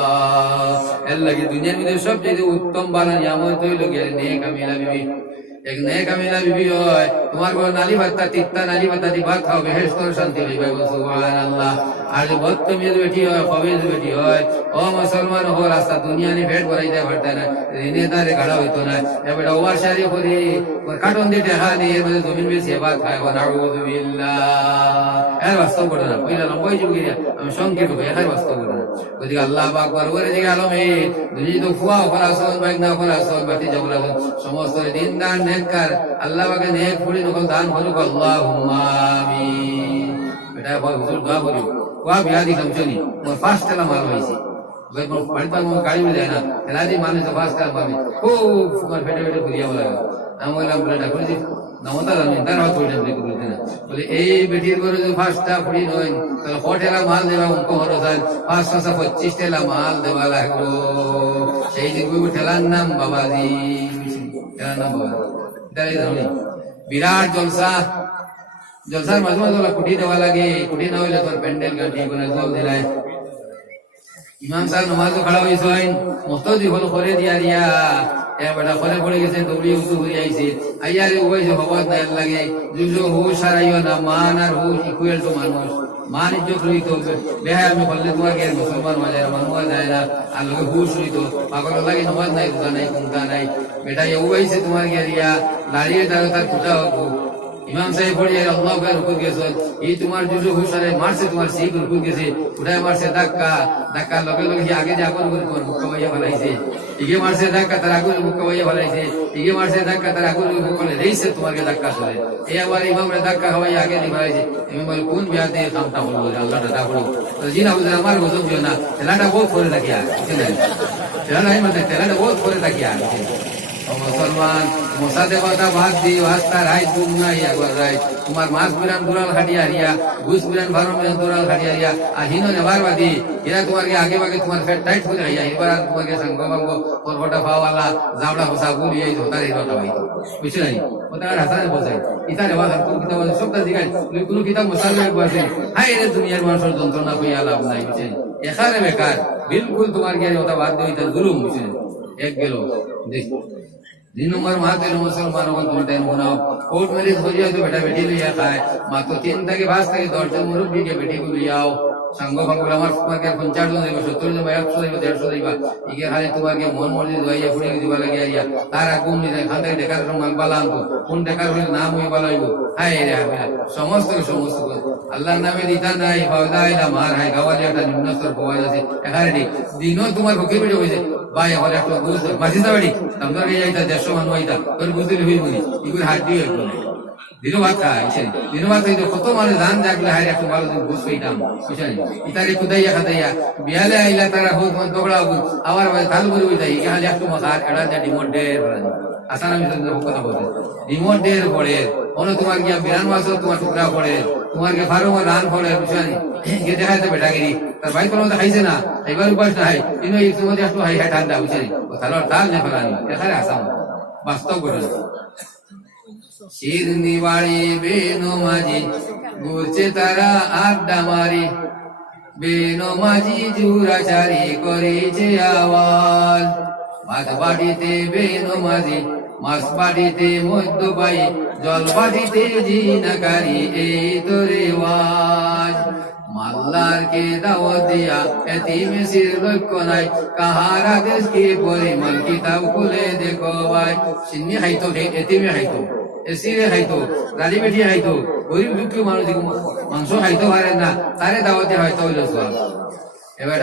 এর লাগে দুনিয়ার মধ্যে সবচেয়ে উত্তম বালা নিয়ামত হইল গিয়ে নেক আমিলা বিবি। এক নেক আমিলা বিবি হয় তোমার কোনো নালি ভাত্তা তিক্তা নালি ভাত্তা দি ভাত খাও বেহেশতর শান্তি লইবে। সুবহানাল্লাহ। আর যে বদতমিজ বেটি হয়, খবিজ বেটি হয়, ও মুসলমান হো রাস্তা দুনিয়া নি পেট ভরাইতে পারতে না, ঋণে তারে গাড়া হইতো না। এবার ওয়ার শাড়ি করি কাটন দিয়ে টেকা দিয়ে এর মধ্যে জমিন বেশি ভাত খায়। নাউযু বিল্লাহ। এর বাস্তব করে না পয়লা লম্বাই যুগি আমি সংক্ষেপ হবে এর বাস্তব করে না। ওদিকে আল্লাহ আকবার ওরে দিকে আলমে দুনিয়া তো ফুয়া ফলাসন বাইক না ফলাসন বাতি জবলা সমস্ত দিনদার নেককার আল্লাহ পাকে নেক ফুড়ি নকল দান করুক। আল্লাহুম্মা আমিন। এটা বল হুজুর দোয়া করি ওয়া বিয়া দিলাম চলি মোর ফার্স্ট টাইম মাল হইছে বাড়িতে আমার গাড়ি মিলে যায় না এলাদি মানে তো ফার্স্ট টাইম পাবে খুব তোমার ফেটে ফেটে ঘুরিয়া বলা আমি বললাম বলে ডাকুন নমতা জানি তার হাত ধরে করতে না বলে এই বেটির করে যদি ফার্স্টটা ফুড়ি নয় তাহলে কটেলা মাল দেওয়া অঙ্ক হলো তাই 525 টেলা মাল দেওয়া লাগলো। সেই দিন ঠেলার নাম বাবাজি, ঠেলার নাম বাবাজি। বিরাট জলসা, জলসার মাঝে মাঝে কুটি দেওয়া লাগে, কুটি না হইলে তোর প্যান্ডেল কাটি কোনো জল দিলায়। ইমাম সাহেব নমাজ খাড়া হয়েছে মস্ত হল করে দিয়া দিয়া বেটা করে পড়ে গেছে দৌড়িয়ে উঁচু হয়ে আইছে আইয়ারে উবাইছে হবাদ না লাগে যুজো হুশ আর আইও না মান আর হুশ ইকুয়াল টু মানুষ। মান ইজ্জত রইত বেহা আমি বললে তোমার গে মুসলমান মাঝে মানুষ যায় না আর লোকে হুশ রইত পাগল লাগে নমাজ নাই কোথা নাই কোনটা নাই বেটা উবাইছে তোমার গে রিয়া দাঁড়িয়ে দাঁড়ো তার কুটা হোক। ইমাম সাহেব পড়িয়ে আল্লাহ রুকু গেছে এই তোমার যুজো হুশারে মারছে তোমার শিখ রুকু গেছে উঠায় মারছে ধাক্কা, ধাক্কা লগে লগে আগে যে আগর করে তোমার বুক কামাইয়া ফেলাইছে, ইগে মারছে ধাক্কা তার আগর বুক কামাইয়া ফেলাইছে, ইগে মারছে ধাক্কা তার আগর বুক করে রেইছে তোমাকে ধাক্কা চলে এই আবার ইমামরে ধাক্কা খাওয়াই আগে দিয়ে ফেলাইছে। আমি বলি কোন বিয়া দিয়ে কামটা হলো আল্লাহ টাকা করো জিনা হুজুর আমার গজব দিও না তেলাটা বহুত করে থাকি আর তেলাটা মানে তেলাটা বহুত করে থাকি আর মুসলমান মশা দেবতা ভাত দিয়ে ভাস্তা রাই তুম নাই একবার রাই তোমার মাছ বিরান দুরাল খাটিয়া হারিয়া ঘুষ বিরান ভারম বিরান দুরাল খাটিয়া হারিয়া আর হিনো নেবার বাদি এরা তোমাকে আগে বাগে তোমার ফেট টাইট করে হাইয়া এবার তোমাকে সাঙ্গ ভাঙ্গ পরবটা পাওয়ালা জাবড়া ফসা গুলিয়ে ধোতার এই কথা হইতো বুঝছো নাই ওটা হাসানে বসাই ইতা নেওয়া কোন কিতাব সবটা জিগাই কোনো কিতাব মশালে বসে হাই রে দুনিয়ার মানুষের যন্ত্রণা হইয়া লাভ নাই বুঝছে এখানে বেকার বিলকুল তোমার জ্ঞান ওটা বাদ দিয়ে জুলুম বুঝছে এক গেল দেখ 2 নম্বর মাতে মুসলমান হল তুমি টাইম বানাও কোর্ট ম্যারেজ হয়ে যায় তো বেটা বেটি লিয়া খায় মাত্র 3 থেকে 5 থেকে 10 জন মুরব্বীকে বেটি লিয়াও সাঙ্গ ভাঙ্গুল আমার তোমাকে 50 জন দেব 70 জন 100 দেব 150 দেবা ইকে খালি তোমাকে মন মর্জি দইয়া ফুড়ি দিবা লাগে আইয়া তারা কোন নিতে খান থেকে দেখার সময় বালাম তো কোন দেখার হইল নাম হই বালাইব হায় রে সমস্ত আল্লাহর নামে দিতা নাই ফাওদা ইলা মার হায় গাওয়ালিয়াটা নিম্নস্তর পাওয়া যাচ্ছে এখানে দিনও তোমার ভুকে বেড়ে হইছে ভাই আমার একটা বুঝ মাসি যাবি তোমরা যাইতা 150 মানুষ আইতা তোর বুঝলি হইব নি ইগুর হাত দিয়ে হইব না দিনও ভাত খায় বুঝছেন, দিনও ভাত খাইতো কত মানে ধান জাগলে হাই একটু ভালো দিন বুঝ পাইতাম বুঝছেন, ইতারে কুদাইয়া খাদাইয়া বিয়ালে আইলা তারা হোক দৌড়া আবার ধান করে উঠাই এখানে একটু মাথা এড়া যা ডিমোট ডের আসান আমি কথা বলতে ডিমোট ডের পড়ে অন্য তোমার গিয়া বিরান মাসও তোমার টুকরা পড়ে তোমার কে ফারো রান পড়ে বুঝছেন, গিয়ে দেখাইতে বেটাগিরি তার ভাই কোনো খাইছে না এবার উপাস না হয় কিন্তু এই সময় একটু হাই হাই ঠান্ডা বুঝছেন, তাহলে তাল নে ফেলানি দেখারে আসাম বাস্তব ঘটনা। শিরনি বাড়ি বেনো মাঝি ঘুরছে তারা আড্ডা মারি, বেনো মাঝি জুরাচারি করেছে আওয়াজ, ভাত বাড়িতে বেনো মাঝি মাছ বাড়িতে মধ্য পাই, জল বাড়িতে জিনাকারি এই তো রেওয়াজ। মাল্লার কে দাওয়াত দিয়া এতিমের লক্ষ্য নাই, কাহার আদেশ কি পরিমাণ কিতাব খুলে দেখো ভাই। সিন্নি খাইতো এতিমে খাইতো, এসিরে খাইতো, রাজি বেঠিয়ে খাইতো, গরিব দুঃখী মানুষ মাংস খাইতে পারে না তারে দাওয়াতে হয়তো হইল সব। এবার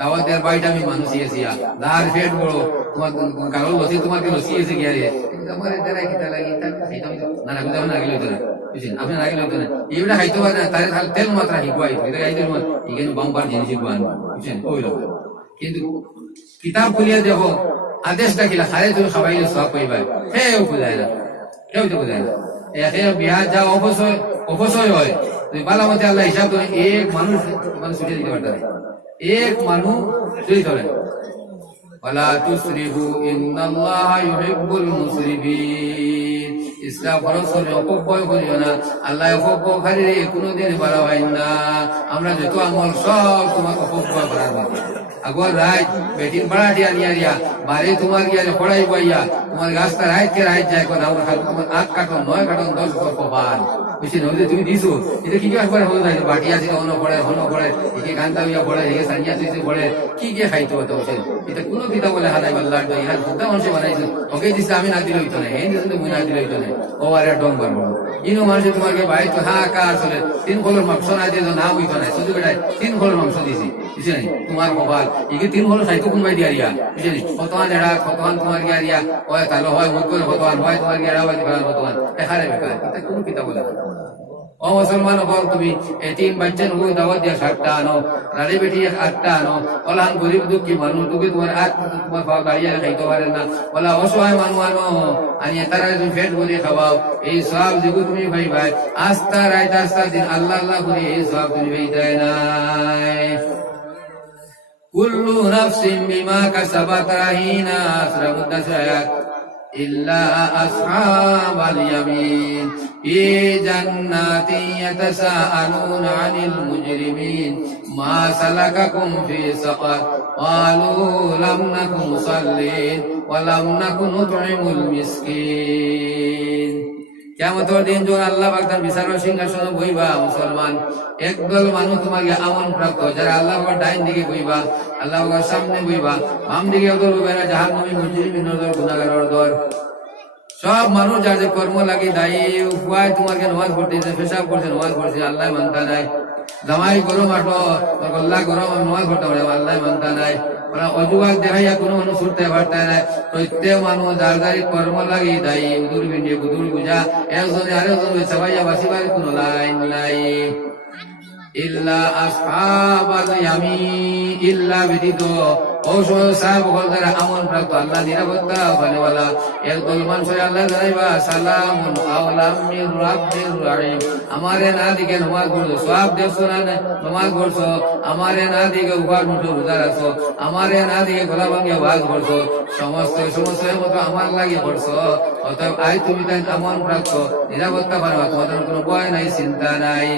দাওয়াত দেওয়ার বাড়িটা আমি মানুষ ইয়েছিয়া দার পেট বড় তোমার কারো লসি তোমাকে লসি এসে গিয়ে আমার দ্বারা কিতা লাগি না না বুঝাবো না আগে লইতো না বুঝছেন, আপনি আগে লইতো না এইটা খাইতে পারে না তারে তেল মাত্রা শিখুয়াই এটা খাইতে এখানে বাম্পার জিনিস শিখবান বুঝছেন ওই লোক। কিন্তু কিতাব খুলিয়া দেখো আদেশটা কিলা খারে তুমি খাবাইলে সব কইবাই হেও বুঝায় না, কেউ তো বুঝায় না। একে বিহার যা অপচয় হয় তুমি বালা মতে আল্লাহ হিসাব করে এক মানুষ মানে ছুটে দিতে পারতে এক মানুষ ছুটি ধরে ওয়ালা তুসরিফু ইন্নাল্লাহা ইউহিব্বুল মুসরিফিন। ইসলাম ফরজ করে অপব্যয় করিও না, আল্লাহ অপব্যয়কারী কোনোদিন ভালো হয় না। আমরা যত আমল সব তোমার অপব্যয় করার মধ্যে আগর রাত বেটিন বাড়াটিয়া নিয়া দিয়া বাড়ি তোমার গিয়া পড়াই বইয়া তোমার গাছটা রাইতকে রাইত যায় কোন আমরা খালি তোমার 8 কার্টন 9 কার্টন 10 কপাল বুঝছেন, ওই যে তুমি দিছো এটা কি একবার হলো না বাটি আছে অন্য পড়ে হলো পড়ে একে গান্তা হইয়া পড়ে একে সানিয়া তুইছে পড়ে কি কি খাইতো হতো বুঝছেন। এটা কোনো কিতাব বলে হালাই আল্লাহর দই ইহার বুদ্ধা মানুষ বানাইছে ওকে দিছে আমি না দিলে হইতো না এই দিছে তুমি না দিলে হইতো না ও আরে ডং বারবো ইনো মানুষ তোমাকে ভাই তো হা কার চলে 3 কলর মাংস না দিয়ে না হইতো না শুধু বেটায় 3 কলর মাংস দিছি বুঝছেন তোমার কপাল একে 3 কলর খাইতো কোন ভাই দিয়া রিয়া বুঝছেন কতমান এড়া কতমান তোমার গিয়া রিয়া ওই তাহলে হয় মুখ করে কতমান হয় তোমার গিয়া এড়া হয় কতমান এখানে বেকার এটা কোনো কিতাব বলে ও মুসলমান হল তুমি এতিম বাচ্চান হয়ে দাওয়াত দিয়া 7টা আনো রাড়ি বেটি 8টা আনো ওলান গরিব দুঃখী মানুষ তুমি তোমার তোমার খাওয়া দাঁড়িয়ে খাইতে পারে না বলা অসহায় মানুষ আনো আনিয়ে তারা তুমি পেট ভরে খাওয়াও এই সব যেগুলো তুমি ভাই ভাই আস্থা রাইত আস্থা দিন আল্লাহ আল্লাহ করে এই সব তুমি ভাই দেয় নাই। কুল্লু নাফসিন বিমা কাসাবাত রাহিনা সূরা মুদাসসির আয়াত ইল্লা আসহাবাল ইয়ামিন ফি জান্নাতিন ইয়াতাসাআলুনা আনিল মুজরিমিন মা সালাকাকুম ফি সাকার ক্বালু লাম নাকুন মুসাল্লিন ওয়া লাম নাকুন নুত'ইমুল মিসকিন। কিয়ামতের দিন যখন আল্লাহ পাক তার বিচারের সিংহাসনে বইবা মুসলমান একদল মানুষ তোমাকে আমল প্রাপ্ত যারা আল্লাহ পাকের ডাইন দিকে বইবা আল্লাহ পাকের সামনে বইবা বাম দিকে ওদের বইবা জাহান্নামী মুজরিমিনের দল গুনাহগারের দল সব মানুষ যার যে কর্ম লাগে দায়ী উপায় তোমাকে নামাজ পড়তেছে পেশাব করছে নামাজ পড়ছে আল্লাহ মানতা নাই জামাই গরম আটো আল্লাহ গরম নামাজ পড়তে পারে আল্লাহ মানতা নাই ওরা অজুবাক দেখাইয়া কোনো মানুষ ছুটতে পারতে নাই প্রত্যেক মানুষ যার যারি কর্ম লাগে দায়ী উদুর ভিন্ডি বুদুর বুঝা একজনে আরেকজন সবাইয়া বাসিবার কোনো লাইন নাই ইল্লা আসহাবাল ইয়ামিন ইল্লা ব্যতীত ঔষধ সাহেব হল যারা আমল প্রাপ্ত আল্লাহ নিরাপত্তা ওখানেওয়ালা একদল মানুষ আল্লাহ জানাইবা সালামুন আওলাম মির রাব্বির রহিম আমারে না দিকে নামাজ পড়ছো সব দেখছো না নামাজ পড়ছো আমারে না দিকে উপহার মুঠো রোজা রাখছো আমারে না দিকে গলা ভাঙিয়ে ওয়াজ পড়ছো সমস্ত সমস্যার মতো আমার লাগে পড়ছো অতএব আই তুমি তাই আমল প্রাপ্ত নিরাপত্তা পারবা তোমাদের কোনো ভয় নাই চিন্তা নাই।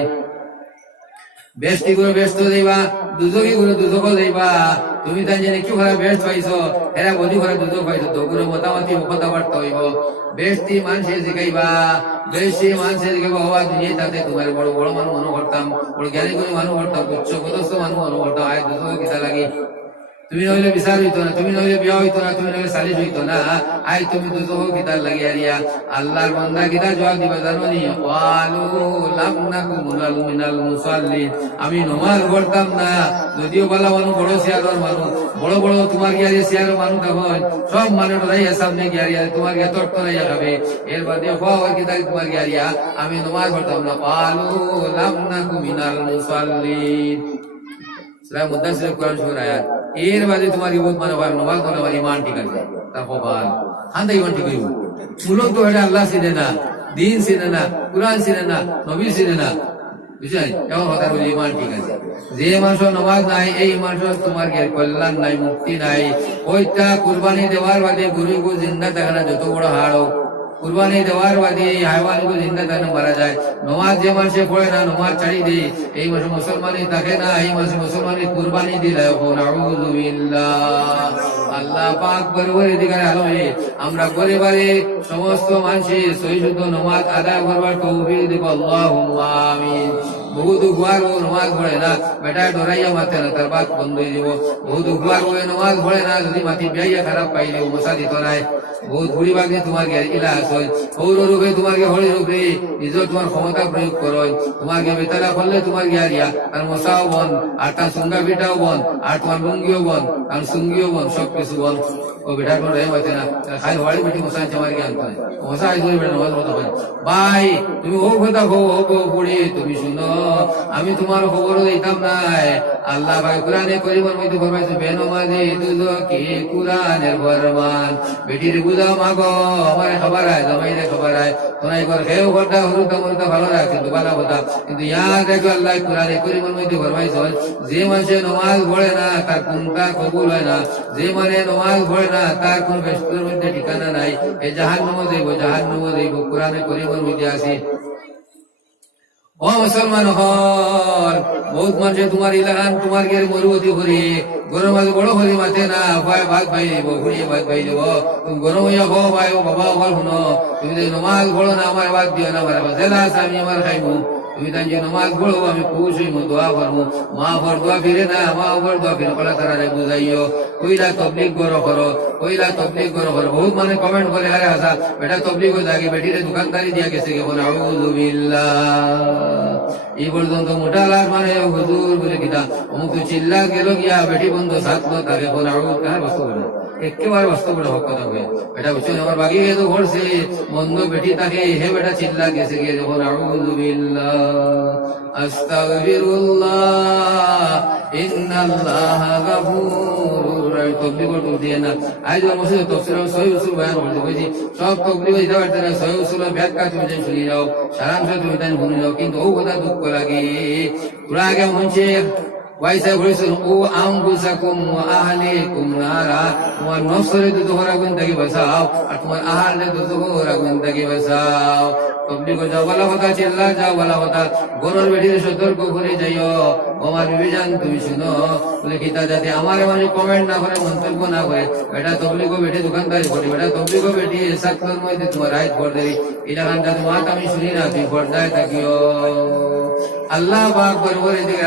বেষ্টি করে ব্যস্ত দিবা দুজকি করে দুজক দিবা তুমি তাই জেনে কি ঘরে বেস্ট পাইছো এরা বধি ঘরে দুজক পাইছো তো করে মোটামুটি কথাবার্তা হইব বেষ্টি মানুষের শিখাইবা বেশি মানুষের শিখাইবা হওয়া দুনিয়া তাতে তোমার বড় বড় মানুষ মনে করতাম বড় জ্ঞানী করে মানুষ করতাম উচ্চ পদস্থ মানুষ মনে করতাম আয় দুজক কিতা লাগে তুমি নইলে বিচার হইতো না, তুমি নইলে বিয়া হইতো না, তুমি নইলে সালিশ হইতো না। আই তুমি তো তো গীতার লাগিয়া দিয়া আল্লাহর বান্দা গীতা জবাব দিবা জানো নি? ওয়ালু লাম নাকু মিনাল মুসাল্লিন, আমি নমাজ পড়তাম না। যদিও বালা মানুষ, বড় চেয়ারের মানুষ, বড় বড় তোমার গিয়ারিয়া চেয়ারের মানুষ তখন সব মানুষ রাইয়া সামনে গিয়ারিয়া তোমার গিয়া তট করাইয়া খাবে। এর বাদে হওয়ার গীতা তোমার গিয়ারিয়া আমি নমাজ পড়তাম না। ওয়ালু লাম নাকু মিনাল মুসাল্লিন। সূরা মুদাসসির কোরআন শরীফ আয়াত। এর বাদে তোমার ইবাদত মানে নমাজ পড়লে আমার ঈমান ঠিক আছে। তারপর বল হান্দা ঈমান ঠিক হইব। মূলত এটা আল্লাহ চিনে না, দিন চিনে না, কুরআন চিনে না, নবী চিনে না, বুঝছেন? এমন কথা বলি ঈমান ঠিক আছে। যে মানুষের নমাজ নাই এই মানুষের তোমার কল্যাণ নাই, মুক্তি নাই। ওইটা কুরবানি দেওয়ার বাদে গরু গো জিন্দা থাকে না, যত বড় হাড় হোক। কুরবানি দেওয়ার বাদে হাইওয়ান গো জিন্দা থাকে মারা যায়। নমাজ যে মানুষে পড়ে না, নমাজ ছাড়ি দেয়, এই মাসে মুসলমানই থাকে না, এই মাসে মুসলমানই কুরবানি দিলে। নাউযু বিল্লাহ। আল্লাহ পাক পরবর্তী দিগারে আলমে আমরা পরিবারে সমস্ত মানুষের সহিষ্ণুত নমাজ আদায় করবার তৌফিক দিব। আল্লাহুম্মা আমিন। বহুত গুয়ার ও নমাজ পড়ে না, বেটা ডরাইয়া মাথে না, তার বাদ বন্ধ হয়ে যাব। বহুত গুয়ার ও নমাজ পড়ে না, যদি মাটি বিয়াইয়া খারাপ পাইলে মশা দিত নাই। বহুত বুড়ি বাগে তোমার ইলা আসল সৌর রূপে তোমার হরি রূপে নিজের তোমার ক্ষমতা প্রয়োগ করো। তোমার বেতালা করলে তোমার গিয়া আর মশাও বন, আর তার সুঙ্গা পিঠাও বন, আর তোমার লুঙ্গিও বন, আর সুঙ্গিও বন, সবকিছু বন। ও বেটার কোনো রে হইতে না, খাই হওয়ারি বেটি মশা আমার জ্ঞান করে মশা আইসে বেটা নমাজ পড়তে পারে। ভাই তুমি ও কথা খো পড়ি তুমি শুনো, আমি তোমার খবরও দিতাম নাই। আল্লাহ ভাই কোরআনে করিমের মধ্যে ফরমাইছে বেনমাজি দুজকে কুরআনের ফরমান। বেটির বুঝা মাগো আমার খবর আয়, জামাইরে খবর আয়, তোনাই কর খেও ঘরটা হরুতা মরুতা ভালো রাখছে তো ভালো কথা। কিন্তু ইয়ার দেখো আল্লাহ কোরআনে করিমের মধ্যে ফরমাইছে যে মানুষে নমাজ পড়ে না তার কোনটা কবুল হয় না, যে মানে নমাজ পড়ে না তার কোন বেস্তের মধ্যে ঠিকানা নাই। এই জাহান্নামে যাইব, জাহান্নামে যাইব। কোরআনে করিমের মধ্যে আছে। ও মুসলমান হল, বহুত মানুষে তোমার ইলাকান তোমার গের মরুবতী করি গরম মাঝে বড় করি মাথে না ভাই ভাত ভাই দিব, ঘুরিয়ে ভাত ভাই দিব। তুমি গরম হইয়া হো ভাই ও বাবা হল শুনো, তুমি যদি নমাজ পড়ো না আমার বাদ দিও না, আমার জেলা আছে আমি আমার খাইবো। তুমি তাই যে নমাজ পড়ো আমি খুশ হইব, দোয়া করবো। মা ভর দোয়া ফিরে না, মা ওপর দোয়া ফিরে কলা তারা বুঝাইও। কইলা তবলিগ করো করো, কইলা তবলিগ করো করো। বহুত মানে কমেন্ট করে আরে আসা বেটা তবলিগ হয়ে থাকে, বেটিরে দোকানদারি দিয়া গেছে কেমন। আউযু বিল্লাহ। এই পর্যন্ত মোটা লাশ মানে হুজুর বলে কিতা অমুক চিল্লা গেল গিয়া বেটি বন্ধ সাতলো তাকে বলে বাস্তব না, একেবারে বাস্তব হক কথা হয়ে বেটা বুঝছো আমার বাকি তো ঘরছে বন্ধ বেটি তাকে হে বেটা চিল্লা গেছে গিয়ে যখন আউযু বিল্লাহ আস্তাগফিরুল্লাহ ইন্নাল্লাহা গাফুরুর রাহিম। তবলিগ করতে দিয়ে না আইজ মসজিদে তাফসীর সহিহ উসুল বয়ান করতে কইছি, সব তবলিগ হইতে পারতে না। সহিহ উসুল ব্যাখ্যা তুমি যেন শুনি যাও, সারাংশ তুমি তাই শুনি যাও, কিন্তু ও কথা দুঃখ লাগে। তোরা আগে মনছে ওয়াইসা বলেছেন ও আনফুসাকুম ওয়া আহলিকুম নারা, তোমার নফসরে দুজখের আগুন থেকে বাঁচাও আর তোমার আহলে দুজখের আগুন থেকে বাঁচাও। তবলিগ যাও বলা কথা, চিল্লা যাও বলা কথা, গরুর বেটিতে সতর্ক করে যাইও। আমার বিবেচন তুমি শুনো বলে কিতা যাতে আমার মানে কমেন্ট না করে, মন্তব্য না করে বেটা তবলিগ বেটি দোকানদারি করে, বেটা তবলিগ বেটি সাতর মধ্যে তোমার রাইট করে দেই। এটা গানটা তোমার আমি শুনি না, তুমি পর্দায় থাকিও। আল্লাহ পাক পরবর্তী দিকে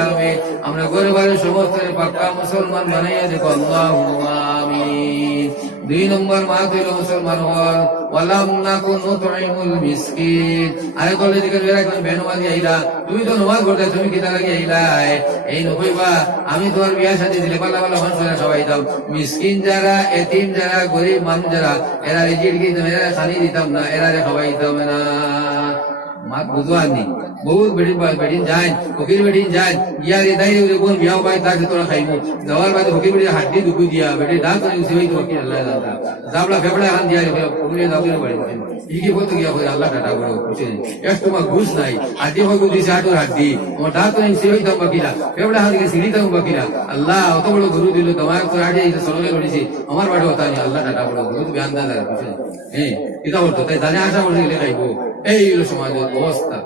আমরা গরিবের সমস্ত পাক্কা মুসলমান বানাইয়া দেখো। আল্লাহুম্মা আমিন। 2 নম্বর মাত হইল মুসলমান হওয়ার ওয়ালাম নাকুন নুতঈমুল মিসকিন। আরে কলে দিকে রাখবেন বেনমাজি আইলা, তুমি তো নামাজ পড়তে তুমি কি তারা আইলা এই নকইবা আমি তোমার বিয়া শাদী দিলে পালা পালা মানুষরা সবাই দাও। মিসকিন যারা, এতিম যারা, গরিব মানুষ যারা, এরা রিজিক দিতাম, এরা খানি দিতাম না, এরা খাওয়াই দিতাম না। মাত বুঝবানি বহুত বেটিন যায়, ফকির বেটিন যায় গিয়া রে দাই রে কোন বিয়াও পাই তাকে তোরা খাইবো দেওয়ার বাদে ফকির বেটি হাড্ডি দুকু দিয়া বেটি দাঁত করে সেই তো ফকির আল্লাহ জানতা জাবলা ফেবড়া খান দিয়া ফকির দাও করে বাড়ি ইকি বলতে গিয়া কই আল্লাহ টাটা করে বুঝছেন এক তোমার ঘুষ নাই হাড্ডি হইবো দিছে হাডুর হাড্ডি তোমার দাঁত করে সেই তো বাকিরা ফেবড়া খান দিকে সিঁড়ি দাও বাকিরা আল্লাহ অত বড় গুরু দিল তোমার তো হাড্ডি এই সরলে করেছি আমার বাড়ি হতা নি আল্লাহ টাটা করে বহুত বেয়ান্দা দাঁড়া বুঝছেন এটা বলতো তাই জানে আশা করে গেলে খাইবো। এই হলো সমাজের অবস্থা।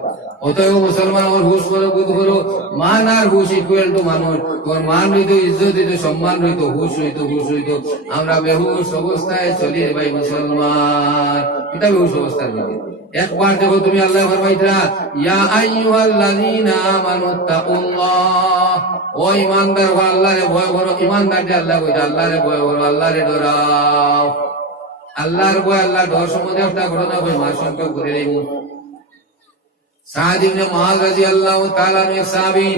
অতএব মুসলমান আমার হুশ করো, বুধ করো, মান আর হুশ ইকুয়াল টু মানুষ। তোমার মান হইতো, ইজ্জত হইতো, সম্মান হইতো, হুশ হইতো, হুশ হইতো। আমরা বেহুশ অবস্থায় চলি রে ভাই মুসলমান, এটা বেহুশ অবস্থার মধ্যে একবার দেখো তুমি আল্লাহ ফরমাইতা ইয়া আইয়ুহাল্লাযীনা আমানুত্তাকুল্লাহ, ও ঈমানদার হো আল্লাহরে ভয় করো। ঈমানদারদের আল্লাহ কইতা আল্লাহরে ভয় করো, আল্লাহরে ডরাও। আল্লাহর ভয় আল্লাহ ডর সম্বন্ধে একটা ঘটনা কই মা সংক্ষেপ করে দেব। সাদ ইবনে মুআয রাদিয়াল্লাহু তাআলা আনহু সাহাবী,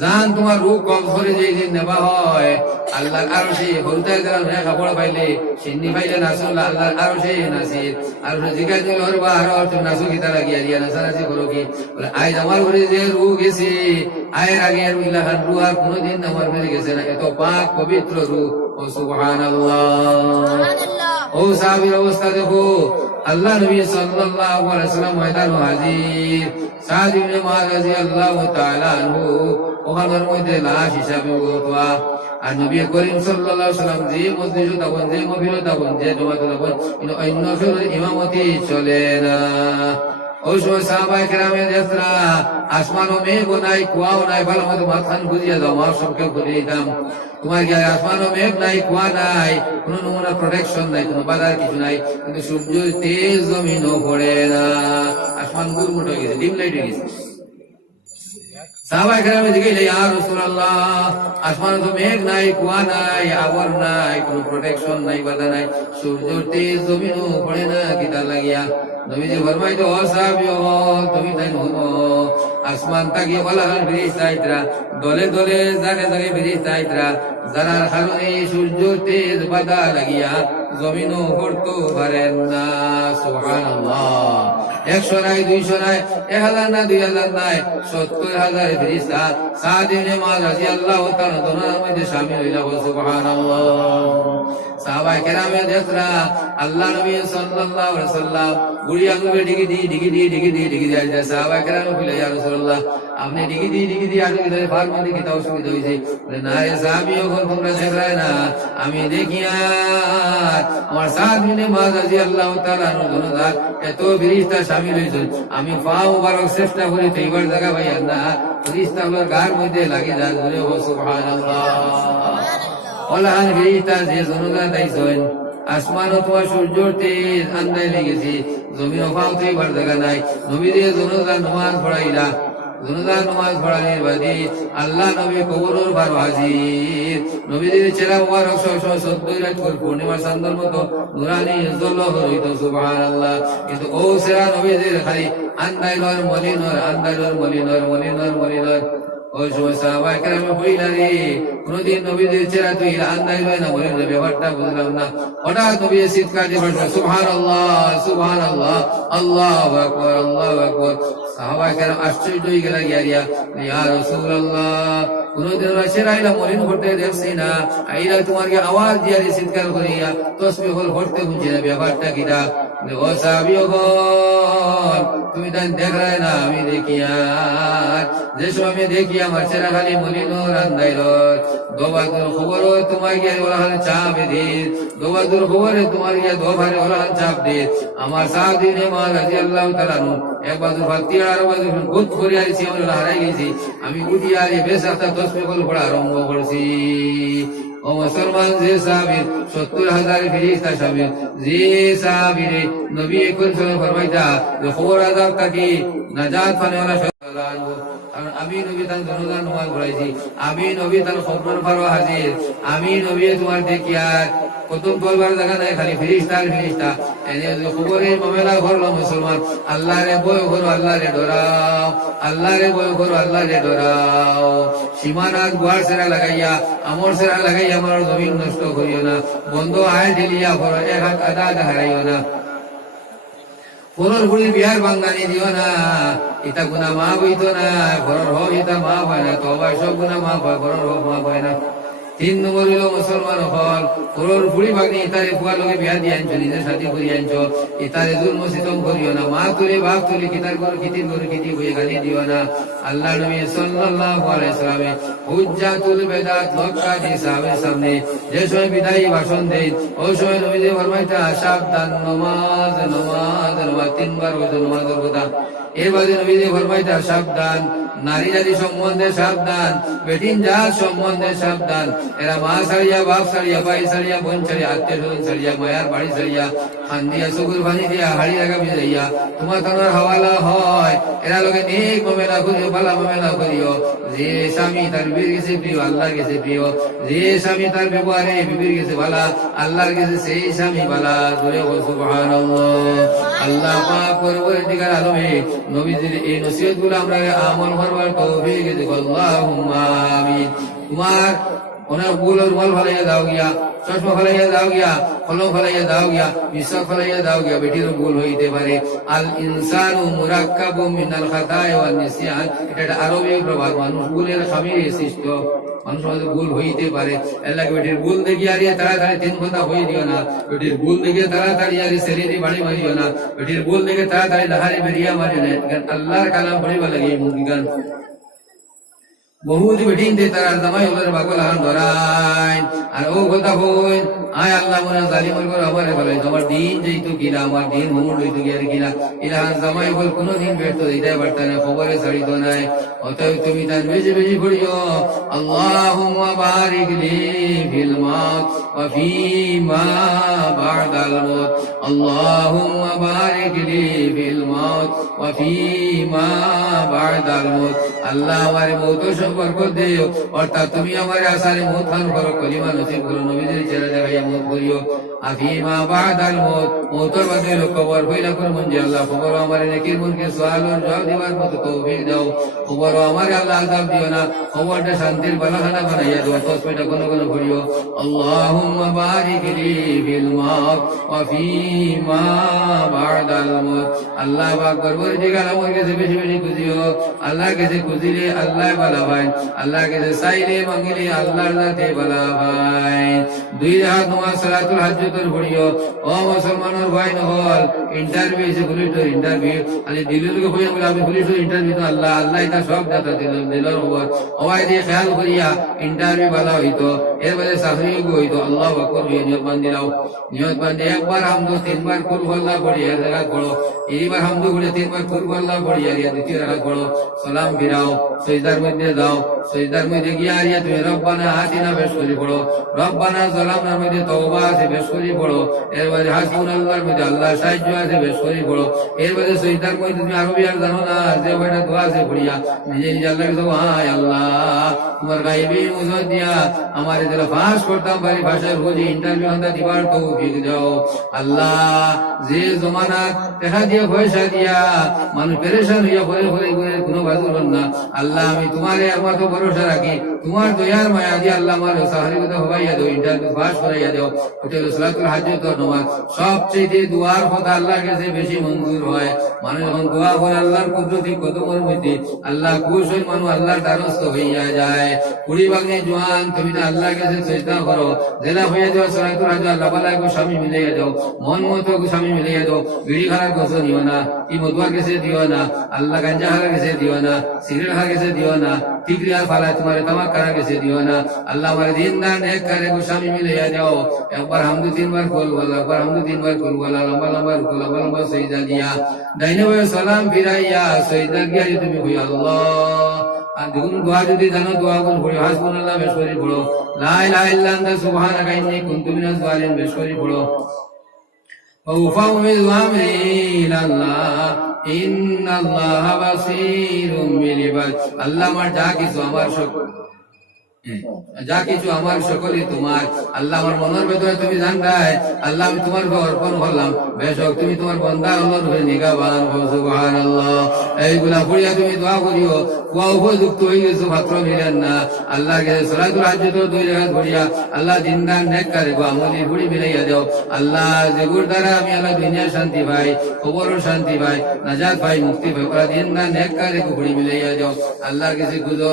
জান তোমার রূহ কম করে যে দিন নেবা হয় আল্লাহর আরশে হলতায় যারা নয়া কাপড় পাইলে সিন্নি পাইলে নাসুল আল্লাহর আরশে নাসির আরশে জিগাই দিল আর বাহার তুমি নাসু গীতা লাগিয়া দিয়া নাসানাসি করো কি বলে আজ আমার ঘরে যে রূহ গেছে আয়ের আগে আর উইলা খান রূহ আর কোনোদিন আমার ঘরে গেছে না, এত পাক পবিত্র রূহ। ও সুবহানাল্লাহ। ও সাহাবীর অবস্থা দেখো, আল্লাহ নবী সাল্লাল্লাহু আলাইহি ওয়াসাল্লাম ময়দান হাজির। সাদ ইবনে মুআয রাদিয়াল্লাহু তাআলা আনহু ওখানের মধ্যে লাশ হিসাবে উঠা, আর নবী করিম সাল্লাল্লাহু আলাইহি ওয়াসাল্লাম যে মসজিদে তখন যে মবিলে তখন যে জমাতে তখন কিন্তু অন্য শহরের ইমামতি চলে না। ওই সময় সাহাবায়ে কেরামে দেখরা আসমানও মেঘ নাই, কুয়াও নাই, ভালো মতো মাথান বুঝিয়ে দাও, আমার সবকে বুঝিয়ে দিতাম। তোমার কি আসমানও মেঘ নাই, কুয়া নাই, কোন নমুনা প্রোটেকশন নাই, কোন বাধার কিছু নাই, কিন্তু সূর্য তেজ জমিনও পড়ে না, আসমান গুরমুট হয়ে গেছে, ডিম লাইট হয়ে গেছে। সাহাবায়ে কেরামে জিজ্ঞাসা ইয়া রাসূলুল্লাহ, আসমানে তো মেঘ নাই, কুয়া নাই, আবর নাই, কোনো প্রোটেকশন নাই, বাধা নাই, সূর্য তেজ জমিনও পড়ে না, কিতা লাগিয়া? নবীজি ফরমাইতো ও সাহাবীও তুমি তাই নও, আসমান তাকি ওলাহান ফেরেশতা আইতরা দলে দলে জাগে জাগে ফেরেশতা আইতরা, যারার কারণে সূর্য তেজ বাধা লাগিয়া জমিনও পড়তে পারেন না। সুবহানাল্লাহ। 100 নাই, 200 নাই, 1000 না, 2000 নাই, 70,000 ফেরেশতা সাদ ইবনে মুআয রাদিয়াল্লাহু তাআলা দোনার মধ্যে শামিল হইলা। সুবহানাল্লাহ। সাহাবায়ে কেরামে দেখরা আল্লাহ নবী সাল্লাল্লাহু আলাইহি ওয়াসাল্লাম বুড়ি আঙুলে ডিগি দি আইতা। সাহাবায়ে কেরামে বলে ইয়া রাসূলুল্লাহ, আপনি ডিগি দি আটকে দিলে ফার মধ্যে কি অসুবিধা হইছে? বলে না রে সাহাবীও তোমরা দেখরাই না, আমি দেখি আর আমার সাদ ইবনে মুআয রাদিয়াল্লাহু তাআলা আনহু এত ফেরেশতা শামিল হইছে, আমি পাও বারো চেষ্টা করি তো এইবার জায়গা ভাই না ফেরেশতা গুলোর গায়ের মধ্যে লাগি যায়। সুবহানাল্লাহ। ওলাহান ফেরেশতা যে জনগণ আইছেন, আসমানও তোমার সূর্যর তেজ আন্দায় লেগেছে, জমিনও পাওতে এবার জায়গা নাই। নবীরে জনগণ নামাজ পড়াইলা, জনগণ নামাজ পড়ানোর বাদে আল্লাহ নবী কবরের ভার হাজির। নবীদের চেহারা মুবারক 14 রাত করে পূর্ণিমার চাঁদের মতো নুরানি জ্বলক হইত। সুবহানাল্লাহ। কিন্তু ও চেহারা নবীদের খালি আন্দায় লয় মলিনর, আন্দায় লয় মলিনর। ওই সময় সাহাবায়ে কেরামে বইলা রে কোনদিন নবীদের চেহারা তুই আন্দায় লয় না মলিনের ব্যাপারটা বুঝলাম না। হঠাৎ নবী চিৎকার দিয়ে বললেন সুবহানাল্লাহ সুবহানাল্লাহ, আল্লাহু আকবার আল্লাহু আকবার। সাহাবায়ে কেরাম আশ্চর্য হয়ে গেল, ইয়া রাসূলুল্লাহ, কোনদিন চেহারা মলিন করতে দেখছি না, আইরা তোমার কি আওয়াজ দিয়া চিৎকার করিয়া তসবিহ পড়তে বুঝি না, ব্যাপারটা কিটা? ও সাহাবীগণ, তুমি তাই দেখলে না, আমি দেখি আর যে সময় আমি দেখি আমার চেহারা খালি মলিনর আন্দাইর। দোবাদুর খবর তোমার গিয়ে ওলাহান চাপ দে, দোবাদুর খবরে তোমার গিয়ে দোভারে ওলাহান চাপ দে। আমার সাদ ইবনে মুআয রাদিয়াল্লাহু তাআলা আনহু এক বাজু ভাতি আর বাজু গুদ করে আইছি, আমি হারাই গেছি। আমি উঠি আর বেসাতা তসবিহ পড়া আরম্ভ করছি। ও মুসলমান, যে সাহাবীর 70,000 ফেরেশতা শামিল, যে সাহাবীর নবী করিম ফরমাইতা যে খবর আযাব থাকি নাজাত পানেওয়ালা শায়তান, কারণ আমি নবী তার জনগণ নামাজ পড়াইছি, আমি নবী তার খবর পারো হাজির, আমি নবী তোমার দেখিয়ার প্রথম বলবার জায়গা নাই, খালি ফেরেশতা এনে খবরের মামলা করলো। মুসলমান, আল্লাহরে ভয় করো, আল্লাহরে ডরাও, আল্লাহরে ভয় করো, আল্লাহরে ডরাও। সীমানাথ গুহার সেরা লাগাইয়া আমর সেরা লাগাইয়া আমার জমিন নষ্ট করিও না, বন্ধ আয় ঢেলিয়া করো, এক হাত আদা হারাইও না। পরের বুড়ি বিহার বাঙ্গানি দিও না, ইতা গুনা মাফ হইত না, ঘরের হোক ইতা মাফ হয় না, তবাই সব গুনা মাফ হয়, ঘরের হোক মাফ হয় না। 3 নম্বর হইল মুসলমান হল পরের বুড়ি বাগনি ইতারে ফুয়া লগে বিয়া দিয়ে আনছো, নিজের সাথী করিয়া আনছো, ইতারে জুলম সিতম করিও না, মা তুলে বাপ তুলে কিতার গরু কিতির গরু কিতি বইয়ে গালি দিও না। আল্লাহ নবী সাল্লাল্লাহু আলাইহি ওয়াসাল্লাম হুজ্জাতুল বেদাত মক্কা দি সাহাবের সামনে যে সময় বিদায়ী ভাষণ দেন, ওই সময় নবী যে ফরমাইতা সাবধান, নামাজ নামাজ নামাজ 3 বার ওই নামাজের কথা এবারে নবীজি ফরমাইতা সাবধান, নারী জাতি সম্বন্ধে সাবধান, বেটিন জাত সম্বন্ধে সাবধান। এরা মা ছাড়িয়া, বাপ ছাড়িয়া, ভাই ছাড়িয়া, বোন ছাড়িয়া, আত্মীয় স্বজন ছাড়িয়া, মায়ার বাড়ি ছাড়িয়া, খান দিয়া চকুর পানি দিয়া হাড়ি রাখা ভিজাইয়া তোমার তোমার হাওয়ালা হয়। এরা লোকে নেক মামেলা করিও, ভালা মামেলা করিও। যে স্বামী তার বিবির কাছে প্রিয়, আল্লাহর কাছে প্রিয়। যে স্বামী তার ব্যবহারে বিবির কাছে ভালা, আল্লাহর কাছে সেই স্বামী ভালা। জোরে বল সুবহানাল্লাহ। আল্লাহ পাক পরবর্তীকাল আলমে নবীজির এই নসিহতগুলো আমরা আমল করবার তৌফিক দিক আল্লাহুম্মা আমিন। তোমার ওনার ভুল রুমাল ফলাইয়া দাও গিয়া, চশমা ফলাইয়া দাও গিয়া, কলম ফলাইয়া দাও গিয়া, মিশক ফলাইয়া দাও গিয়া। বেটির ভুল হইতে পারে। আল ইনসানু মুরাক্কাবু মিনাল খাতায় ওয়ান নিসিয়ান, এটা আরবি প্রবাদ। মানুষ ভুলের খামিরে সৃষ্ট, মানুষ ভুল হইতে পারে। এলাকা বেটির ভুল দেখিয়া আরিয়া তাড়াতাড়ি তিন কথা হয়ে দিও না। বেটির ভুল দেখে তাড়াতাড়ি আরি শরীরে বাড়ি মারিও না। বেটির ভুল দেখে তাড়াতাড়ি লাহারে বেরিয়া মারিও না। আল্লাহর কালাম পড়িবা লাগে মুখগান বহুত বেটিন দে তার জামাই হলের বাগল হান ধরাই। আর ও কথা হইন আয় আল্লাহ মনে জালিমর করে আমারে বলে তোমার দিন যেইতো কিনা, আমার দিন হুমুর হইতো গিয়ে কিনা। ইলাহান জামাই বল কোনোদিন ব্যর্থ দিতে পারত না, খবরে ছাড়িত নাই। অতএব তুমি তার বেশি বেশি পড়িও আল্লাহুম্মা বারিক লি ফিল মাউত ওয়া ফীমা বা'দাল মাউত। আল্লাহুম্মা বারিক লি ফিল মাউত ওয়া ফীমা বা'দাল মাউত। আল্লাহ আমারে মওত বরকত দিও, অর্থাৎ তুমি আমার আসারে মওত খান করো, কলিমা নসিব করো, নবীদের চেহারা দেখাইয়া মওত করিও। আফিমা বাদাল মওত, মওতের বাদে কবর হইলা করে মন যে আল্লাহ খবর আমার নেকির মনকে সওয়ালের জবাব দিবার মতো তৌফিক দাও। খবর আমার আল্লাহ আযাব দিও না, খবরটা শান্তির বালাখানা বানাইয়া দাও। তসবিহটা কোন কোন করিও আল্লাহুম্মা বারিক লি ফিল মাউত ওয়া ফীমা বাদাল মওত। আল্লাহ পাক পরবর্তীকাল আমার কাছে বেশি বেশি খুঁজিও। আল্লাহর কাছে খুঁজিলে আল্লাহ ভালো ভাই, আল্লাহ কাছে চাইলে মাঙ্গিলে আল্লাহর যাতে ভালো ভাই। দুই রাকাত নামাজ সালাতুল হাজ্জাতুল পড়িও। ও মুসলমানের ভাই নহল ইন্টারভিউ এসে পুলিশের ইন্টারভিউ আলি দিলুকে হইয়া বলে আমি পুলিশের ইন্টারভিউ তো আল্লাহ আল্লাহ এটা সব দাতা দিলর উপর ওয়াই দিয়ে খেয়াল করিয়া ইন্টারভিউ ভালো হইতো, এর বাদে চাকরি হইতো। আল্লাহু আকবার নিয়ত বান্ধি দাও। নিয়ত বান্ধি একবার হামদু তিনবার কুল আল্লাহ পড়ি এর জায়গা পড়ো, এইবার হামদু করে তিনবার কুল আল্লাহ পড়ি আর দ্বিতীয় রাকাত পড়ো। সালাম ফিরাও, সিজদার মধ্যে দাও। সিজদার মধ্যে গিয়া আরিয়া তুমি রব্বানা আতিনা বেশ করে পড়ো, রব্বানা যালামনার মধ্যে তওবা আছে বেশ করে পড়ো। এরবারে হাসবুনাল্লাহর মধ্যে আল্লাহর সাহায্য আছে বেশ করে পড়ো। এরবারে সিজদার মধ্যে তুমি আরবি আর জানো না, যে ওইটা দোয়া আছে পড়িয়া নিজে নিজে আল্লাহকে দাও। হায় আল্লাহ তোমার গায়েবী মুজত দিয়া আমার এদের ফাঁস করতাম পারি, ভাষার খোঁজে ইন্টারভিউ হন্দা দিবার তৌফিক দাও। আল্লাহ যে জমানাত দেখা দিয়া পয়সা দিয়া মানুষ পেরেশান হইয়া পরে পরে করে কোনো বাজুর হন না। আল্লাহ আমি তোমার একমাত্র ভরসা রাখি, তোমার দয়ার মায়া দিয়ে আল্লাহ আমার সাহারিগত হবাইয়া দাও, ইন্টারভিউ পাস করাইয়া দাও। ওটা সালাতুল হাজ্জাত নামাজ সবচেয়ে দুয়ার কথা আল্লাহর কাছে বেশি মঞ্জুর হয়। মানুষ যখন দোয়া করে আল্লাহর কুদরতি কদমের মধ্যে আল্লাহ খুশ হয়ে মানুষ আল্লাহর দ্বারস্থ হইয়া যায়। কুড়ি বাগনি জোয়ান তুমি তো আল্লাহর কাছে চেষ্টা করো, জেলা হইয়া যাও সালাতুল হাজ্জাত আল্লাহ বালা স্বামী মিলাইয়া দাও, মন মতো স্বামী মিলাইয়া দাও। বিড়ি খাওয়ার গোছ দিও না, ই মদুয়ার কাছে দিও না, আল্লাহ গাঞ্জা খাওয়ার কাছে দিও না, সিগারেট খাওয়ার কাছে দিও না, টিকরি আর ফালা তোমার তামাক খাওয়ার কাছে দিও না। আল্লাহ আমার দিন দান এক করে স্বামী মিলাইয়া যাও। একবার হামদু তিনবার কুল বলা, একবার হামদু তিনবার কুল বলা, লম্বা লম্বা রুকু, লম্বা লম্বা সিজদা দিয়া ডাইনে বামে সালাম ফিরাইয়া সিজদা গিয়া তুমি কই আল্লাহ। আর দেখুন দোয়া যদি জানো দোয়া কোন পড়ো হাসবুনাল্লাহ বেশ করে পড়ো, লা ইলাহা ইল্লা আনতা সুবহানাকা ইন্নী কুনতু মিনাজ জালিমিন বেশ করে পড়ো। وأفوض أمري إلى الله إن الله بصير بالعباد। আল্লাহ আমার যা কিছু আমার যা কিছু আমার সকলে তোমার। আল্লাহ আমার মনের ভেতরে তুমি জানতাই, আল্লাহ আমি তোমার অর্পণ করলাম। বেশক তুমি তোমার বান্দা আল্লাহর উপরে নিগাহবান হও। সুবহানাল্লাহ। এইগুলা পড়িয়া তুমি দোয়া করিও। কুয়া উপযুক্ত হয়ে গেছো, পাত্র মিলেন না। আল্লাহকে সালাতুল হাজ্জাত দুই রাকাত পড়িয়া আল্লাহ দিনদার নেক করে গো আমলি বুড়ি মিলাইয়া দাও। আল্লাহ যেগুর দ্বারা আমি আল্লাহ দুনিয়া শান্তি পাই, কবরও শান্তি পাই, নাজাত পাই, মুক্তি পাই, ওরা দিনদার নেক করে গো বুড়ি মিলাইয়া দাও। আল্লাহর কাছে খুঁজো,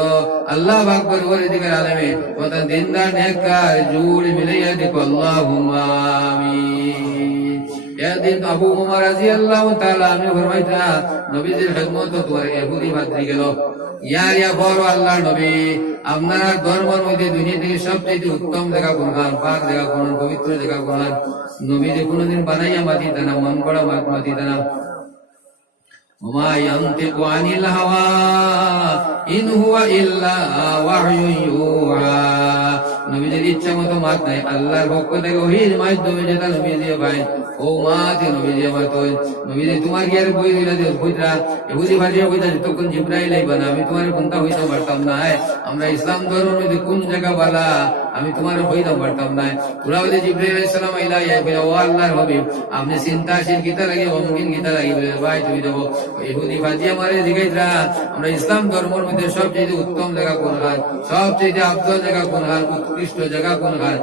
আল্লাহ ভাগ করে দিকে আলমে ওটা দিনদার নেক কার জুড়ি মিলাইয়া দেখো। আল্লাহুম্মা আমিন। একদিন আবু উমর রাদিয়াল্লাহু তাআলা আমি ফরমাইতা নবীজির খিদমত তোমার ইহুদি ভাতৃ গেল, ইয়া বড় আল্লাহর নবী আপনার ধর্মের মধ্যে দুনিয়া থেকে সবচেয়ে উত্তম জায়গা কোনখান, পাক জায়গা কোন, পবিত্র জায়গা কোনখান? নবীজি কোনোদিন বানাইয়া মাতি না, মন গড়া মাতি না। وما ينطق عن الهوى إن هو إلا وحي يوحى নবীদের ইচ্ছা মতো মাত নাই, আল্লাহর পক্ষ থেকে ওহির মাধ্যমে যেটা নবী দিয়ে পাই ও মাতে নবী দিয়ে মাত হয়। নবী তোমার কি আর বই দিলা যে বুঝরা এহুদি ভাষা কইতা যতক্ষণ জিব্রাইল আইবা না আমি তোমার কোনটা হইতে পারতাম না। আমরা ইসলাম ধর্মের মধ্যে কোন জায়গা বালা আমি তোমার হইতে পারতাম না। তোরা বলে জিব্রাইল আলাইহিস সালাম আইলা ইয়া ও আল্লাহর হাবিব আপনি চিন্তাশীল কিতা লাগে অমুকিন কিতা লাগে বলে ভাই তুমি দেখো এহুদি ভাষা আমারে জিগাইতরা আমরা ইসলাম ধর্মের মধ্যে সবচেয়ে উত্তম জায়গা কোন হয়, সবচেয়ে আফদল জায়গা কোন হয়, উৎকৃষ্ট জায়গা কোন হয়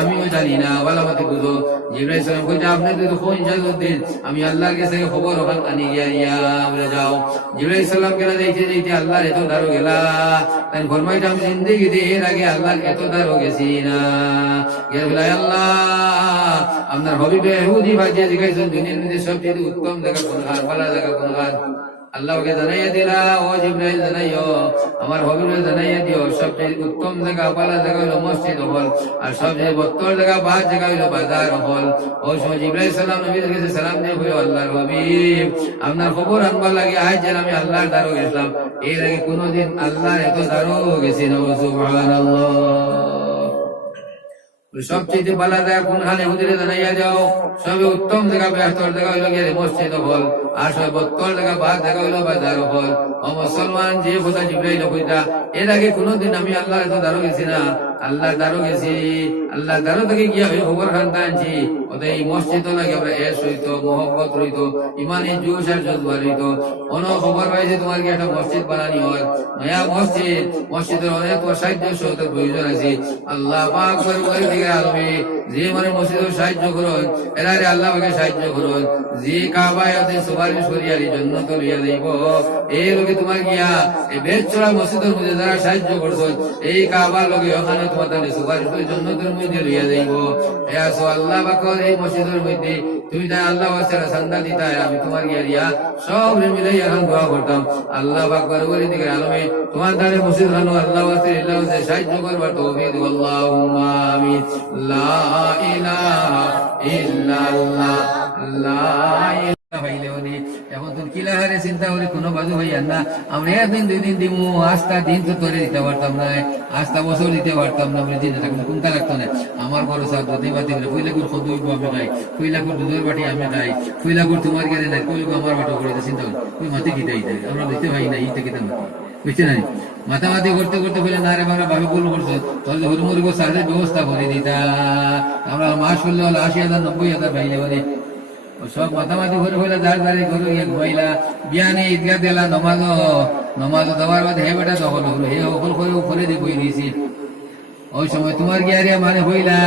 আমিও জানি না, ওয়ালা মতে বুঝো। জিব্রাইল সালাম কইতে আপনি তো কোন ইজাজত দিন আমি আল্লাহর কাছে খবর ওখান আনি গিয়া বলে যাও। জিব্রাইল সালাম কেন দেখতে দেখতে আল্লাহর এত দারো গেলা তাই ফরমাইতে আমি জিন্দেগিতে এর আগে আল্লাহর এত দারো গেছি না। আল্লাহ আপনার হবিবে ইহুদি ভাজিয়া জিজ্ঞাসা দুনিয়ার মধ্যে সবচেয়ে উত্তম জায়গা কোন হয়, ভালো জায়গা কোন হয়। আল্লাহকে জানাইয়া দিলা ও জিব্রাইল জানাইও আমার হবিবে জানাইয়া দিও সবচেয়ে উত্তম জায়গা ভালো জায়গা হইল মসজিদ হল, আর সবচেয়ে বত্তর জায়গা বাদ জায়গা হইল বাজার হল। ওই সময় জিব্রাইল সালাম নবীর কাছে সালাম দিয়ে হইল আল্লাহর হাবিব আপনার খবর আনবার লাগে আজ যেন আমি আল্লাহর দ্বারও গেছিলাম, এর আগে কোনোদিন আল্লাহর এত দ্বারও গেছি না। সুবহানাল্লাহ। সবচেয়ে ভালো জায়গা কোন হালে হুদিরে জানাইয়া যাও সবে উত্তম জায়গা বেহতর জায়গা হইল গিয়ে মসজিদ হল, আর সবে বত্তর জায়গা বাদ জায়গা হইল বাজার হল। ও মুসলমান যে খোদা জিব্রাইল কইতা এর আগে কোনোদিন আমি আল্লাহর এত দ্বারও গেছি না, আল্লাহর দ্বারও গেছি, আল্লাহর দ্বারও থেকে গিয়া ওই খবর খানতে আনছি ওদের এই মসজিদ লাগে আমরা এস হইতো মোহব্বত রইতো ইমানি জোশ আর জজবা রইতো। কোনো খবর পাইছে তোমার কি একটা মসজিদ বানানি হয় নয়া মসজিদ, মসজিদের অনেক সাহায্য সহতার প্রয়োজন আছে। আল্লাহ পাক করে দিকে আলমে যে মানে মসজিদের সাহায্য করুন এরারে আল্লাহ পাকে সাহায্য করুন, যে কাবায় ওদের সুপারিশ করিয়ারি জন্য তো লইয়া যাইব এই লোকে তোমার গিয়া এই বেদ চড়া মসজিদের মধ্যে যারা সাহায্য করছো এই কাবার লোকে ওখানে তোমার তাহলে সুপারিশ করে জন্য তোর মধ্যে লইয়া যাইব। এ আসো আল্লাহ পাকর এই মসজিদের মধ্যে তুমি তাই আল্লাহ বাচ্চারা সান্দা দিতা আমি তোমার গিয়া সব মিলাই এখন দোয়া করতাম। আল্লাহ পাকর করে দিকে আলমে তোমার দ্বারে মসজিদ খানো আল্লাহ সাহায্য করবার তৌফিক দিও। আল্লাহুম্মা আমিন। লা ইলাহা ইল্লাল্লাহ লা এখন তোর কিলাহারে চিন্তা করে কোনো বাজু হইয়ান না। আমরা একদিন দুই দিন দিমু আস্থা দিন তো তোরে দিতে পারতাম না, আস্থা বছর দিতে পারতাম না, আমরা দিনে থাকুন কোনটা লাগতো না। আমার বড় সাহ যদি বাতি কইলাকুর খদুইব আমি খাই, কইলাকুর দুধের বাটি আমি খাই, কইলাকুর তোমার গেলে নাই, কইলাকুর আমার বাটো করে চিন্তা করি ওই মাতে কিতাই দেয় আমরা দিতে পাই না ইতে কিতাম বুঝছে নাই। মাতামাতি করতে করতে বলে না রে আমরা ভাবে ভুল করছো তাহলে হুড়মুড়ি সাহায্যের ব্যবস্থা করে দিতা। আমরা মাস করলে ৮০,০০০ ৯০,০০০ পাইলে বলে সব মাতামাতি ঘরে হইলা যার যারে ঘরে গিয়ে ঘুমাইলা বিয়ানে ঈদগাহ দিলা নমাজ দেওয়ার বাদে হে বেটা দখল হলো হে অকল করে উপরে দিয়ে বই দিয়েছি। ওই সময় তোমার গিয়ারিয়া মানে হইলা